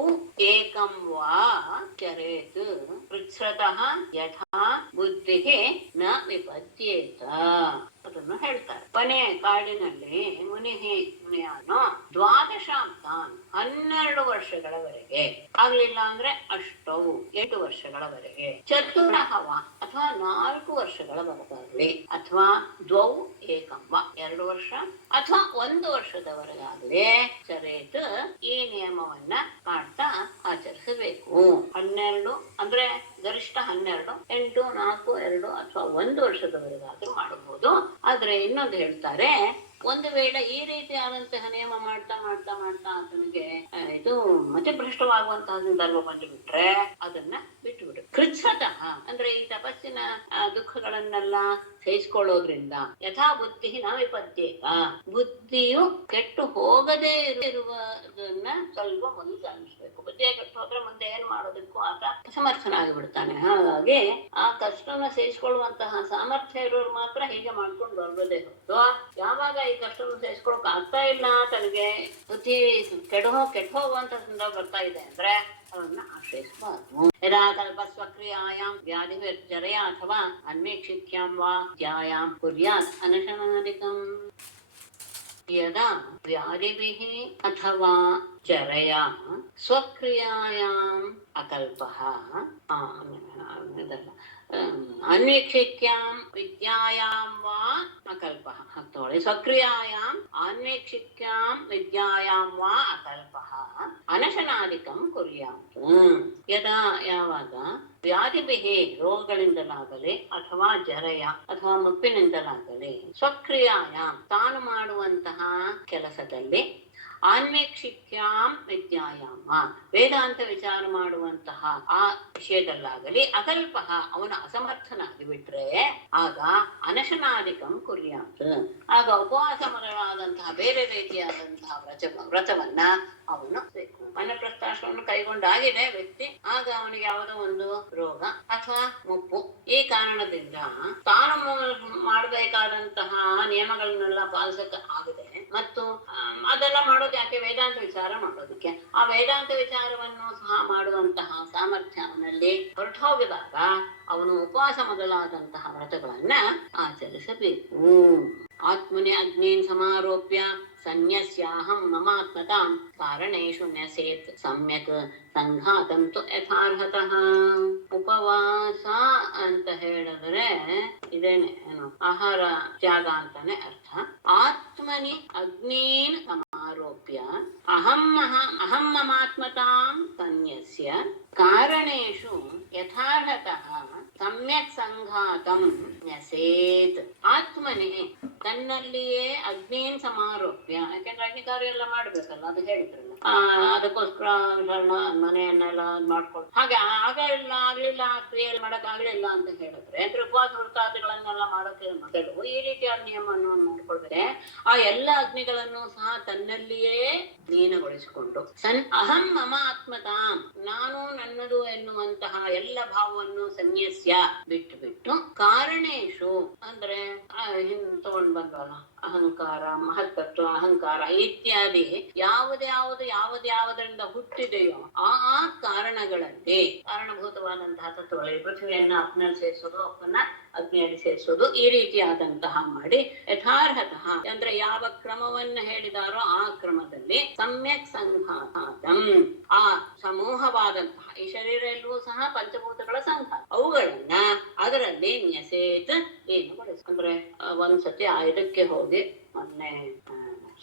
ಏಕಂ ವಾ ಚರೇತ್ ಕೃಚ್ಛ್ರತಃ ಯಥಾ ಬುದ್ಧಿಃ ನ ವಿಪದ್ಯೇತ. ಅದನ್ನು ಹೇಳ್ತಾರೆ. ಕೊನೆ ಕಾಡಿನಲ್ಲಿ ಮುನಿಯಾನು ದ್ವಾದಶಾಬ್ದಾನ್ 12 ವರ್ಷಗಳವರೆಗೆ ಆಗ್ಲಿಲ್ಲ ಅಂದ್ರೆ ಅಷ್ಟವು 8 ವರ್ಷಗಳವರೆಗೆ, ಚತುರಹವ ಅಥವಾ 4 ವರ್ಷಗಳವರೆಗಾಗ್ಲಿ, ಅಥವಾ ದ್ವೌ ಏಕಂಬ 2 ವರ್ಷ ಅಥವಾ 1 ವರ್ಷದವರೆಗಾಗ್ಲಿ ಚರೇತ್ ಈ ನಿಯಮವನ್ನ ಮಾಡ್ತಾ ಆಚರಿಸಬೇಕು. 12 ಅಂದ್ರೆ ಗರಿಷ್ಠ 12, 8, 4, 2 ಅಥವಾ 1 ವರ್ಷದವರೆಗಾದ್ರೂ ಮಾಡಬಹುದು. ಆದ್ರೆ ಇನ್ನೊಂದು ಹೇಳ್ತಾರೆ, ಒಂದು ವೇಳೆ ಈ ರೀತಿಯಾದಂತಹ ನಿಯಮ ಮಾಡ್ತಾ ಮಾಡ್ತಾ ಮಾಡ್ತಾ ಆತನಿಗೆ ಇದು ಮತಿಭ್ರಷ್ಟವಾಗುವಂತಹ ಸಂದರ್ಭ ಬಂದು ಬಿಟ್ರೆ ಅದನ್ನ ಬಿಟ್ಟು ಬಿಡು. ಕೃಚ್ಛ್ರತಃ ಅಂದ್ರೆ ಈ ತಪಸ್ಸಿನ ದುಃಖಗಳನ್ನೆಲ್ಲ ಸಹಿಸಿಕೊಳ್ಳೋದ್ರಿಂದ ಯಥಾ ಬುದ್ಧಿ ನ ವಿಪದ್ಯೇತ, ಬುದ್ಧಿಯು ಕೆಟ್ಟು ಹೋಗದೇ ಇರುವುದನ್ನ ಸ್ವಲ್ಪ ಮೊದಲು ಗಮನಿಸ್ಬೇಕು. ಬುದ್ಧಿಯ ಕೆಟ್ಟು ಹೋದ್ರೆ ಮುಂದೆ ಏನ್ ಮಾಡೋದಕ್ಕೂ ಆತ ಸಮರ್ಥನಾಗಿ ಬಿಡ್ತಾನೆ. ಹಾಗಾಗಿ ಆ ಕಷ್ಟನ ಸಹಿಸಿಕೊಳ್ಳುವಂತಹ ಸಾಮರ್ಥ್ಯ ಇರೋರು ಮಾತ್ರ ಹೀಗೆ ಮಾಡ್ಕೊಂಡು ಬರ್ಬೋದೇ ಹೊತ್ತು, ಯಾವಾಗ ಈ ಕಷ್ಟವನ್ನು ಸಹಿಸ್ಕೊಳಕ್ ಆಗ್ತಾ ಇಲ್ಲ, ತನಗೆ ಬುದ್ಧಿ ಕೆಟ್ಟು ಹೋಗುವಂತ ಸಂದರ್ಭ ಬರ್ತಾ ಇದೆ ಅಂದ್ರೆ ಅವನ್ನ ಆಶ್ರಯಿಸಬಾರ್ದು. ಯದಾ ಕಲ್ಪ ಸ್ವಕ್ರಿಯಾಯಾಂ ವ್ಯಾಧಿರ್ಜರಯ ಅಥವಾ ಅನ್ವೇಕ್ಷಿಕ್ಯಾಂ ವಾ ಧ್ಯಾಯಾಂ ಕುರ್ಯಾತ್ ಅನಶನಾದಿಕಂ. ಯದಾ ವ್ಯಾಧಿಭಿಃ ಅಥವಾ ಚರಯ ಸ್ವಕ್ರಿಯಾಯಾಂ ಅಕಲ್ಪಃ ಅನ್ವೇಕ್ಷಿಕ್ಯಾಂ ವಿದ್ಯಾಯಾಂ ವಾ ಅಕಲ್ಪಃ ಹಾಕ್ತೋಳೆ. ಸ್ವಕ್ರಿಯಾಯಾಂ ಅನ್ವೇಕ್ಷಿಕ್ಯಾಂ ವಿದ್ಯಾಯಾಂ ವಾ ಅಕಲ್ಪಃ ಅನಶನಾದಿಕಂ ಕುರ್ಯಾತ್. ಯದಾ ಯಾವಾಗ ವ್ಯಾಧಿಭಿಃ ರೋಗಗಳಿಂದಲಾಗಲಿ ಅಥವಾ ಜರಯ ಅಥವಾ ಮುಪ್ಪಿನಿಂದಲಾಗಲಿ ಸ್ವಕ್ರಿಯಾಯಾಂ ತಾನು ಮಾಡುವಂತಹ ಕೆಲಸದಲ್ಲಿ, ಅನ್ವೇಕ್ಷಿಕ್ಯಾಂ ವಿದ್ಯಾಯಾಮ ವೇದಾಂತ ವಿಚಾರ ಮಾಡುವಂತಹ ಆ ವಿಷಯದಲ್ಲಾಗಲಿ, ಅಕಲ್ಪಃ ಅವನು ಅಸಮರ್ಥನಾಗಿ ಬಿಟ್ರೆ ಆಗ ಅನಶನಾದಿಕಂ ಕುರ್ಯಾತ್, ಆಗ ಉಪವಾಸ ಮೊದಲಾದಂತಹ ಬೇರೆ ರೀತಿಯಾದಂತಹ ವ್ರತವನ್ನ ಅವನು ಬೇಕು. ವನಪ್ರಸ್ಥಾಶ್ರಮವನ್ನು ಕೈಗೊಂಡಾಗಿದೆ ವ್ಯಕ್ತಿ, ಆಗ ಅವನಿಗೆ ಯಾವುದೋ ಒಂದು ರೋಗ ಅಥವಾ ಮುಪ್ಪು, ಈ ಕಾರಣದಿಂದ ತಾನು ಮಾಡಬೇಕಾದಂತಹ ನಿಯಮಗಳನ್ನೆಲ್ಲ ಪಾಲಿಸಕ್ಕೆ ಆಗದೆ ಮತ್ತು ಅದೆಲ್ಲ ಮಾಡೋದು ಯಾಕೆ, ವೇದಾಂತ ವಿಚಾರ ಮಾಡೋದಕ್ಕೆ. ಆ ವೇದಾಂತ ವಿಚಾರವನ್ನು ಸಹ ಮಾಡುವಂತಹ ಸಾಮರ್ಥ್ಯ ಅವನಲ್ಲಿ ಹೊರಟು ಹೋಗಿದಾಗ ಅವನು ಉಪವಾಸ ಮೊದಲಾದಂತಹ ವ್ರತಗಳನ್ನ ಆಚರಿಸಬೇಕು. ಆತ್ಮನೆ ಅಗ್ನೇನ್ ಸಮಾರೋಪ್ಯ ಸನ್ಯಸ್ಯಾಹಂ ಮಮಾತ್ಮತಾಂ ಕಾರಣೇಶು ನ್ಯಸೇತ್ ಸಮ್ಯಕ್ ಸಂಘಾತಂ ತು ಯಥಾರ್ಹತಃ. ಉಪವಾಸ ಅಂತ ಹೇಳಿದ್ರೆ ಇದೇನೆ ಏನು, ಆಹಾರ ತ್ಯಾಗ ಅಂತಾನೆ ಅರ್ಥ. ಆತ್ಮನಿ ಅಗ್ನೀನ್ ಸಮಾರೋಪ್ಯ ಅಹಂ ಮಮಾತ್ಮತಾಂ ಸನ್ಯಸ್ಯ ಕಾರಣೇಶು ಯಥಾರ್ಹತಃ ಸಮ್ಯಕ್ ಸಂಘಾತಂ ನ್ಯಸೇತ್. ಆತ್ಮನೇ ತನ್ನಲ್ಲಿಯೇ ಅಗ್ನೇನ್ ಸಮಾರೋಪ್ಯ, ಯಾಕೆಂದ್ರೆ ಅಗ್ನಿಕಾರ್ಯ ಎಲ್ಲ ಮಾಡ್ಬೇಕಲ್ಲ, ಅದು ಹೇಳಿದ್ರಲ್ಲ, ಅದಕ್ಕೋಸ್ಕರ ಮನೆಯನ್ನೆಲ್ಲ ಮಾಡ್ಕೊಂಡು ಹಾಗೆ ಆಗ್ಲಿಲ್ಲ ಕ್ರಿಯೆ ಮಾಡಕ್ ಆಗ್ಲಿಲ್ಲ ಅಂತ ಹೇಳಿದ್ರೆ ಅಂದ್ರೆ ಉಪವಾಸ ವೃತ್ತಾದಿಗಳನ್ನೆಲ್ಲ ಮಾಡೋಕೆ ಮೊದಲು ಈ ರೀತಿಯಾದ ನಿಯಮವನ್ನು ಮಾಡ್ಕೊಳ್ತಾರೆ. ಆ ಎಲ್ಲ ಅಗ್ನಿಗಳನ್ನು ಸಹ ತನ್ನಲ್ಲಿಯೇ ಲೀನಗೊಳಿಸಿಕೊಂಡು ಅಹಂ ಮಮ ಆತ್ಮತಾಂ ನಾನು ನನ್ನದು ಎನ್ನುವಂತಹ ಎಲ್ಲ ಭಾವವನ್ನು ಸನ್ಯಸ್ಯ ಬಿಟ್ಟು ಕಾರಣೇಶು ಅಂದ್ರೆ ತಗೊಂಡ್ ಬಂದ್ವಲ್ಲ ಅಹಂಕಾರ, ಮಹತ್ತತ್ವ, ಅಹಂಕಾರ ಇತ್ಯಾದಿ ಯಾವುದ್ಯಾವುದರಿಂದ ಹುಟ್ಟಿದೆಯೋ ಆ ಕಾರಣಗಳಲ್ಲಿ ಕಾರಣಭೂತವಾದಂತಹ ತತ್ವಗಳು ಪೃಥ್ವಿಯನ್ನ ಅಗ್ನಿಯಲ್ಲಿ ಸೇರಿಸೋದು, ಅಪ್ಪನ್ನ ಅಗ್ನಿಯಲ್ಲಿ ಸೇರಿಸೋದು, ಈ ರೀತಿಯಾದಂತಹ ಮಾಡಿ ಯಥಾರ್ಹತಃ ಅಂದ್ರೆ ಯಾವ ಕ್ರಮವನ್ನ ಹೇಳಿದಾರೋ ಆ ಕ್ರಮದಲ್ಲಿ ಸಮ್ಯಕ್ ಸಂಘಾತಂ ಆ ಸಮೂಹವಾದಂತಹ ಈ ಶರೀರ ಎಲ್ಲವೂ ಸಹ ಪಂಚಭೂತಗಳ ಸಂಘಾತ, ಅವುಗಳನ್ನ ಅದರಲ್ಲಿ ನ್ಯಸೇತ್ ಏನು ಬಳಸ ಅಂದ್ರೆ ಒಂದ್ಸತಿ ಇದಕ್ಕೆ ಹೋಗಿ ಮೊನ್ನೆ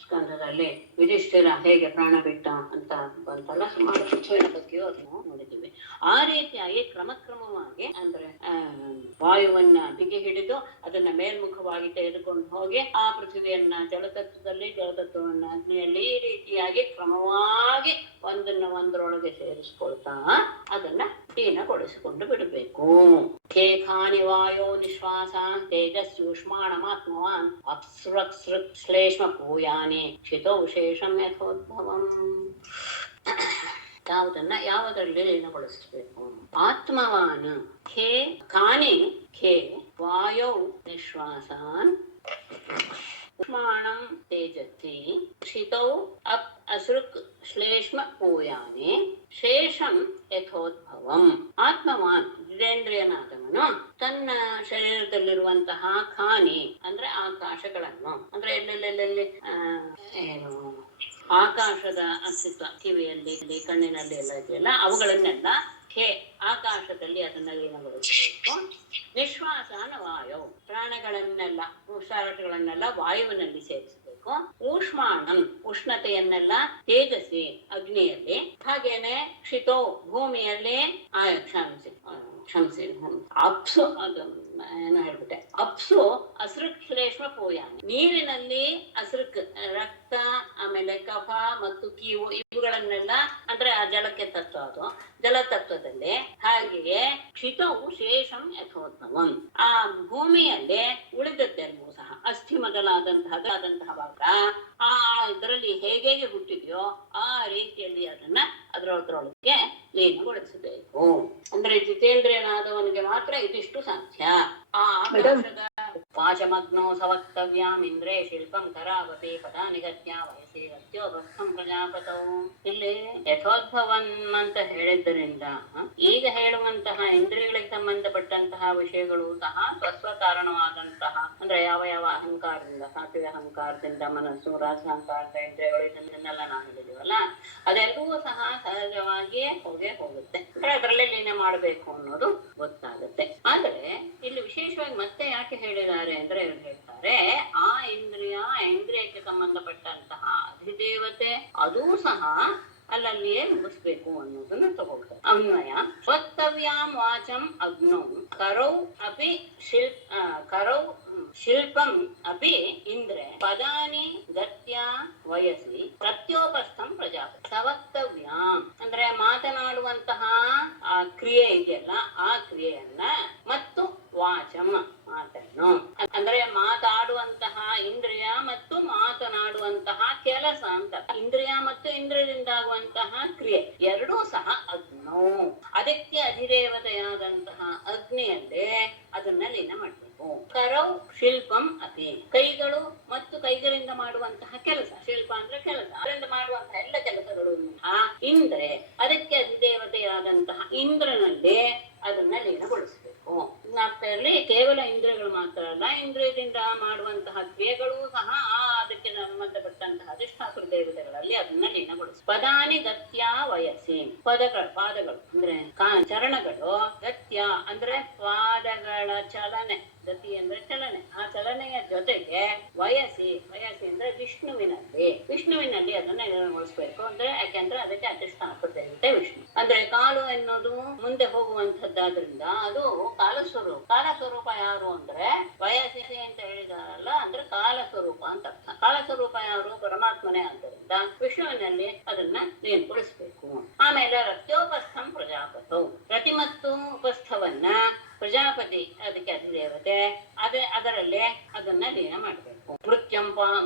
ಸ್ಕಂದದಲ್ಲಿ ಯುಧಿಷ್ಠಿರ ಹೇಗೆ ಪ್ರಾಣ ಬಿಟ್ಟ ಅಂತ ಬಂತಲ್ಲ, ಸುಮಾರು ಪೃಥ್ವಿಯ ಬಗ್ಗೆಯೂ ಅದನ್ನು ನೋಡಿದ್ದೀವಿ. ಆ ರೀತಿಯಾಗಿ ಕ್ರಮಕ್ರಮವಾಗಿ ಅಂದ್ರೆ ವಾಯುವನ್ನ ಬಿಗಿ ಹಿಡಿದು ಅದನ್ನ ಮೇಲ್ಮುಖವಾಗಿ ತೆಗೆದುಕೊಂಡು ಹೋಗಿ ಆ ಪೃಥ್ವಿಯನ್ನ ಜಲತತ್ವವನ್ನ ಅಗ್ನಿಯಲ್ಲಿ ಈ ರೀತಿಯಾಗಿ ಕ್ರಮವಾಗಿ ಒಂದರೊಳಗೆ ಸೇರಿಸ್ಕೊಳ್ತಾ ಅದನ್ನ ಲೀನಗೊಳಿಸಿಕೊಂಡು ಬಿಡಬೇಕು. ಖೇಖಾನಿ ವಾಯೋ ನಿಶ್ವಾಸ ತೇಜಸ್ಯೂಷ್ಮಾಣಮಾತ್ಮವಾನ್ ಅಪ್ಸೃಕ್ ಶ್ಲೇಷ್ಮ ಪೂಯಾನಿ ಶಿತೋ ಶೇಷಂ ಯಥೋದ್ಭವಂ. ಯಾವುದರಲ್ಲಿ ಲೀನಗೊಳಿಸಬೇಕು? ಆತ್ಮವಾನ್ ಖೇ ಖಾನಿ ಖೇ ವಾಯೋ ನಿಶ್ವಾಸಾನ್ ಉಷ್ಮಾಣಂ ತೇಜಸ್ಸಿ ಶಿತೌ ಅಸೃಕ್ ಶ್ಲೇಷ್ಮ ಪೂಯಾನೆ ಶೇಷಂ ಯಥೋದ್ಭವಂ. ಆತ್ಮವಾನ್ ಜಿತೇಂದ್ರಿಯನಾದವನು ತನ್ನ ಶರೀರದಲ್ಲಿರುವಂತಹ ಖಾನಿ ಅಂದ್ರೆ ಆಕಾಶಗಳನ್ನು ಅಂದ್ರೆ ಎಲ್ಲೆಲ್ಲೆಲ್ಲಿ ಏನು ಆಕಾಶದ ಅಸ್ತಿತ್ವ ಕಿವಿಯಲ್ಲಿ ಕಣ್ಣಿನಲ್ಲಿ ಎಲ್ಲ ಇದೆಯಲ್ಲ ಅವುಗಳನ್ನೆಲ್ಲ ಆಕಾಶದಲ್ಲಿ ಅದನ್ನ ಲೀನಗೊಳಿಸಬೇಕು. ನಿಶ್ವಾಸನ ವಾಯು ಪ್ರಾಣಗಳನ್ನೆಲ್ಲ ಉಸಿರಾಟಗಳನ್ನೆಲ್ಲ ವಾಯುವಿನಲ್ಲಿ ಸೇರಿಸಬೇಕು. ಊಷ್ಮಾಣಂ ಉಷ್ಣತೆಯನ್ನೆಲ್ಲ ತೇಜಸ್ಸಿ ಅಗ್ನಿಯಲ್ಲಿ, ಹಾಗೇನೆ ಕ್ಷಿತೋ ಭೂಮಿಯಲ್ಲಿ ಕ್ಷಮಿಸಿ ಅಪ್ಸು ಅದು ಏನೋ ಹೇಳ್ಬಿಟ್ಟೆ ಅಪ್ಸು ಅಸೃಕ್ ಶ್ಲೇಷ್ಮ ಪೂಯಾನಿ ನೀರಿನಲ್ಲಿ ಅಸೃಕ್ ರಕ್ತ ಆಮೇಲೆ ಕಫ ಮತ್ತು ಕೀವು ಇವುಗಳನ್ನೆಲ್ಲ ಅಂದ್ರೆ ಆ ಜಲಕ್ಕೆ ತತ್ವ ಅದು ಜಲತತ್ವದಲ್ಲಿ. ಹಾಗೆಯೇ ಕ್ಷಿತವು ಶೇಷಂ ಯಥೋದ್ಭವಂ ಆ ಭೂಮಿಯಲ್ಲಿ ಉಳಿದದ್ದೆಲ್ಲವೂ ಸಹ ಅಸ್ಥಿ ಮೊದಲಾದಂತಹ ಭಾಗ ಆ ಇದರಲ್ಲಿ ಹೇಗೆ ಹುಟ್ಟಿದೆಯೋ ಆ ರೀತಿಯಲ್ಲಿ ಅದನ್ನ ಅದರೊಳಗೆ ಲೀನಗೊಳಿಸಬೇಕು. ಅಂದ್ರೆ ಜಿತೇಂದ್ರಿಯನಾದವನಿಗೆ ಮಾತ್ರ ಇದಿಷ್ಟು ಸಾಧ್ಯ. ಆ ಆಕಾಶದ ವಾಚಮಗ್ನೋ ಸವಕ್ತವ್ಯಾಂ ಇಂದ್ರೇ ಶಿಲ್ಪಂ ಕರಾವತಿ ಪದಾ ನಿಗತ್ಯ ವಯಸ್ಸಿ ರತ್ಯೋಭಕ್ತಂ ಪ್ರಜಾಪತವು. ಇಲ್ಲಿ ಯಥೋದ್ಭವನ್ ಅಂತ ಹೇಳಿದ್ದರಿಂದ ಈಗ ಹೇಳುವಂತಹ ಇಂದ್ರಿಯಗಳಿಗೆ ಸಂಬಂಧಪಟ್ಟಂತಹ ವಿಷಯಗಳು ಸಹ ಸ್ವಸ್ವ ಕಾರಣವಾದಂತಹ ಅಂದ್ರೆ ಯಾವ ಅಹಂಕಾರದಿಂದ ಸಾತ್ವಿಕ ಅಹಂಕಾರದಿಂದ ಮನಸ್ಸು, ರಾಜಹಂಕಾರದ ಇಂದ್ರಿಯಗಳು ಇದನ್ನೆಲ್ಲ ನಾವು ಹೇಳಿದೀವಲ್ಲ ಅದೆಲ್ಲವೂ ಸಹ ಸಹಜವಾಗಿಯೇ ಹೋಗುತ್ತೆ. ಅಂದ್ರೆ ಅದರಲ್ಲೇ ಲೀನ ಮಾಡಬೇಕು ಅನ್ನೋದು ಗೊತ್ತಾಗುತ್ತೆ. ಆದ್ರೆ ಇಲ್ಲಿ ವಿಶೇಷವಾಗಿ ಮತ್ತೆ ಯಾಕೆ ಹೇಳಿದ್ದಾರೆ ಅಂದ್ರೆ ಇವ್ರು ಹೇಳ್ತಾರೆ ಆ ಇಂದ್ರಿಯಕ್ಕೆ ಸಂಬಂಧಪಟ್ಟಂತಹ ಅಧಿದೇವತೆ ಅದೂ ಸಹ ಅಲ್ಲಲ್ಲಿಯೇ ಮುಗಿಸ್ಬೇಕು ಅನ್ನೋದನ್ನ ತಗೊಳ್ತಾರೆ. ಅನ್ವಯ ವಕ್ತವ್ಯಾಂ ವಾಚಂ ಅಗ್ನೌ ಕರೌ ಅಪಿ ಶಿಲ್ಪಂ ಅಪಿ ಇಂದ್ರೆ ಪದಾನಿ ಗತ್ಯ ವಯಸ್ಸಿ ಪ್ರತ್ಯೋಪಸ್ಥಂ ಪ್ರಜಾಪತಿ. ಸವಕ್ತವ್ಯಾಂ ಅಂದ್ರೆ ಮಾತನಾಡುವಂತಹ ಆ ಕ್ರಿಯೆ ಇದೆಯಲ್ಲ ಆ ಕ್ರಿಯೆಯನ್ನ ಮತ್ತು ವಾಚಂ ಮಾತನ್ನು ಅಂದ್ರೆ ಮಾತಾಡುವಂತಹ ಇಂದ್ರಿಯ ಮತ್ತು ಮಾತನಾಡುವಂತಹ ಕೆಲಸ ಅಂತ. ಇಂದ್ರಿಯ ಮತ್ತು ಇಂದ್ರಿಯದಿಂದಾಗುವಂತಹ ಕ್ರಿಯೆ ಎರಡೂ ಸಹ ಅಗ್ನೋ ಅದಕ್ಕೆ ಅಧಿದೇವತೆಯಾದಂತಹ ಅಗ್ನಿಯಲ್ಲೇ ಅದನ್ನ ಲೀನ ಮಾಡ್ಬೇಕು. ಕರೌ ಶಿಲ್ಪಂ ಅಪಿ ಕೈಗಳು ಮತ್ತು ಕೈಗಳಿಂದ ಮಾಡುವಂತಹ ಕೆಲಸ, ಶಿಲ್ಪ ಅಂದ್ರೆ ಕೆಲಸ, ಅದರಿಂದ ಮಾಡುವಂತಹ ಎಲ್ಲ ಕೆಲಸಗಳು ಇಂದ್ರೆ ಅದಕ್ಕೆ ಅಧಿದೇವತೆಯಾದಂತಹ ಇಂದ್ರನಲ್ಲೇ ಅದನ್ನ ಲೀನಗೊಳಿಸಬೇಕು. ಜ್ಞಾಪಕದಲ್ಲಿ ಕೇವಲ ಇಂದ್ರಿಯಗಳು ಮಾತ್ರ ಅಲ್ಲ, ಇಂದ್ರಿಯದಿಂದ ಮಾಡುವಂತಹ ಕ್ರಿಯೆಗಳು ಸಹ ಅದಕ್ಕೆ ಸಂಬಂಧಪಟ್ಟಂತಹ ಅಧಿಷ್ಠಾಪುರ ದೇವತೆಗಳಲ್ಲಿ ಅದನ್ನ ಲೀನಗೊಳಿಸ. ಪದಾನಿ ಗತ್ಯ ವಯಸ್ಸಿ ಪಾದಗಳು ಅಂದ್ರೆ ಚರಣಗಳು, ಗತ್ಯ ಅಂದ್ರೆ ಪಾದಗಳ ಚಲನೆ, ಗತಿ ಅಂದ್ರೆ ಚಲನೆ, ಆ ಚಲನೆಯ ಜೊತೆಗೆ ವಯಸ್ಸಿ ಅಂದ್ರೆ ವಿಷ್ಣುವಿನಲ್ಲಿ ಅದನ್ನ ನಿರ್ವಹಿಸಬೇಕು. ಅಂದ್ರೆ ಯಾಕೆಂದ್ರೆ ಅದಕ್ಕೆ ಅಧಿಷ್ಠಾಪುರ ದೇವತೆ ವಿಷ್ಣು. ಅಂದ್ರೆ ಕಾಲು ಎನ್ನುವುದು ಮುಂದೆ ಹೋಗುವಂತದ್ದಾದ್ರಿಂದ ಅದು ಕಾಲಸ್ವರೂಪ ಯಾರು ಅಂದ್ರೆ ವಯಸ್ಸಿ ಅಂತ ಹೇಳಿದಾರಲ್ಲ ಅಂದ್ರೆ ಕಾಲಸ್ವರೂಪ ಅಂತ ಅರ್ಥ. ಕಾಲಸ್ವರೂಪ ಯಾರು? ಪರಮಾತ್ಮನೇ. ಆದ್ದರಿಂದ ವಿಷ್ಣುವಿನಲ್ಲಿ ಅದನ್ನ ಲೀನಗೊಳಿಸಬೇಕು. ಆಮೇಲೆ ರತ್ಯೋಪಸ್ಥಂ ಪ್ರಜಾಪತೌ ಪ್ರತಿ ಮತ್ತು ಉಪಸ್ಥವನ್ನ ಪ್ರಜಾಪತಿ ಅದಕ್ಕೆ ಅಧಿದೇವತೆ ಅದರಲ್ಲೇ ಅದನ್ನ ಲೀನ ಮಾಡಬೇಕು.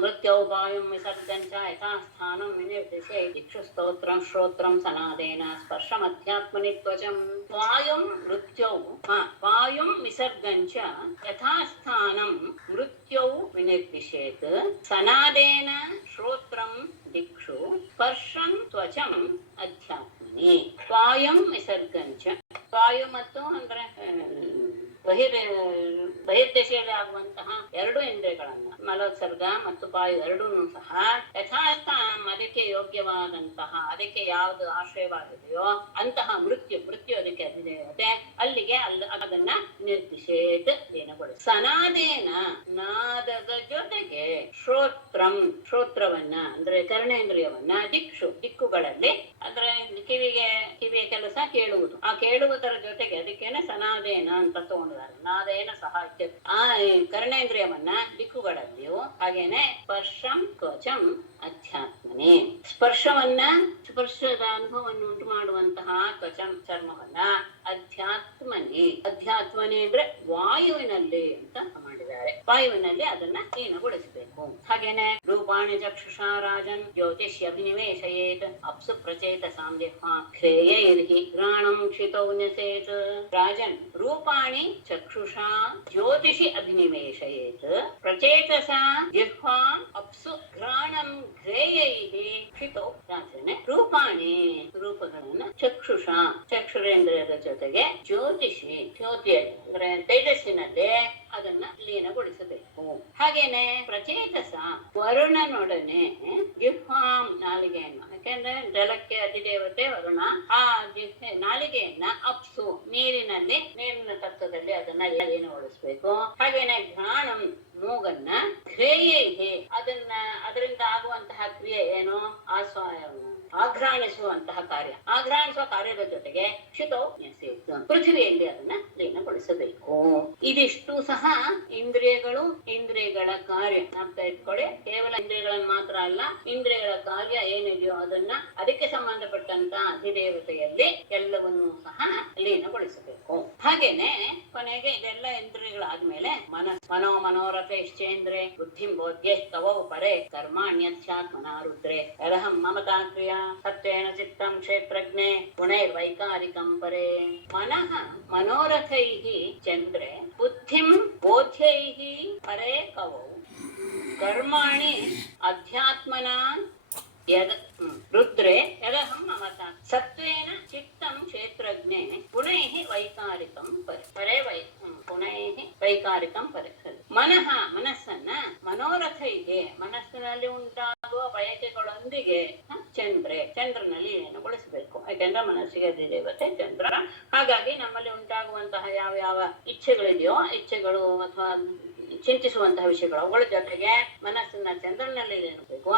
ಮೃತ್ಯೌ ವಾಯುಂ ವಿಸರ್ಜಂಚ ಯಥಾಸ್ಥಾನಂ ವಿನಿರ್ದಿಶೆ ದಿಕ್ಷು ಸ್ತೋತ್ರಂ ಶ್ರೋತ್ರಂ ಸನಾದೇನ ಸ್ಪರ್ಶಮಧ್ಯಾತ್ಮನಿ ತ್ವಚಂ ವಾಯುಂ ಮೃತ್ಯೌ ವಾಯುಂ ವಿಸರ್ಜಂಚ ಯಥಾಸ್ಥಾನಂ ಮೃತ್ಯೌ ವಿನಿರ್ದಿಶೇತ್ ಸನಾದೇನ ಶ್ರೋತ್ರಂ ದಿಕ್ಷು ಸ್ಪರ್ಶಂ ತ್ವಚಂ ಅಧ್ಯಾತ್ಮನಿ. ವಾಯುಂ ವಿಸರ್ಗಂಚ, ವಾಯು ಮತ್ತು ಅಂದ್ರೆ ಬಹಿರ್ದಶೆಯಲ್ಲಿ ಆಗುವಂತಹ ಎರಡು ಇಂದ್ರಿಯಗಳನ್ನ ಮಲೋತ್ಸರ್ಗ ಮತ್ತು ವಾಯು ಎರಡೂ ಸಹ ಯಥಾಸ್ಥಾನ ಅದಕ್ಕೆ ಯೋಗ್ಯವಾದಂತಹ, ಅದಕ್ಕೆ ಯಾವುದು ಆಶ್ರಯವಾಗಿದೆಯೋ ಅಂತಹ ಮೃತ್ಯು ಅದಕ್ಕೆ ಅಧಿದೇವತೆ, ಅಲ್ಲಿಗೆ ಅದನ್ನ ನಿರ್ದಿಶೇತ್ ಏನಗೊಳಿಸಿ. ಸನಾದೇನ ನಾದದ ಜೊತೆಗೆ ಶ್ರೋತ್ರವನ್ನ ಅಂದ್ರೆ ಕರ್ಣೇಂದ್ರಿಯವನ್ನ ದಿಕ್ಕುಗಳಲ್ಲಿ ಅಂದ್ರೆ ಕಿವಿಯ ಕೆಲಸ ಕೇಳುವುದು, ಆ ಕೇಳುವುದರ ಜೊತೆಗೆ ಅದಕ್ಕೇನೆ ಸನಾದೇನ ಅಂತ ತಗೊಂಡಿದ್ದಾರೆ. ನಾದೇನ ಸಹ ಆ ಕರ್ಣೇಂದ್ರಿಯವನ್ನ ದಿಕ್ಕುಗಳಲ್ಲಿಯೂ ಹಾಗೇನೆ ಸ್ಪರ್ಶಂ ತ್ವಚಂ ಅಧ್ಯಾತ್ಮನೆ, ಸ್ಪರ್ಶದ ಅನುಭವವನ್ನು ಉಂಟು ಮಾಡುವಂತಹ ತ್ವಚಂ ಚರ್ಮವನ್ನ ಅಧ್ಯಾತ್ಮನೆ ಅಂದ್ರೆ ವಾಯುವಿನಲ್ಲಿ ಅಂತ ಮಾಡಿದ್ದಾರೆ. ವಾಯುವಿನಲ್ಲಿ ಅದನ್ನ ಲೀನಗೊಳಿಸಬೇಕು. ಹಾಗೇನೆ ರೂಪಾಣಿ ಚಕ್ಷುಷಾ ರಾಜನ್ ಜ್ಯೋತಿಷ್ಯ ಅಭಿನಿವೇಶಯೇತ್ ಅಪ್ಸು ಪ್ರಚೇತ ಸಾಂಧ್ಯೇಯೈರ್ಹಿ ಘ್ರಾಣಂ ಕ್ಷಿತೌ ನ್ಯಸೇತ್. ರಾಜನ್ ರೂಪಾಣಿ ಚಕ್ಷುಷಾ ಜ್ಯೋತಿಷಿ ಅಭಿನಿವೇಶಯೇತ್ ಪ್ರಚೇತಸಾ ಜಿಹ್ವಾಂ ಅಪ್ಸು ಘ್ರಾಣಂ ಘ್ರೇಯೈಹಿ ಕ್ಷಿತೌ. ರಾಜನೆ ರೂಪಾಣಿ ರೂಪಗಳನ್ನ ಚಕ್ಷುರೇಂದ್ರಿಯದ ಜೊತೆಗೆ ಜ್ಯೋತಿಯಲ್ಲಿ ಅಂದ್ರೆ ತೇಜಸ್ಸಿನಲ್ಲಿ ಅದನ್ನ ಲೀನಗೊಳಿಸಬೇಕು. ಹಾಗೇನೆ ಪ್ರಚೇತಸ ವರುಣನೊಡನೆ ಜಿಹ್ವಾಂ ನಾಲಿಗೆಯನ್ನು, ಯಾಕೆಂದ್ರೆ ಜಲಕ್ಕೆ ಅಧಿದೇವತೆ ವರುಣ, ಆ ನಾಲಿಗೆಯನ್ನ ಅಪ್ಸು ನೀರಿನ ತತ್ವದಲ್ಲಿ ಅದನ್ನ ಲೀನಗೊಳಿಸಬೇಕು. ಹಾಗೇನೆ ಘ್ರಾಣಂ ಮೂಗನ್ನ ಘ್ರೇಯೈಹಿ ಅದರಿಂದ ಆಗುವಂತಹ ಕ್ರಿಯೆ ಏನು, ಆಘ್ರಾಣಿಸುವಂತಹ ಆಘ್ರಾಣಿಸುವ ಕಾರ್ಯದ ಜೊತೆಗೆ ಕ್ಷಿತೌ ನ್ಯಸೇತ್ ಪೃಥ್ವಿಯಲ್ಲಿ ಅದನ್ನ ಲೀನಗೊಳಿಸಬೇಕು. ಇದಿಷ್ಟು ಸಹ ಇಂದ್ರಿಯಗಳ ಕಾರ್ಯ ಅಂತ ಇಟ್ಕೊಳ್ಳಿ. ಕೇವಲ ಇಂದ್ರಿಯಗಳನ್ನು ಮಾತ್ರ ಅಲ್ಲ, ಇಂದ್ರಿಯಗಳ ಕಾರ್ಯ ಏನಿದೆಯೋ ಅದನ್ನ ಅದಕ್ಕೆ ಸಂಬಂಧಪಟ್ಟಂತ ಅಧಿದೇವತೆಯಲ್ಲಿ ಎಲ್ಲವನ್ನೂ ಸಹ ಲೀನಗೊಳಿಸಬೇಕು. ಹಾಗೇನೆ ಕೊನೆಗೆ ಇದೆಲ್ಲ ಇಂದ್ರಿಯಗಳಾದ್ಮೇಲೆ ಮನೋರಥೇಶ್ಚೇಂದ್ರೆ ಬುದ್ಧಿಂ ಬೋಧ್ಯೆ ತವೌ ಪರೆ ಕರ್ಮಾಣ್ಯಧ್ಯಾತ್ಮನಾ ರುದ್ರೆ ಯದಹಂ ಮಮತಾ ಕ್ರಿಯಾ ಸತ್ವೇನ ಚಿತ್ತಂ ಕ್ಷೇತ್ರಜ್ಞೆ ಗುಣೈರ್ವೈಕಾರಿಕಂ ಪರೆ. ಮನೋರಥೈಃ ಚಂದ್ರೆ ಬುದ್ಧಿಂ ಬೋಧ್ಯೈಃ ಪರೆ ಕವೌ ಕರ್ಮಾಣಿ ಅಧ್ಯಾತ್ಮನಾ ರುದ್ರೆ ಯದಹಂ ಮಮತಾ ಸತ್ವೇನ ಚಿತ್ತಂ ಕ್ಷೇತ್ರಜ್ಞೆ ಗುಣೈಃ ವೈಕಾರಿಕಂ ಪರೆ ವೈಕಾರಿಕಂ ಪರೆ. ಮನಸ್ಸನ್ನ ಮನೋರಥೈಗೆ ಮನಸ್ಸಿನಲ್ಲಿ ಉಂಟಾಗುವ ಬಯಕೆಗಳೊಂದಿಗೆ ಚಂದ್ರನಲ್ಲಿ ಲೀನಗೊಳಿಸಬೇಕು. ಯಾಕೆಂದ್ರೆ ಮನಸ್ಸಿಗೆ ಅಧಿದೇವತೆ ಚಂದ್ರ. ಹಾಗಾಗಿ ನಮ್ಮಲ್ಲಿ ಉಂಟಾಗುವಂತಹ ಯಾವ ಇಚ್ಛೆಗಳಿದೆಯೋ ಇಚ್ಛೆಗಳು ಅಥವಾ ಚಿಂತಿಸುವಂತಹ ವಿಷಯಗಳು ಅವುಗಳ ಜೊತೆಗೆ ಮನಸ್ಸನ್ನ ಚಂದ್ರನಲ್ಲಿ ಲೀನಬೇಕು.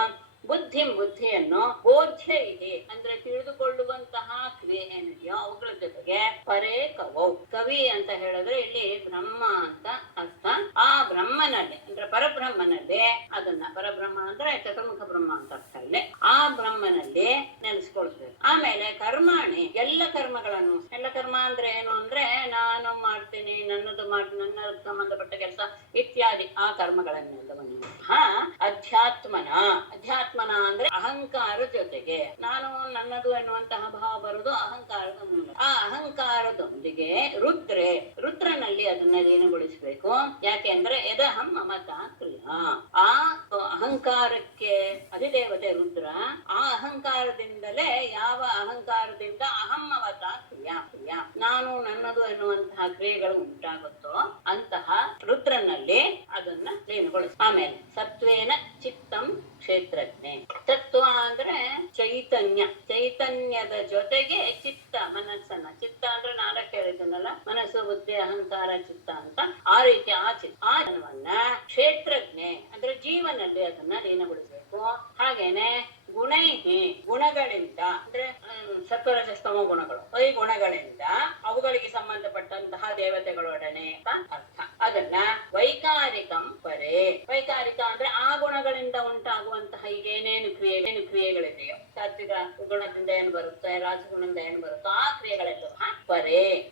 ಬುದ್ಧಿಯನ್ನು ಬೋಧ್ಯ ಇದೆ ಅಂದ್ರೆ ತಿಳಿದುಕೊಳ್ಳುವಂತಹ ಕ್ರಿಯೆ ಏನಿದೆಯೋ ಅವುಗಳ ಜೊತೆಗೆ ಪರೇ ಕವೌ. ಕವಿ ಅಂತ ಹೇಳಿದ್ರೆ ಇಲ್ಲಿ ಬ್ರಹ್ಮ ಅಂತ ಅರ್ಥ. ಆ ಬ್ರಹ್ಮನಲ್ಲಿ ಅಂದ್ರೆ ಪರಬ್ರಹ್ಮನಲ್ಲಿ ಪರಬ್ರಹ್ಮ ಅಂದ್ರೆ ಚತುರ್ಮುಖ ಬ್ರಹ್ಮ ಅಂತ ಅರ್ಥ ಇಲ್ಲಿ. ಆ ಬ್ರಹ್ಮನಲ್ಲಿ ನೆಲೆಸ್ಕೊಳ್ಬೇಕು. ಆಮೇಲೆ ಕರ್ಮಾಣಿ ಎಲ್ಲ ಕರ್ಮ ಅಂದ್ರೆ ಏನು ಅಂದ್ರೆ ನಾನು ಮಾಡ್ತೀನಿ, ನನ್ನ ಸಂಬಂಧಪಟ್ಟ ಕೆಲಸ ಇತ್ಯಾದಿ ಆ ಕರ್ಮಗಳನ್ನೆಲ್ಲವನ್ನು ಅಧ್ಯಾತ್ಮನ ಅಂದ್ರೆ ಅಹಂಕಾರ ಜೊತೆಗೆ ನಾನು ನನ್ನದು ಎನ್ನುವಂತಹ ಭಾವ ಬರುವುದು ಅಹಂಕಾರದ ಮೂಲ. ಆ ಅಹಂಕಾರದೊಂದಿಗೆ ರುದ್ರನಲ್ಲಿ ಅದನ್ನ ಲೀನಗೊಳಿಸಬೇಕು. ಯಾಕೆ ಅಂದ್ರೆ ಯದಹಂ ಮಮತಾ ಕ್ರಿಯಾ. ಆ ಅಹಂಕಾರಕ್ಕೆ ಅಧಿದೇವತೆ ರುದ್ರ. ಆ ಅಹಂಕಾರದಿಂದಲೇ ಯಾವ ಅಹಂಕಾರದಿಂದ ಅಹಂ ಮಮತಾ ಕ್ರಿಯಾ ನಾನು ನನ್ನದು ಎನ್ನುವಂತಹ ಕ್ರಿಯೆಗಳು ಉಂಟಾಗುತ್ತೋ ಅಂತಹ ರುದ್ರನಲ್ಲಿ ಅದನ್ನ ಲೀನಗೊಳಿಸ. ಆಮೇಲೆ ಸತ್ವೇನ ಚಿತ್ತಂ ಕ್ಷೇತ್ರಜ್ಞೆ. ತತ್ವ ಅಂದ್ರೆ ಚೈತನ್ಯದ ಜೊತೆಗೆ ಮನಸ್ಸನ್ನ ಚಿತ್ತ ಅಂದ್ರೆ ನಾಲ್ಕು ಹೇಳಿದನಲ್ಲ, ಮನಸ್ಸು ಬುದ್ಧಿ ಅಹಂಕಾರ ಚಿತ್ತ ಅಂತ. ಆ ರೀತಿ ಆ ಜನವನ್ನ ಕ್ಷೇತ್ರಜ್ಞೆ ಅಂದ್ರೆ ಜೀವನಲ್ಲಿ ಅದನ್ನ ಲೀನಗೊಳಿಸಬೇಕು. ಹಾಗೇನೆ ಗುಣಗಳಿಂದ ಅಂದ್ರೆ ಸತ್ವರಜಸ್ತಮ ಗುಣಗಳು, ಈ ಗುಣಗಳಿಂದ ಅವುಗಳಿಗೆ ಸಂಬಂಧಪಟ್ಟಂತಹ ದೇವತೆಗಳೊಡನೆ ಅಂತ ಅರ್ಥ. ಅದನ್ನ ವೈಕಾರಿಕಂ ಪರೆ. ವೈಕಾರಿಕ ಅಂದ್ರೆ ಆ ಗುಣ ಗುಣಗಳಿಂದ ಉಂಟಾಗುವಂತಹ ಈಗೇನೇನು ಕ್ರಿಯೆಗಳಿದೆಯೋ, ಸಾತ್ವಿಕ ಗುಣದಿಂದ ಏನು ಬರುತ್ತೆ, ರಾಜಗುಣದಿಂದ ಏನು ಬರುತ್ತೋ ಆ ಕ್ರಿಯೆಗಳೆಲ್ಲ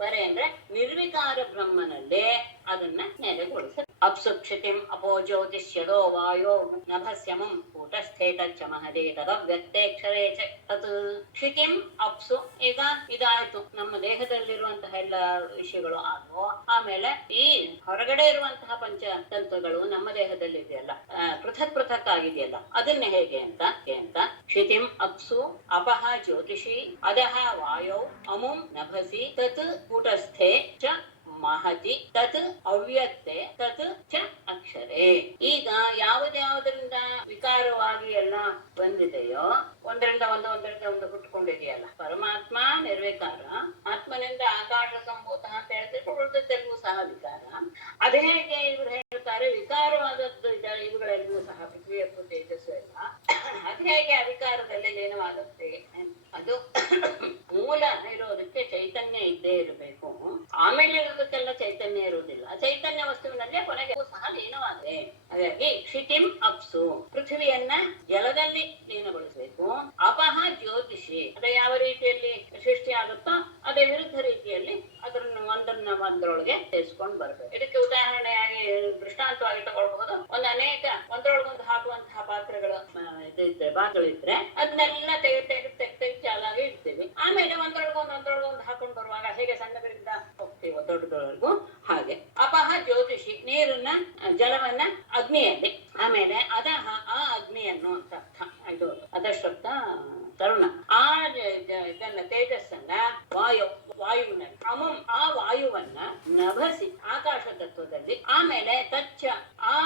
ಪರೆ ಅಂದ್ರೆ ನಿರ್ವಿಕಾರ ಬ್ರಹ್ಮನಲ್ಲೇ ಅದನ್ನ ನೆಲೆಗೊಳಿಸ. ಅಪ್ಸುಕ್ಷಿತಿಂ ಅಪೋ ಜ್ಯೋತಿಷ್ಯದೋ ವಾಯೋ ನಭಸ್ಯಮಂ ಕೂಟಸ್ಥೇ ತಚ್ಚ ಮಹದೇ ತದವ್ಯಕ್ತೇಕ್ಷರೇ ಚ ತತ್. ಕ್ಷಿತಿಂ ಅಪ್ಸು, ಈಗ ಇದಾಯ್ತು ನಮ್ಮ ದೇಹದಲ್ಲಿರುವಂತಹ ಎಲ್ಲ ವಿಷಯಗಳು ಆದ್ವು. ಆಮೇಲೆ ಈ ಹೊರಗಡೆ ಇರುವಂತಹ ಪಂಚತಂತ್ರಗಳು ನಮ್ಮ ದೇಹದಲ್ಲಿ ಇದೆಯಲ್ಲ, ಪೃಥಕ್ ಆಗಿದೆಯಲ್ಲ, ಅದನ್ನ ಹೇಗೆ ಅಂತ ಕ್ಷಿತಿಂ ಅಪ್ಸು ಅಪಹ ಜ್ಯೋತಿಷಿ ಅಧಃ ವಾಯೌ ಅಮುಂ ನಭಸಿ ತತ್ ಕೂಟಸ್ಥೆ ಚ ಮಹತಿ ತತ್ ಅವ್ಯಕ್ತೆ ತತ್ ಚ ಅಕ್ಷರೇ. ಈಗ ಯಾವುದ್ಯಾವುದರಿಂದ ವಿಕಾರವಾಗಿ ಎಲ್ಲ ಬಂದಿದೆಯೋ, ಒಂದರಿಂದ ಒಂದು ಹುಟ್ಕೊಂಡಿದೆಯಲ್ಲ, ಪರಮಾತ್ಮ ನಿರ್ವಿಕಾರ, ಆತ್ಮನಿಂದ ಆಕಾಶ ಸಂಭೂತ ಅಂತ ಹೇಳಿದ್ರೆ ಉಳಿದದ್ದೆಲ್ಲವೂ ಸಹ ವಿಕಾರ. ಅದೇ ಹೇಗೆ ಇವರು ಹೇಳ್ತಾರೆ ವಿಕಾರವಾದದ್ದು ಇವುಗಳೆಲ್ಲವೂ ಸಹ ಪೃಥ್ವಿ ಅಪ್ಪು ತೇಜಸ್ಸು ಎಲ್ಲ, ಅದು ಹೇಗೆ ಅವಿಕಾರದಲ್ಲಿ ಲೀನವಾಗುತ್ತೆ? ಅದು ಮೂಲ ಇರೋದಕ್ಕೆ ಚೈತನ್ಯ ಇದ್ದೇ ಇರಬೇಕು, ಆಮೇಲೆ ಇರೋದಕ್ಕೆಲ್ಲ ಚೈತನ್ಯ ಇರುವುದಿಲ್ಲ. ಚೈತನ್ಯ ವಸ್ತುವಿನಲ್ಲೇ ಕೊನೆಗೆ ಸಹ ಲೀನವಾಗಿದೆ. ಹಾಗಾಗಿ ಕ್ಷಿತಿಂ ಅಪ್ಸು, ಪೃಥ್ವಿಯನ್ನ ಜಲದಲ್ಲಿ ಲೀನಗೊಳಿಸಬೇಕು. ಅಪಹ ಜ್ಯೋತಿಷಿ, ಅದೇ ಯಾವ ರೀತಿಯಲ್ಲಿ ಸೃಷ್ಟಿ ಆಗುತ್ತೋ ಅದೇ ವಿರುದ್ಧ ರೀತಿಯಲ್ಲಿ ಅದನ್ನು ಒಂದರೊಳಗೆ ಸೇರಿಸ್ಕೊಂಡು ಬರಬೇಕು. ಇದಕ್ಕೆ ಉದಾಹರಣೆಯಾಗಿ ದೃಷ್ಟಾಂತವಾಗಿ ತಗೊಳ್ಬಹುದು. ಒಂದರೊಳಗೊಂದು ಹಾಕುವಂತಹ ಪಾತ್ರೆಗಳು ಭಾಗಗಳಿದ್ರೆ ಅದನ್ನೆಲ್ಲ ತೆಗೆದು ಚಾಲಾಗಿ ಇಡ್ತೀವಿ. ಆಮೇಲೆ ಒಂದರೊಳಗೊಂದು ಹಾಕೊಂಡು ಬರುವಾಗ ಹೇಗೆ ಸಣ್ಣದರಿಂದ ಹೋಗ್ತೀವೋ ದೊಡ್ಡದವರೆಗೂ, ಹಾಗೆ ಅಪಹ ಜ್ಯೋತಿಷಿ, ನೀರನ್ನ ಜಲವನ್ನ ಅಗ್ನಿಯಲ್ಲಿ, ಆಮೇಲೆ ಅದಹ ಆ ಅಗ್ನಿಯನ್ನು ಅಂತ ಅರ್ಥ. ಇದು ಅದಶ್ರಬ್ದ ತರುಣ. ಆ ಇದನ್ನ ತೇಜಸ್ಸನ್ನ ವಾಯುವಿನ ಅಮಂ ಆ ವಾಯುವನ್ನ ನಭಸಿ ಆಕಾಶ ತತ್ವದಲ್ಲಿ, ಆಮೇಲೆ ತಚ್ಚ ಆ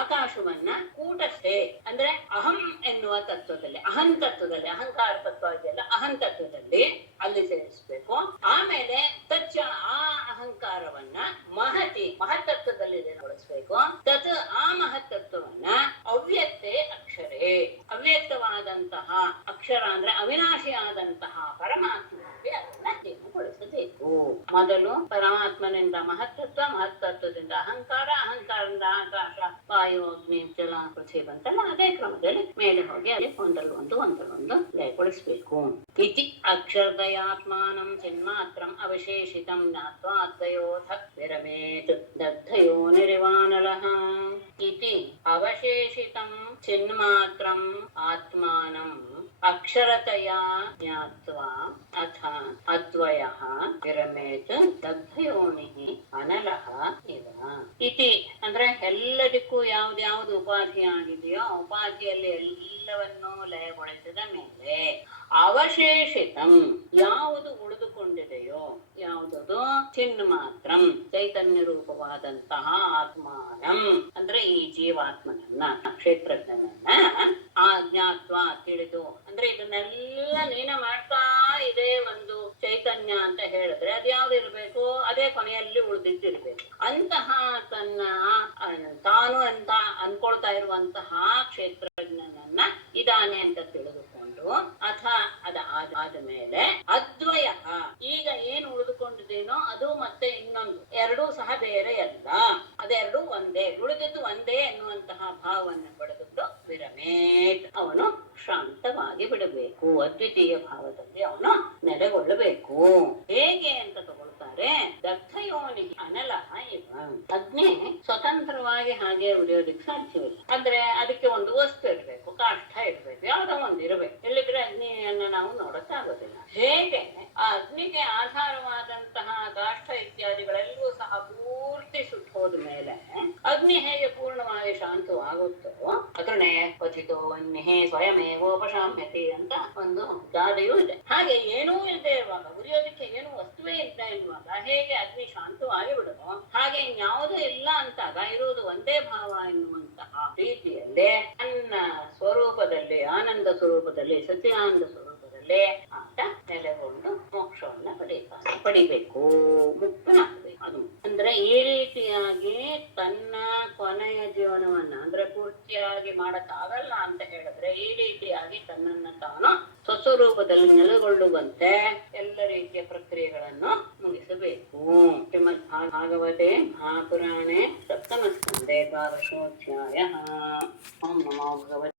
ಆಕಾಶವನ್ನ ಕೂಟಸ್ಥೆ ಅಂದ್ರೆ ಅಹಂ ಎನ್ನುವ ತತ್ವದಲ್ಲಿ, ಅಹಂ ತತ್ವದಲ್ಲಿ, ಅಹಂಕಾರ ತತ್ವ ಇದೆಯಲ್ಲ ಅಹಂ ತತ್ವದಲ್ಲಿ ಅಲ್ಲಿ ಸೇರಿಸ್ಬೇಕು. ಆಮೇಲೆ ತಚ್ಚ ಆ ಅಹಂಕಾರವನ್ನ ಮಹತ್ತತ್ವದಲ್ಲಿ ಬಳಸಬೇಕು. ತತ್ ಆ ಮಹತ್ತತ್ವವನ್ನ ಅವ್ಯಕ್ತೆ ಅಕ್ಷರೇ, ಅವ್ಯಕ್ತವಾದಂತಹ ಅಕ್ಷರ ಅಂದ್ರೆ ಅವಿನಾಶಿಯಾದಂತಹ ಪರಮಾತ್ಮನಿಗೆ ಅದನ್ನ ಲೀನಗೊಳಿಸಬೇಕು. ಮೊದಲು ಪರಮಾತ್ಮನಿಂದ ಮಹತ್ತತ್ವದಿಂದ ಅಹಂಕಾರ, ಅಹಂಕಾರದಿಂದ ಆಕಾಶ, ವಾಯು, ಅಗ್ನಿ, ಜಲ, ಪೃಥ್ವಿ ಬಂತಲ್ಲ, ಅದೇ ಕ್ರಮದಲ್ಲಿ ಮೇಲೆ ಹೋಗಿ ಅಲ್ಲಿ ಒಂದರೊಂದು ಲಯಗೊಳಿಸಬೇಕು. ಇತಿ ಅಕ್ಷರದಯಾತ್ಮಾನಂ ಚಿನ್ಮಾತ್ರಂ ಅವಶೇಷಿತಂ ಜ್ಞಾತ್ವಾ ಅದ್ವಯೋಥ ವಿರಮೇತ್ ದಗ್ಧಯೋ ನಿರ್ವಾಣಲಃ. ಇತಿ ಅವಶೇಷಿತಂ ಚಿನ್ಮಾತ್ರಂ ಆತ್ಮಾನಂ ಅಕ್ಷರತಯಾ ಜ್ಞಾತ್ವಾ ಅಥ ಅದ್ವಯಃ ವಿರಮೇತ್ ದಗ್ಧಯೋನಿಃ ಅನಲಃ ಇವ. ಇತಿ ಅಂದ್ರೆ ಎಲ್ಲದಕ್ಕೂ ಯಾವ್ದು ಉಪಾಧಿ ಆಗಿದೆಯೋ ಉಪಾಧಿಯಲ್ಲಿ ಎಲ್ಲವನ್ನೂ ಲಯಗೊಳಿಸಿದ ಮೇಲೆ ಅವಶೇಷಿತಂ ಯಾವುದು ಉಳಿದುಕೊಂಡಿದೆಯೋ, ಯಾವುದದು ಚಿನ್ಮಾತ್ರಂ ಚೈತನ್ಯ ರೂಪವಾದಂತಹ ಆತ್ಮಾನಂ ಅಂದ್ರೆ ಈ ಜೀವಾತ್ಮನನ್ನ, ಕ್ಷೇತ್ರಜ್ಞನನ್ನ, ಆಜ್ಞಾತ್ವ ತಿಳಿದು, ಅಂದ್ರೆ ಇದನ್ನೆಲ್ಲ ಲೀನ ಮಾಡ್ತಾ ಇದೆ ಒಂದು ಚೈತನ್ಯ ಅಂತ ಹೇಳಿದ್ರೆ ಅದು ಯಾವ್ದು ಇರ್ಬೇಕು, ಅದೇ ಕೊನೆಯಲ್ಲಿ ಉಳಿದಿದ್ದಿರ್ಬೇಕು. ಅಂತಹ ತನ್ನ ತಾನು ಅಂತ ಅನ್ಕೊಳ್ತಾ ಇರುವಂತಹ ಕ್ಷೇತ್ರಜ್ಞನನ್ನ ಇದಾನೆ ಅಂತ ತಿಳಿದುಕೊಂಡು ಅಥ ಆದ ಮೇಲೆ ಅದ್ವಯ, ಈಗ ಏನು ಉಳಿದುಕೊಂಡಿದೇನೋ ಅದು ಮತ್ತೆ ಇನ್ನೊಂದು ಎರಡೂ ಸಹ ಬೇರೆ ಅಲ್ಲ, ಅದೆರಡೂ ಒಂದೇ, ಉಳಿದಿದ್ದು ಒಂದೇ ಎನ್ನುವಂತಹ ಭಾವವನ್ನು ಪಡೆದುಕೊಂಡು ವಿರಮೇತ್ ಅವನು ಶಾಂತವಾಗಿ ಬಿಡಬೇಕು, ಅದ್ವಿತೀಯ ಭಾವದಲ್ಲಿ ಅವನು ನೆಲೆಗೊಳ್ಳಬೇಕು. ಹೇಗೆ ಅಂತ ತಗೊಳ್ತಾರೆ, ದಗ್ಧಯೋನಿ ಅನಲಃ ಇವ. ಅಗ್ನಿ ಸ್ವತಂತ್ರವಾಗಿ ಹಾಗೆ ಉರಿಯೋದಕ್ಕೆ ಸಾಧ್ಯವಿಲ್ಲ. ಅಂದ್ರೆ ಅದಕ್ಕೆ ಒಂದು ವಸ್ತು ಇರಬೇಕು, ಕಾಷ್ಠ ಇರಬೇಕು, ಯಾವುದೋ ಒಂದು ಇರಬೇಕು. ಇಲ್ಲಿದ್ರೆ ಅಗ್ನಿಯನ್ನ ನಾವು ನೋಡಕ್ಕಾಗೋದಿಲ್ಲ. ಹೇಗೆ ಆ ಅಗ್ನಿಗೆ ಆಧಾರವಾದಂತಹ ಕಾಷ್ಠ ಇತ್ಯಾದಿಗಳೆಲ್ಲವೂ ಸಹ ಪೂರ್ತಿ ಸುಟ್ಟು ಹೋದ ಮೇಲೆ ಅಗ್ನಿ ಹೇಗೆ ಪೂರ್ಣವಾಗಿ ಶಾಂತವಾಗುತ್ತೋ, ಅದನ್ನೇ ಪಥಿತೋ ವನ್ಯೇ ಸ್ವಯಮೇವೋಪಶಾಮ್ಯತೆ ಅಂತ ಒಂದು ಗಾದೆಯೂ ಇದೆ. ಹಾಗೆ ಏನೂ ಇಲ್ಲದೆ ಇರುವಾಗ, ಉರಿಯೋದಕ್ಕೆ ಏನು ವಸ್ತುವೇ ಇಲ್ಲದೆ ಇರುವಾಗ ಹೇಗೆ ಅಗ್ನಿ ಶಾಂತವಾಗಿ ಬಿಡುತ್ತೋ, ಹಾಗೆ ಇನ್ಯಾವುದೂ ಇಲ್ಲ ಅಂತಾಗ ಇರುವುದು ಒಂದೇ ಭಾವ ಎನ್ನುವಂತಹ ರೀತಿಯಲ್ಲೇ ನನ್ನ ಸ್ವರೂಪದಲ್ಲಿ, ಆನಂದ ಸ್ವರೂಪದಲ್ಲಿ, ಸತ್ಯಾನಂದ ಸ್ವರೂಪದಲ್ಲಿ ಆತ ನೆಲೆಗೊಂಡು ಮೋಕ್ಷವನ್ನ ಪಡಿಬೇಕು, ಮುಕ್ತನಾಗಬೇಕು. ಅದು ಅಂದ್ರೆ ಈ ರೀತಿಯಾಗಿ ತನ್ನ ಕೊನೆಯ ಜೀವನವನ್ನ ಅಂದ್ರೆ ಪೂರ್ತಿಯಾಗಿ ಮಾಡಕ್ಕಾಗಲ್ಲ ಅಂತ ಹೇಳಿದ್ರೆ ಈ ರೀತಿಯಾಗಿ ತನ್ನನ್ನ ತಾನು ಸ್ವಸ್ವರೂಪದಲ್ಲಿ ನೆಲೆಗೊಳ್ಳುವಂತೆ ಎಲ್ಲ ರೀತಿಯ ಪ್ರಕ್ರಿಯೆಗಳನ್ನು ಮುಗಿಸಬೇಕು. ಶ್ರೀಮದ್ ಭಾಗವತೆ ಮಹಾಪುರಾಣೆ ಸಪ್ತಮ ಸ್ಕಂದೆ ದ್ವಾದಶೋಧ್ಯಾಯ. ಓಂ ನಮೋ ಭಗವತೆ